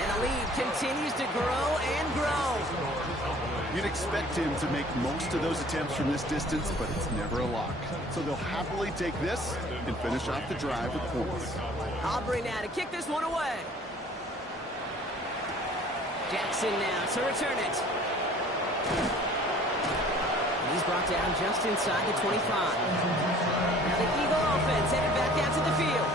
And the lead continues to grow and grow. You'd expect him to make most of those attempts from this distance, but it's never a lock. So they'll happily take this and finish off the drive with points. Aubrey now to kick this one away. Jackson now to return it. And he's brought down just inside the 25. Now the Eagle offense headed back out to the field.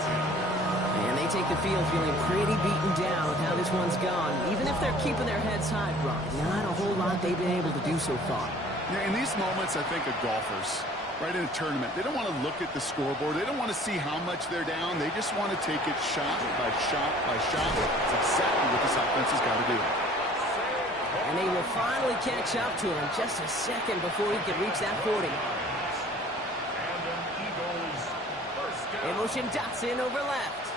And they take the field feeling pretty beaten down with how this one's gone. Even if they're keeping their heads high, Brock, not a whole lot they've been able to do so far. Yeah, in these moments, I think of golfers, right, in a tournament. They don't want to look at the scoreboard. They don't want to see how much they're down. They just want to take it shot by shot by shot. It's exactly what this offense has got to do. And they will finally catch up to him just a second before he can reach that 40. In motion, Dotson over left.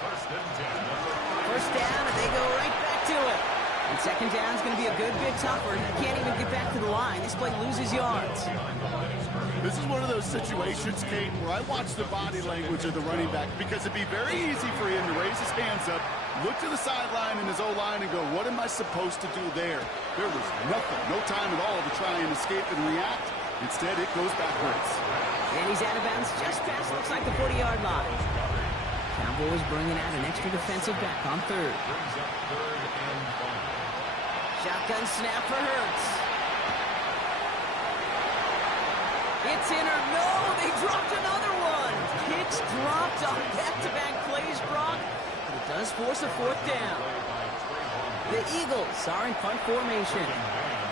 First down, and they go right back to it. And second down is going to be a good bit tougher. He can't even get back to the line. This play loses yards. This is one of those situations, Kate, where I watch the body language of the running back because it'd be very easy for him to raise his hands up, look to the sideline in his O-line and go, what am I supposed to do there? There was nothing, no time at all to try and escape and react. Instead, it goes backwards. And he's out of bounds just past, looks like the 40-yard line. Cowboys bringing out an extra defensive back on third. Shotgun snap for Hurts. It's in or no, they dropped another one. Kicks dropped on back-to-back plays, Brock. But it does force a fourth down. The Eagles are in punt formation.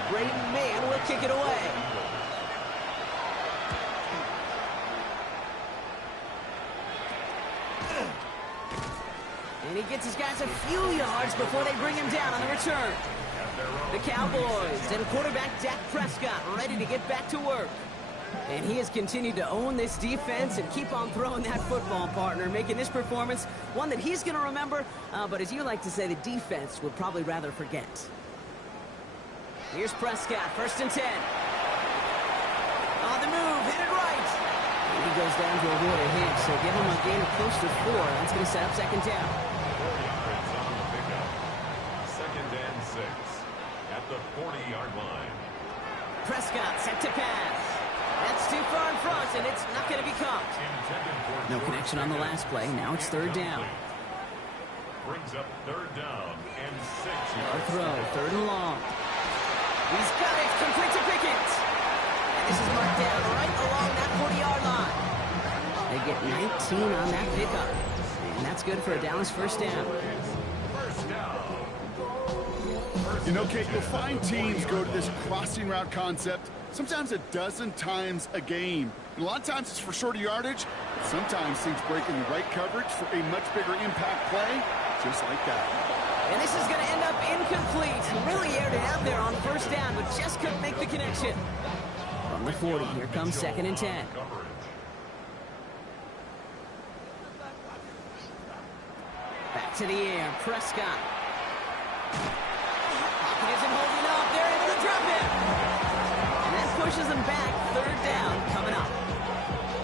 Braden Mann will kick it away. And he gets his guys a few yards before they bring him down on the return. The Cowboys and quarterback Dak Prescott ready to get back to work. And he has continued to own this defense and keep on throwing that football, partner, making this performance one that he's going to remember, but as you like to say, the defense would probably rather forget. Here's Prescott, 1st and 10. On the move, hit it right. And he goes down to avoid a hit, so give him a gain of close to 4. That's going to set up second down. 2nd and 6 at the 40-yard line. Prescott set to pass. That's too far in front, and it's not going to be caught. No connection on the last play. Now it's 3rd down. Brings up 3rd down and 6. No throw, 3rd and long. He's got it, complete to Pickens. And this is marked down right along that 40-yard line. They get 19 on that pickup. And that's good for a Dallas first down. You know, Kate, you'll find teams go to this crossing route concept sometimes a dozen times a game. And a lot of times it's for shorter yardage, but sometimes things break in the right coverage for a much bigger impact play, just like that. And this is going to end up incomplete. He really aired it out there on 1st down, but just couldn't make the connection. From the 40, here comes 2nd and 10. Back to the air, Prescott. Pocket isn't holding up. They're able to drop him. And that pushes them back. 3rd down coming up.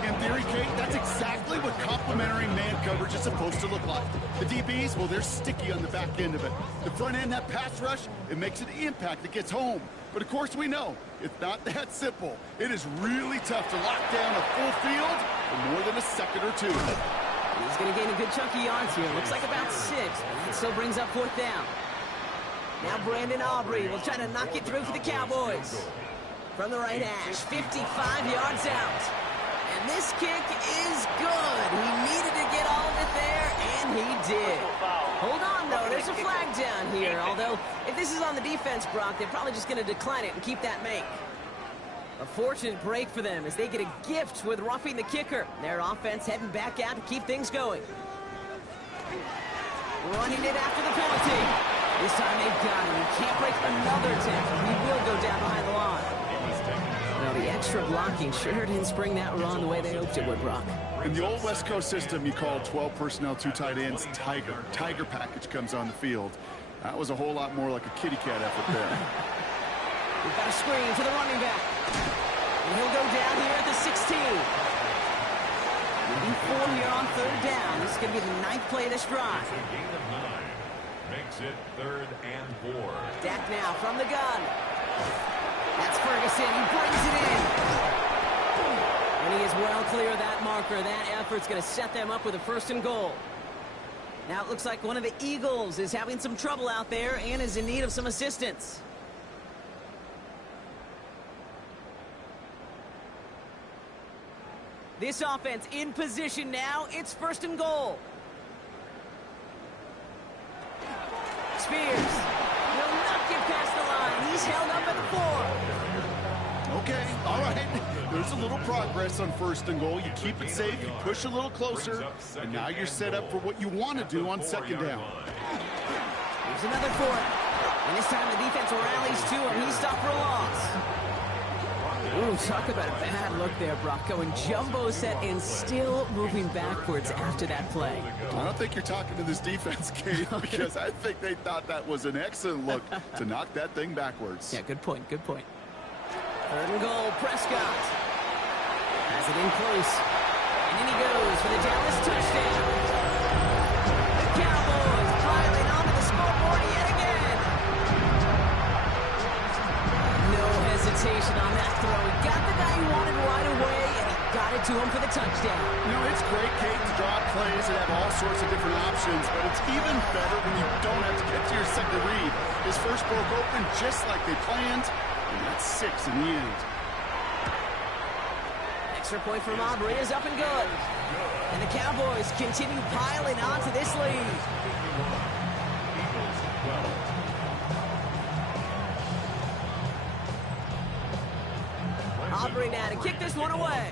In theory, Kate, that's exactly what complementary man coverage is supposed to look like. The DBs, well, they're sticky on the back end of it. The front end, that pass rush, it makes an impact that gets home. But, of course, we know it's not that simple. It is really tough to lock down a full field for more than a second or two. He's going to gain a good chunk of yards here. Looks like about 6, but that still brings up 4th down. Now Brandon Aubrey will try to knock it through for the Cowboys. From the right hash, 55 yards out. And this kick is good. He needed to get all of it there, and he did. Hold on, though. There's a flag down here. Although, if this is on the defense, Brock, they're probably just going to decline it and keep that make. A fortunate break for them as they get a gift with roughing the kicker. Their offense heading back out to keep things going. Running it after the penalty. This time they've got him. He can't break another tackle. He will go down behind the line. Now the extra blocking sure didn't spring that run the way they hoped it would, Brock. In the old West Coast system, you call 12 personnel, 2 tight ends, Tiger. Tiger package comes on the field. That was a whole lot more like a kitty cat effort there. We've got a screen for the running back. And he'll go down here at the 16. Moving 4 here on 3rd down. This is going to be the 9th play of this drive. Gain of 9 makes it 3rd and 4. Dak now from the gun. That's Ferguson. He brings it in. And he is well clear of that marker. That effort's going to set them up with a 1st and goal. Now it looks like one of the Eagles is having some trouble out there and is in need of some assistance. This offense in position now. It's 1st and goal. Spears will not get past the line. He's held up at the 4. Okay, all right. There's a little progress on 1st and goal. You keep it safe, you push a little closer, and now you're set up for what you want to do on 2nd down. Here's another 4th. And this time the defense rallies to him. He's stopped for a loss. Ooh, talk about a bad look there, Brock. Going jumbo set and still moving backwards after that play. I don't think you're talking to this defense, Kate, because I think they thought that was an excellent look to knock that thing backwards. Yeah, good point, good point. 3rd and goal, Prescott. Has it in close. And in he goes for the Dallas touchdown. The Cowboys piling onto the scoreboard yet again. No hesitation on that throw. He got the guy he wanted right away, and he got it to him for the touchdown. You know, it's great, Kate, to draw plays and have all sorts of different options, but it's even better when you don't have to get to your second read. His first broke open just like they planned, and that's 6 in the end. Extra point from Aubrey is up and good. And the Cowboys continue piling onto this lead. Aubrey now to kick this one away.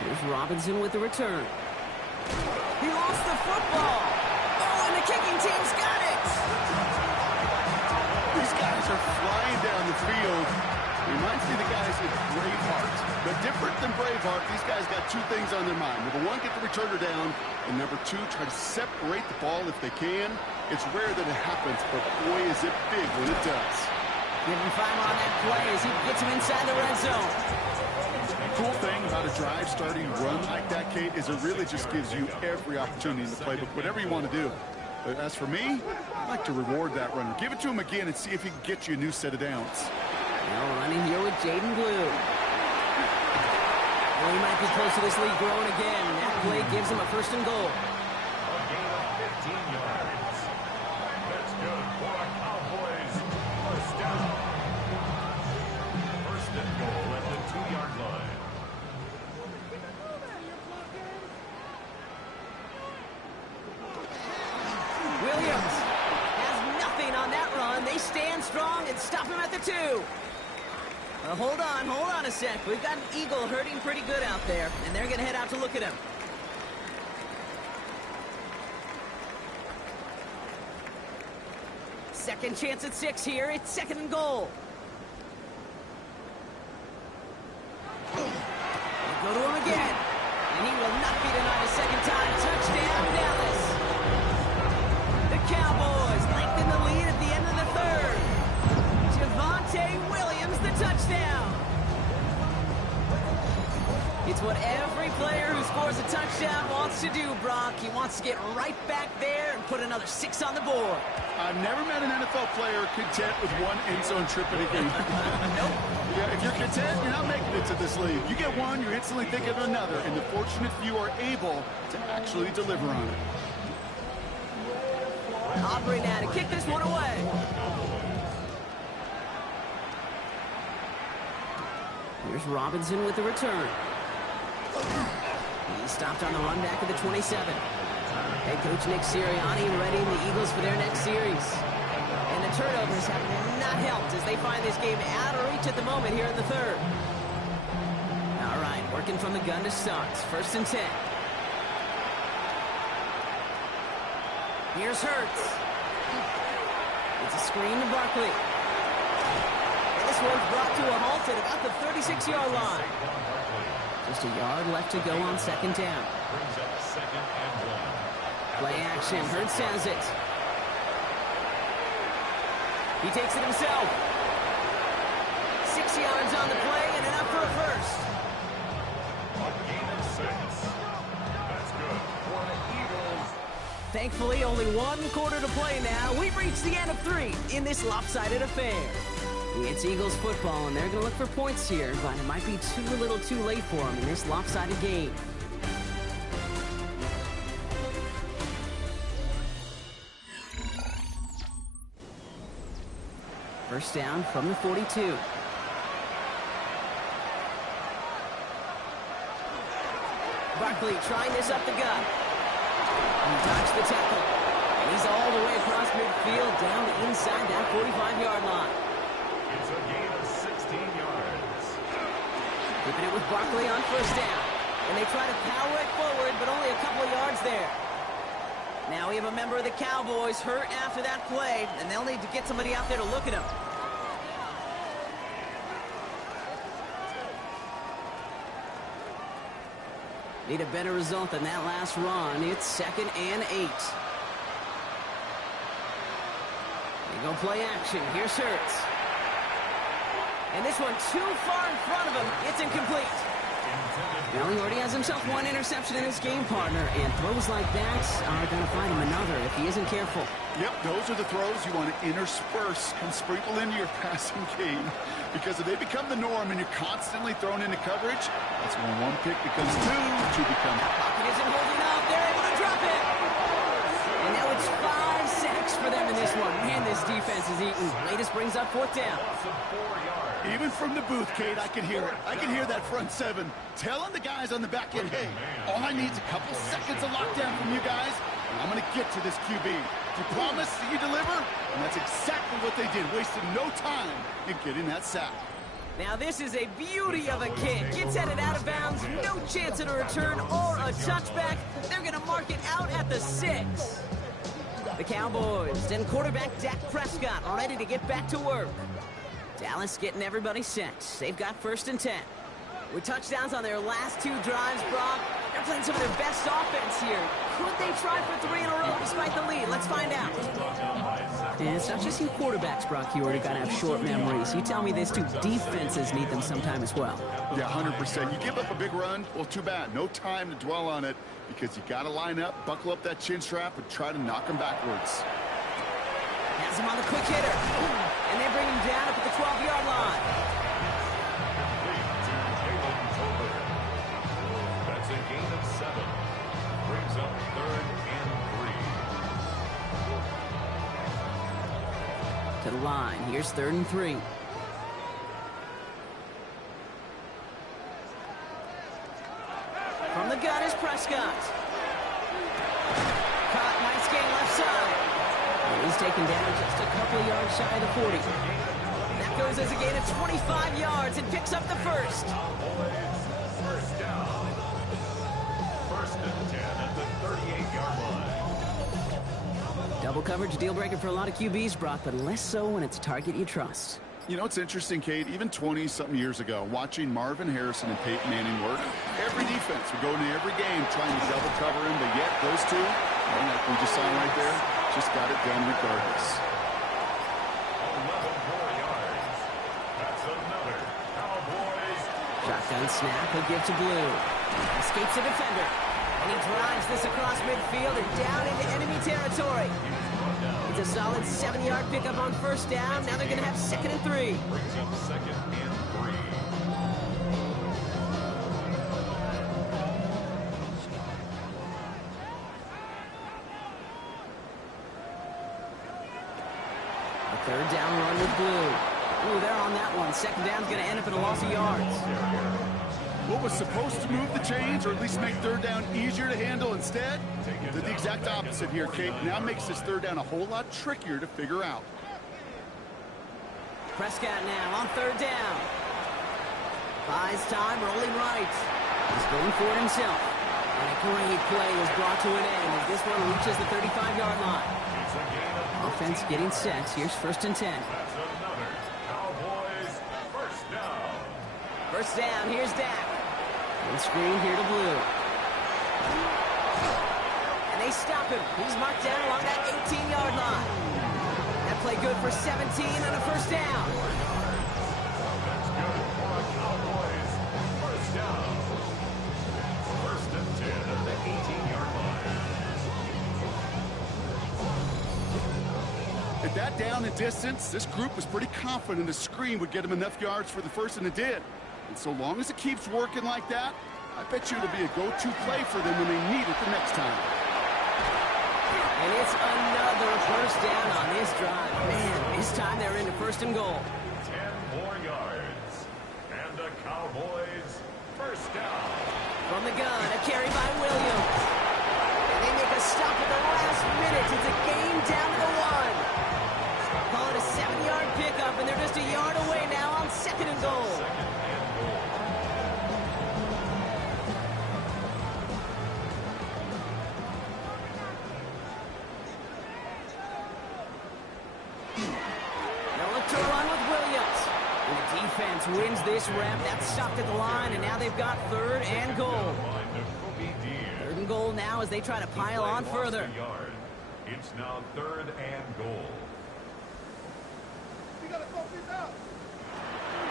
Here's Robinson with the return. He lost the football. Oh, and the kicking team's got it. These guys are flying down the field. Reminds me of the guys in Braveheart. But different than Braveheart, these guys got 2 things on their mind. Number 1, get the returner down. And number 2, try to separate the ball if they can. It's rare that it happens, but boy, is it big when it does. Give him 5 on that play as he gets him inside the red zone. The cool thing about a drive starting run like that, Kate, is it really just gives you every opportunity in the playbook, whatever you want to do. But as for me, I like to reward that runner. Give it to him again and see if he can get you a new set of downs. Now running here with Jaden Blue. Well, he might be close to this lead growing again. And that play gives him a 1st and goal. A gain of 15 yards. That's good for a Cowboys 1st down. 1st and goal at the 2-yard line. Williams has nothing on that run. They stand strong and stop him at the 2. Hold on a sec. We've got an Eagle hurting pretty good out there, and they're going to head out to look at him. Second chance at 6 here. It's 2nd and goal. They go to him again, and he will not be denied a 2nd time. Touchdown, Dallas. The Cowboys lengthen the lead at the end of the 3rd. Javonte Williams, the touchdown. It's what every player who scores a touchdown wants to do, Brock. He wants to get right back there and put another 6 on the board. I've never met an NFL player content with 1 end zone trip in a game. Nope. Yeah, if you're content, you're not making it to this league. You get 1, you're instantly thinking of another, and the fortunate few are able to actually deliver on it. Aubrey now to kick this one away. Here's Robinson with the return. He stopped on the run back of the 27. Head coach Nick Sirianni readying the Eagles for their next series. And the turnovers have not helped as they find this game out of reach at the moment here in the 3rd. All right, working from the gun to start. 1st and 10. Here's Hurts. It's a screen to Barkley. And this one's brought to a halt at about the 36-yard line. Just a yard left to go on 2nd down. Brings up 2nd and 1. Play action. Hurts has it. He takes it himself. 6 yards on the play and enough for a 1st. A gain of 6. That's good for the Eagles. Thankfully, only 1 quarter to play now. We've reached the end of 3 in this lopsided affair. It's Eagles football, and they're going to look for points here, but it might be too little too late for them in this lopsided game. First down from the 42. Barkley trying this up the gut. He dodged the tackle. And he's all the way across midfield down inside that 45-yard line. It's a gain of 16 yards. Keeping it with Barkley on first down. And they try to power it forward, but only a couple of yards there. Now we have a member of the Cowboys hurt after that play, and they'll need to get somebody out there to look at him. Need a better result than that last run. It's 2nd and 8. They go play action. Here's Hurts. And this one too far in front of him. It's incomplete. Well, he already has himself one interception in his game, partner, and throws like that are going to find him another if he isn't careful. Yep, those are the throws you want to intersperse and sprinkle into your passing game. Because if they become the norm and you're constantly thrown into coverage, that's when one pick becomes two become... Pocket isn't holding up. They're able to drop it. And now it's 5 sacks for them in this one. Man, this defense is eating. Latest brings up 4th down. Even from the booth, Kate, I can hear it. I can hear that front seven telling the guys on the back end, hey, all I need is a couple seconds of lockdown from you guys, and I'm going to get to this QB. You promise that you deliver? And that's exactly what they did, wasted no time in getting that sack. Now this is a beauty of a kick. Gets headed out of bounds, no chance at a return or a touchback. They're going to mark it out at the 6. The Cowboys and quarterback Dak Prescott are ready to get back to work. Dallas getting everybody set. They've got 1st and 10. With touchdowns on their last 2 drives, Brock, they're playing some of their best offense here. Could they try for 3 in a row despite the lead? Let's find out. And it's not just you quarterbacks, Brock. You already got to have short memories. You tell me this too. Defenses need them sometime as well. Yeah, 100%. You give up a big run, well, too bad. No time to dwell on it because you got to line up, buckle up that chin strap, and try to knock them backwards. Has him on the quick hitter. And they bring him down up at the 12-yard line. That's a gain of 7. Brings up 3rd and 3. To the line. Here's 3rd and 3. From the gun is Prescott. Caught. Nice gain left side. He's taken down just a couple of yards shy of the 40. That goes as a gain of 25 yards and picks up the 1st. First down. 1st and 10 at the 38-yard line. Double coverage deal breaker for a lot of QBs, Brock, but less so when it's a target you trust. You know, it's interesting, Kate, even 20-something years ago, watching Marvin Harrison and Peyton Manning work, every defense would go into every game trying to double cover him, but yet those two, like we just saw right there, just got it done regardless. 11 more yards. That's another Cowboys. Shotgun snap, he'll give to Blue. Escapes the defender. And he drives this across midfield and down into enemy territory. It's a solid 7-yard pickup on 1st down. Now they're going to have 2nd and 3. Brings up 2nd and 3. A 3rd down run with Blue. Ooh, they're on that one. 2nd down's going to end up in a loss of yards. What was supposed to move the chains, or at least make 3rd down easier to handle instead, did the exact opposite here, Kate. Now makes this 3rd down a whole lot trickier to figure out. Prescott now on 3rd down. Buys time, rolling right. He's going for it himself. And a great play is brought to an end as this one reaches the 35-yard line. Offense getting set. Here's 1st and 10. That's another Cowboys 1st down. 1st down, here's Dak. And screen here to Blue. And they stop him. He's marked down along that 18-yard line. That play good for 17 and a 1st down. That's good for a Cowboys 1st down. 1st and 10 at the 18-yard line. At that down and distance, this group was pretty confident a screen would get him enough yards for the first, and it did. And so long as it keeps working like that, I bet you it'll be a go-to play for them when they need it the next time. And it's another first down on this drive. Man, this time they're into first and goal. 10 more yards. And the Cowboys first down. From the gun, a carry by Williams. And they make a stop at the last minute. It's a game down to the 1. Call it a 7-yard pickup, and they're just a yard away now on second and goal. Wins this rep. That's stopped at the line, and now they've got third and goal. Third and goal now as they try to pile on further. It's now third and goal.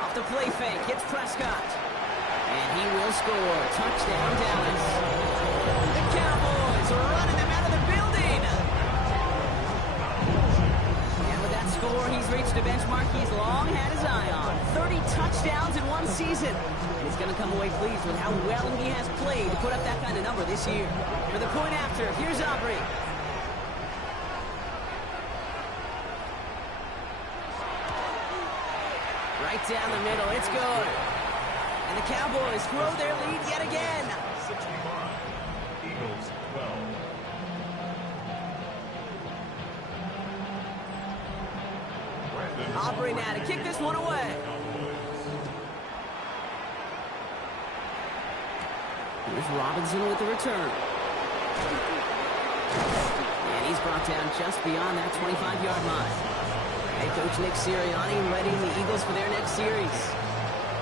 Off the play fake, hits Prescott. And he will score. Touchdown, Dallas. The Cowboys are running them out of the building. And with that score, he's reached a benchmark he's long had his eye on. 30 touchdowns in one season. And he's going to come away pleased with how well he has played to put up that kind of number this year. For the point after, here's Aubrey. Right down the middle, it's good. And the Cowboys grow their lead yet again. 65. Eagles 12. Aubrey now to kick this one away. Here's Robinson with the return. And he's brought down just beyond that 25-yard line. Head coach Nick Sirianni readying the Eagles for their next series.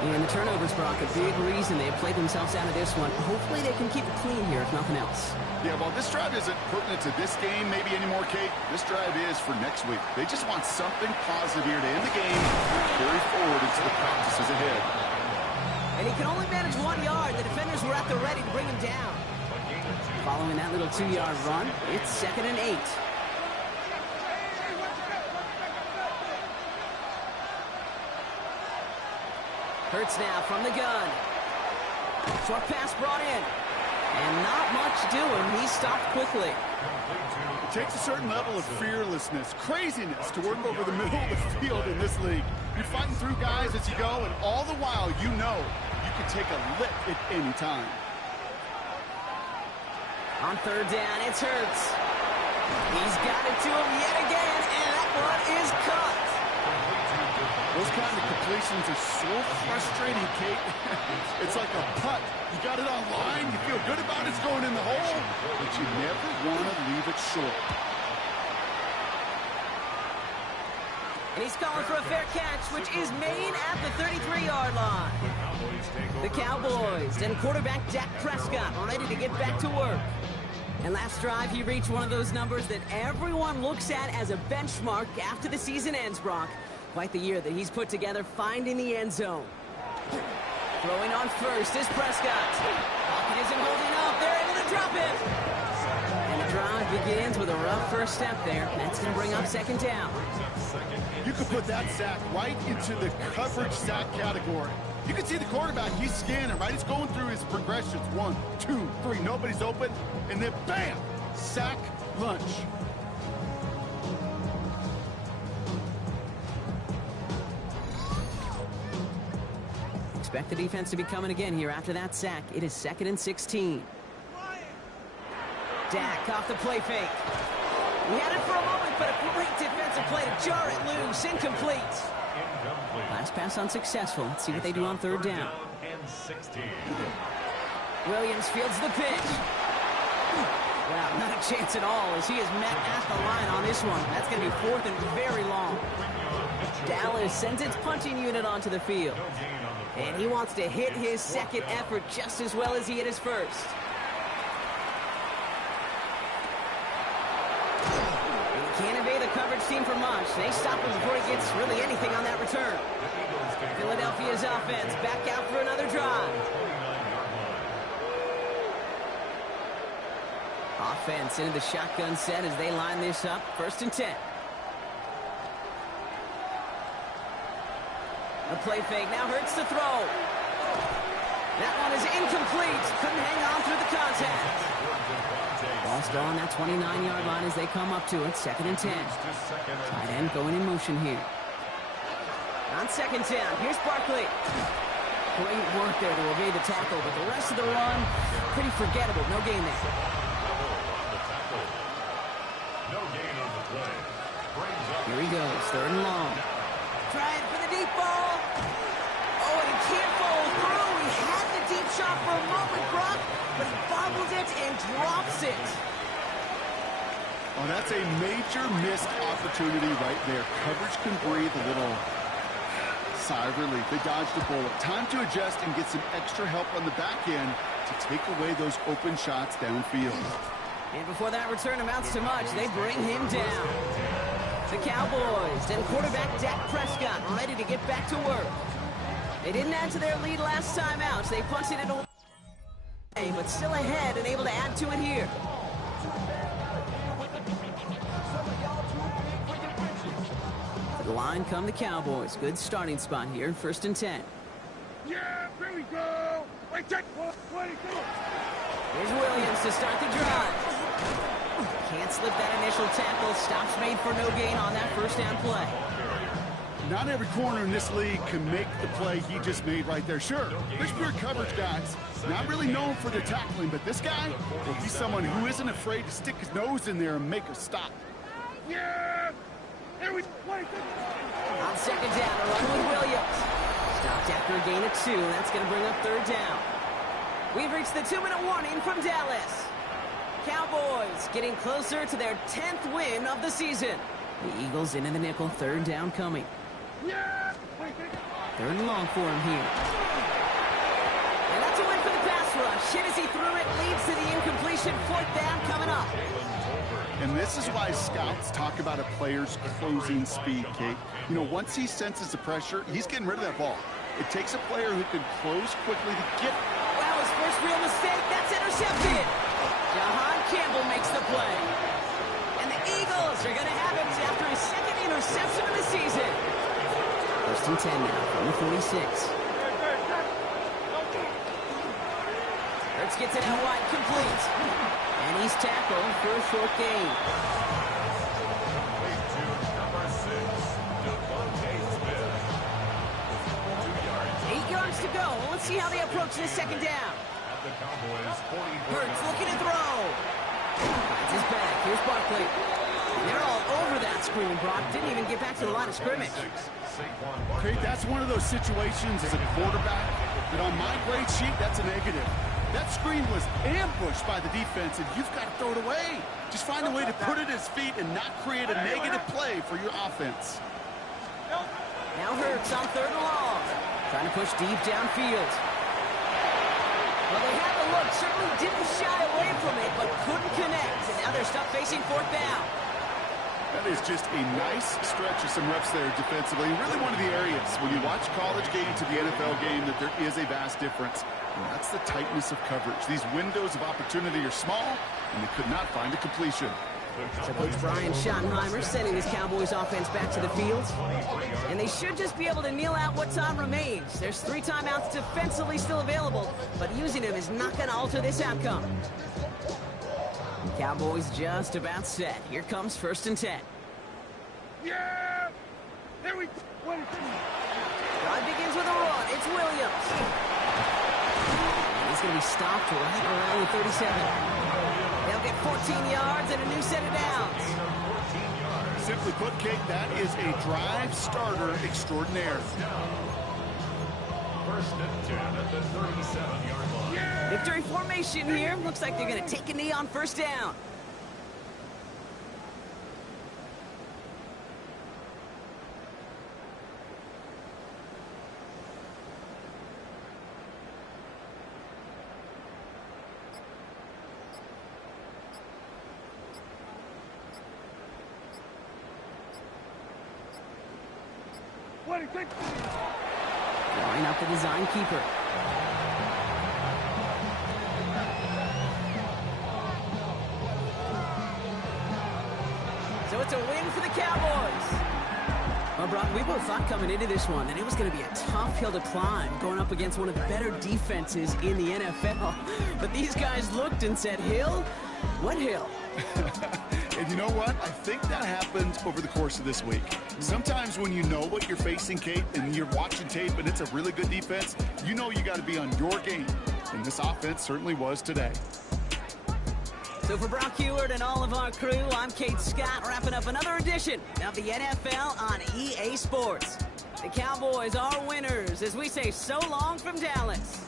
And the turnovers, Brock, a big reason they've played themselves out of this one. Hopefully they can keep it clean here, if nothing else. Yeah, well, this drive isn't pertinent to this game maybe anymore, Kate. This drive is for next week. They just want something positive here to end the game and carry forward into the practices ahead. And he can only manage 1 yard. The defenders were at the ready to bring him down. Following that little 2-yard run, it's 2nd and 8. Hurts now from the gun. Short pass brought in. And not much doing. He stopped quickly. It takes a certain level of fearlessness, craziness to work over the middle of the field in this league. You're fighting through guys as you go, and all the while you know you can take a lick at any time. On third down, it's Hurts. He's got it to him yet again, and that one is caught. Those kind of completions are so frustrating, Kate. It's like a putt. You got it on line, you feel good about it's going in the hole, but you never want to leave it short. And he's calling for a fair catch, which is made at the 33-yard line. The Cowboys and quarterback Dak Prescott ready to get back to work. And last drive, he reached one of those numbers that everyone looks at as a benchmark after the season ends, Brock. Quite the year that he's put together, finding the end zone. Throwing on first is Prescott. Pocket isn't holding up. They're able to drop it. And the drive begins with a rough first step there. That's going to bring up 2nd down. You could put that sack right into the coverage sack category. You can see the quarterback, he's scanning, right? He's going through his progressions. 1, 2, 3, nobody's open. And then bam, sack, lunch. Expect the defense to be coming again here after that sack. It is 2nd and 16. Dak off the play fake. He had it for a moment, but a great defensive play to jar it loose. Incomplete. Last pass unsuccessful. Let's see what they do on third down. Williams fields the pitch. Wow, not a chance at all as he is met at the line on this one. That's going to be 4th and very long. Dallas sends its punching unit onto the field. And he wants to hit his second effort just as well as he hit his first. He can't evade the coverage team for much. They stop him before he gets really anything on that return. Philadelphia's offense back out for another drive. Offense into the shotgun set as they line this up. 1st and 10. The play fake now hurts to throw. That one is incomplete. Couldn't hang on through the contact. Ball still on that 29-yard line as they come up to it. 2nd and 10. Tight end going in motion here. On 2nd down, here's Barkley. Great work there to evade the tackle, but the rest of the run, pretty forgettable. No gain there. Here he goes, 3rd and long. Trying for the deep ball. Oh, and he can't follow through. He had the deep shot for a moment, Brock, but he bobbles it and drops it. Oh, that's a major missed opportunity right there. Coverage can breathe a little sigh of relief. They dodged a bullet. Time to adjust and get some extra help on the back end to take away those open shots downfield. And before that return amounts to much, they bring him down. The Cowboys and quarterback Dak Prescott ready to get back to work. They didn't add to their lead last time out. They punted it away, but still ahead and able to add to it here. To the line come the Cowboys. Good starting spot here, 1st and 10. Yeah, here we go. Wait, check. 22. Here's Williams to start the drive. Can't slip that initial tackle. Stops made for no gain on that 1st down play. Not every corner in this league can make the play he just made right there. Sure, there's pure coverage guys. Not really known for their tackling, but this guy will be someone who isn't afraid to stick his nose in there and make a stop. Yeah. Here we go. On 2nd down, a run with Williams. Stopped after a gain of 2. That's going to bring up 3rd down. We've reached the 2-minute warning from Dallas. Cowboys getting closer to their 10th win of the season. The Eagles into the nickel, 3rd down coming. Yeah. 3rd and long for him here. And that's a win for the pass rush. Hit as he threw it, leads to the incompletion. 4th down coming up. And this is why scouts talk about a player's closing speed, Kate. You know, once he senses the pressure, he's getting rid of that ball. It takes a player who can close quickly to get it. Wow, his first real mistake. That's intercepted. Jahan Campbell makes the play. And the Eagles are going to have it after his 2nd interception of the season. 1st and 10 now from the 46. Hurts gets it out wide, complete. And he's tackled for a short gain. 8 yards to go. Let's see how they approach this 2nd down. Hurts looking to throw. Finds his back. Here's Barkley. And they're all over that screen, Brock. Didn't even get back to the line of scrimmage. Okay, that's one of those situations as a quarterback that on my grade sheet, that's a negative. That screen was ambushed by the defense, and you've got to throw it away. Just find a way to put it at his feet and not create a negative play for your offense. Now Hurts on 3rd and long. Trying to push deep downfield. Well, they had the look. Certainly didn't shy away from it, but couldn't connect. And now they're stuck facing 4th down. That is just a nice stretch of some reps there defensively. Really one of the areas when you watch college game to the NFL game that there is a vast difference. And that's the tightness of coverage. These windows of opportunity are small, and they could not find a completion. So Coach Brian Schottenheimer sending his Cowboys offense back to the field. And they should just be able to kneel out what time remains. There's 3 timeouts defensively still available, but using them is not going to alter this outcome. Cowboys just about set. Here comes 1st and 10. Yeah. There we go. Drive begins with a run. It's Williams. And he's going to be stopped right around the 37. They'll get 14 yards and a new set of downs. Simply put, Kate, that is a drive starter extraordinaire. 1st and 10 at the 37-yard line. Victory formation here. Looks like they're going to take a knee on 1st down. Drawing up the design keeper. So it's a win for the Cowboys. Well, Brock, we both thought coming into this one that it was going to be a tough hill to climb going up against one of the better defenses in the NFL. But these guys looked and said, hill? What hill? And you know what? I think that happened over the course of this week. Sometimes when you know what you're facing, Kate, and you're watching tape and it's a really good defense, you know you got to be on your game. And this offense certainly was today. So for Brock Heward and all of our crew, I'm Kate Scott, wrapping up another edition of the NFL on EA Sports. The Cowboys are winners as we say so long from Dallas.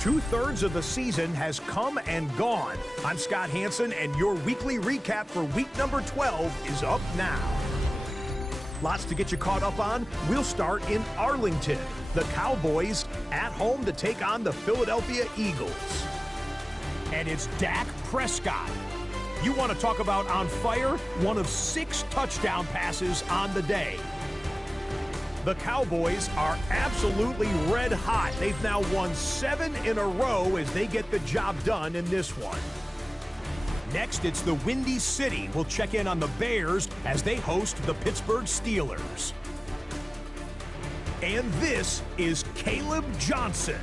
Two-thirds of the season has come and gone. I'm Scott Hanson, and your weekly recap for week number 12 is up now. Lots to get you caught up on. We'll start in Arlington. The Cowboys at home to take on the Philadelphia Eagles. And it's Dak Prescott. You want to talk about on fire? One of 6 touchdown passes on the day. The Cowboys are absolutely red hot. They've now won 7 in a row as they get the job done in this one. Next, it's the Windy City. We'll check in on the Bears as they host the Pittsburgh Steelers. And this is Caleb Johnson.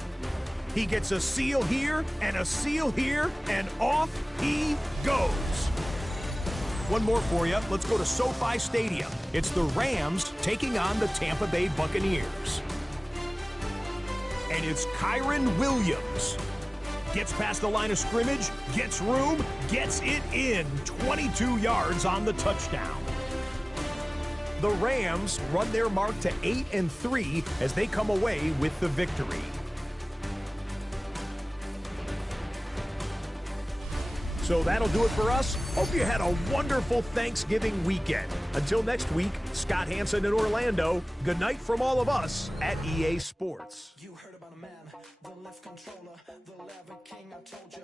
He gets a seal here and a seal here, and off he goes. One more for you. Let's go to SoFi Stadium. It's the Rams taking on the Tampa Bay Buccaneers. And it's Kyron Williams. Gets past the line of scrimmage, gets room, gets it in. 22 yards on the touchdown. The Rams run their mark to 8-3 as they come away with the victory. So that'll do it for us. Hope you had a wonderful Thanksgiving weekend. Until next week, Scott Hanson in Orlando. Good night from all of us at EA Sports. You heard about a man, the left controller, the lever king, I told you.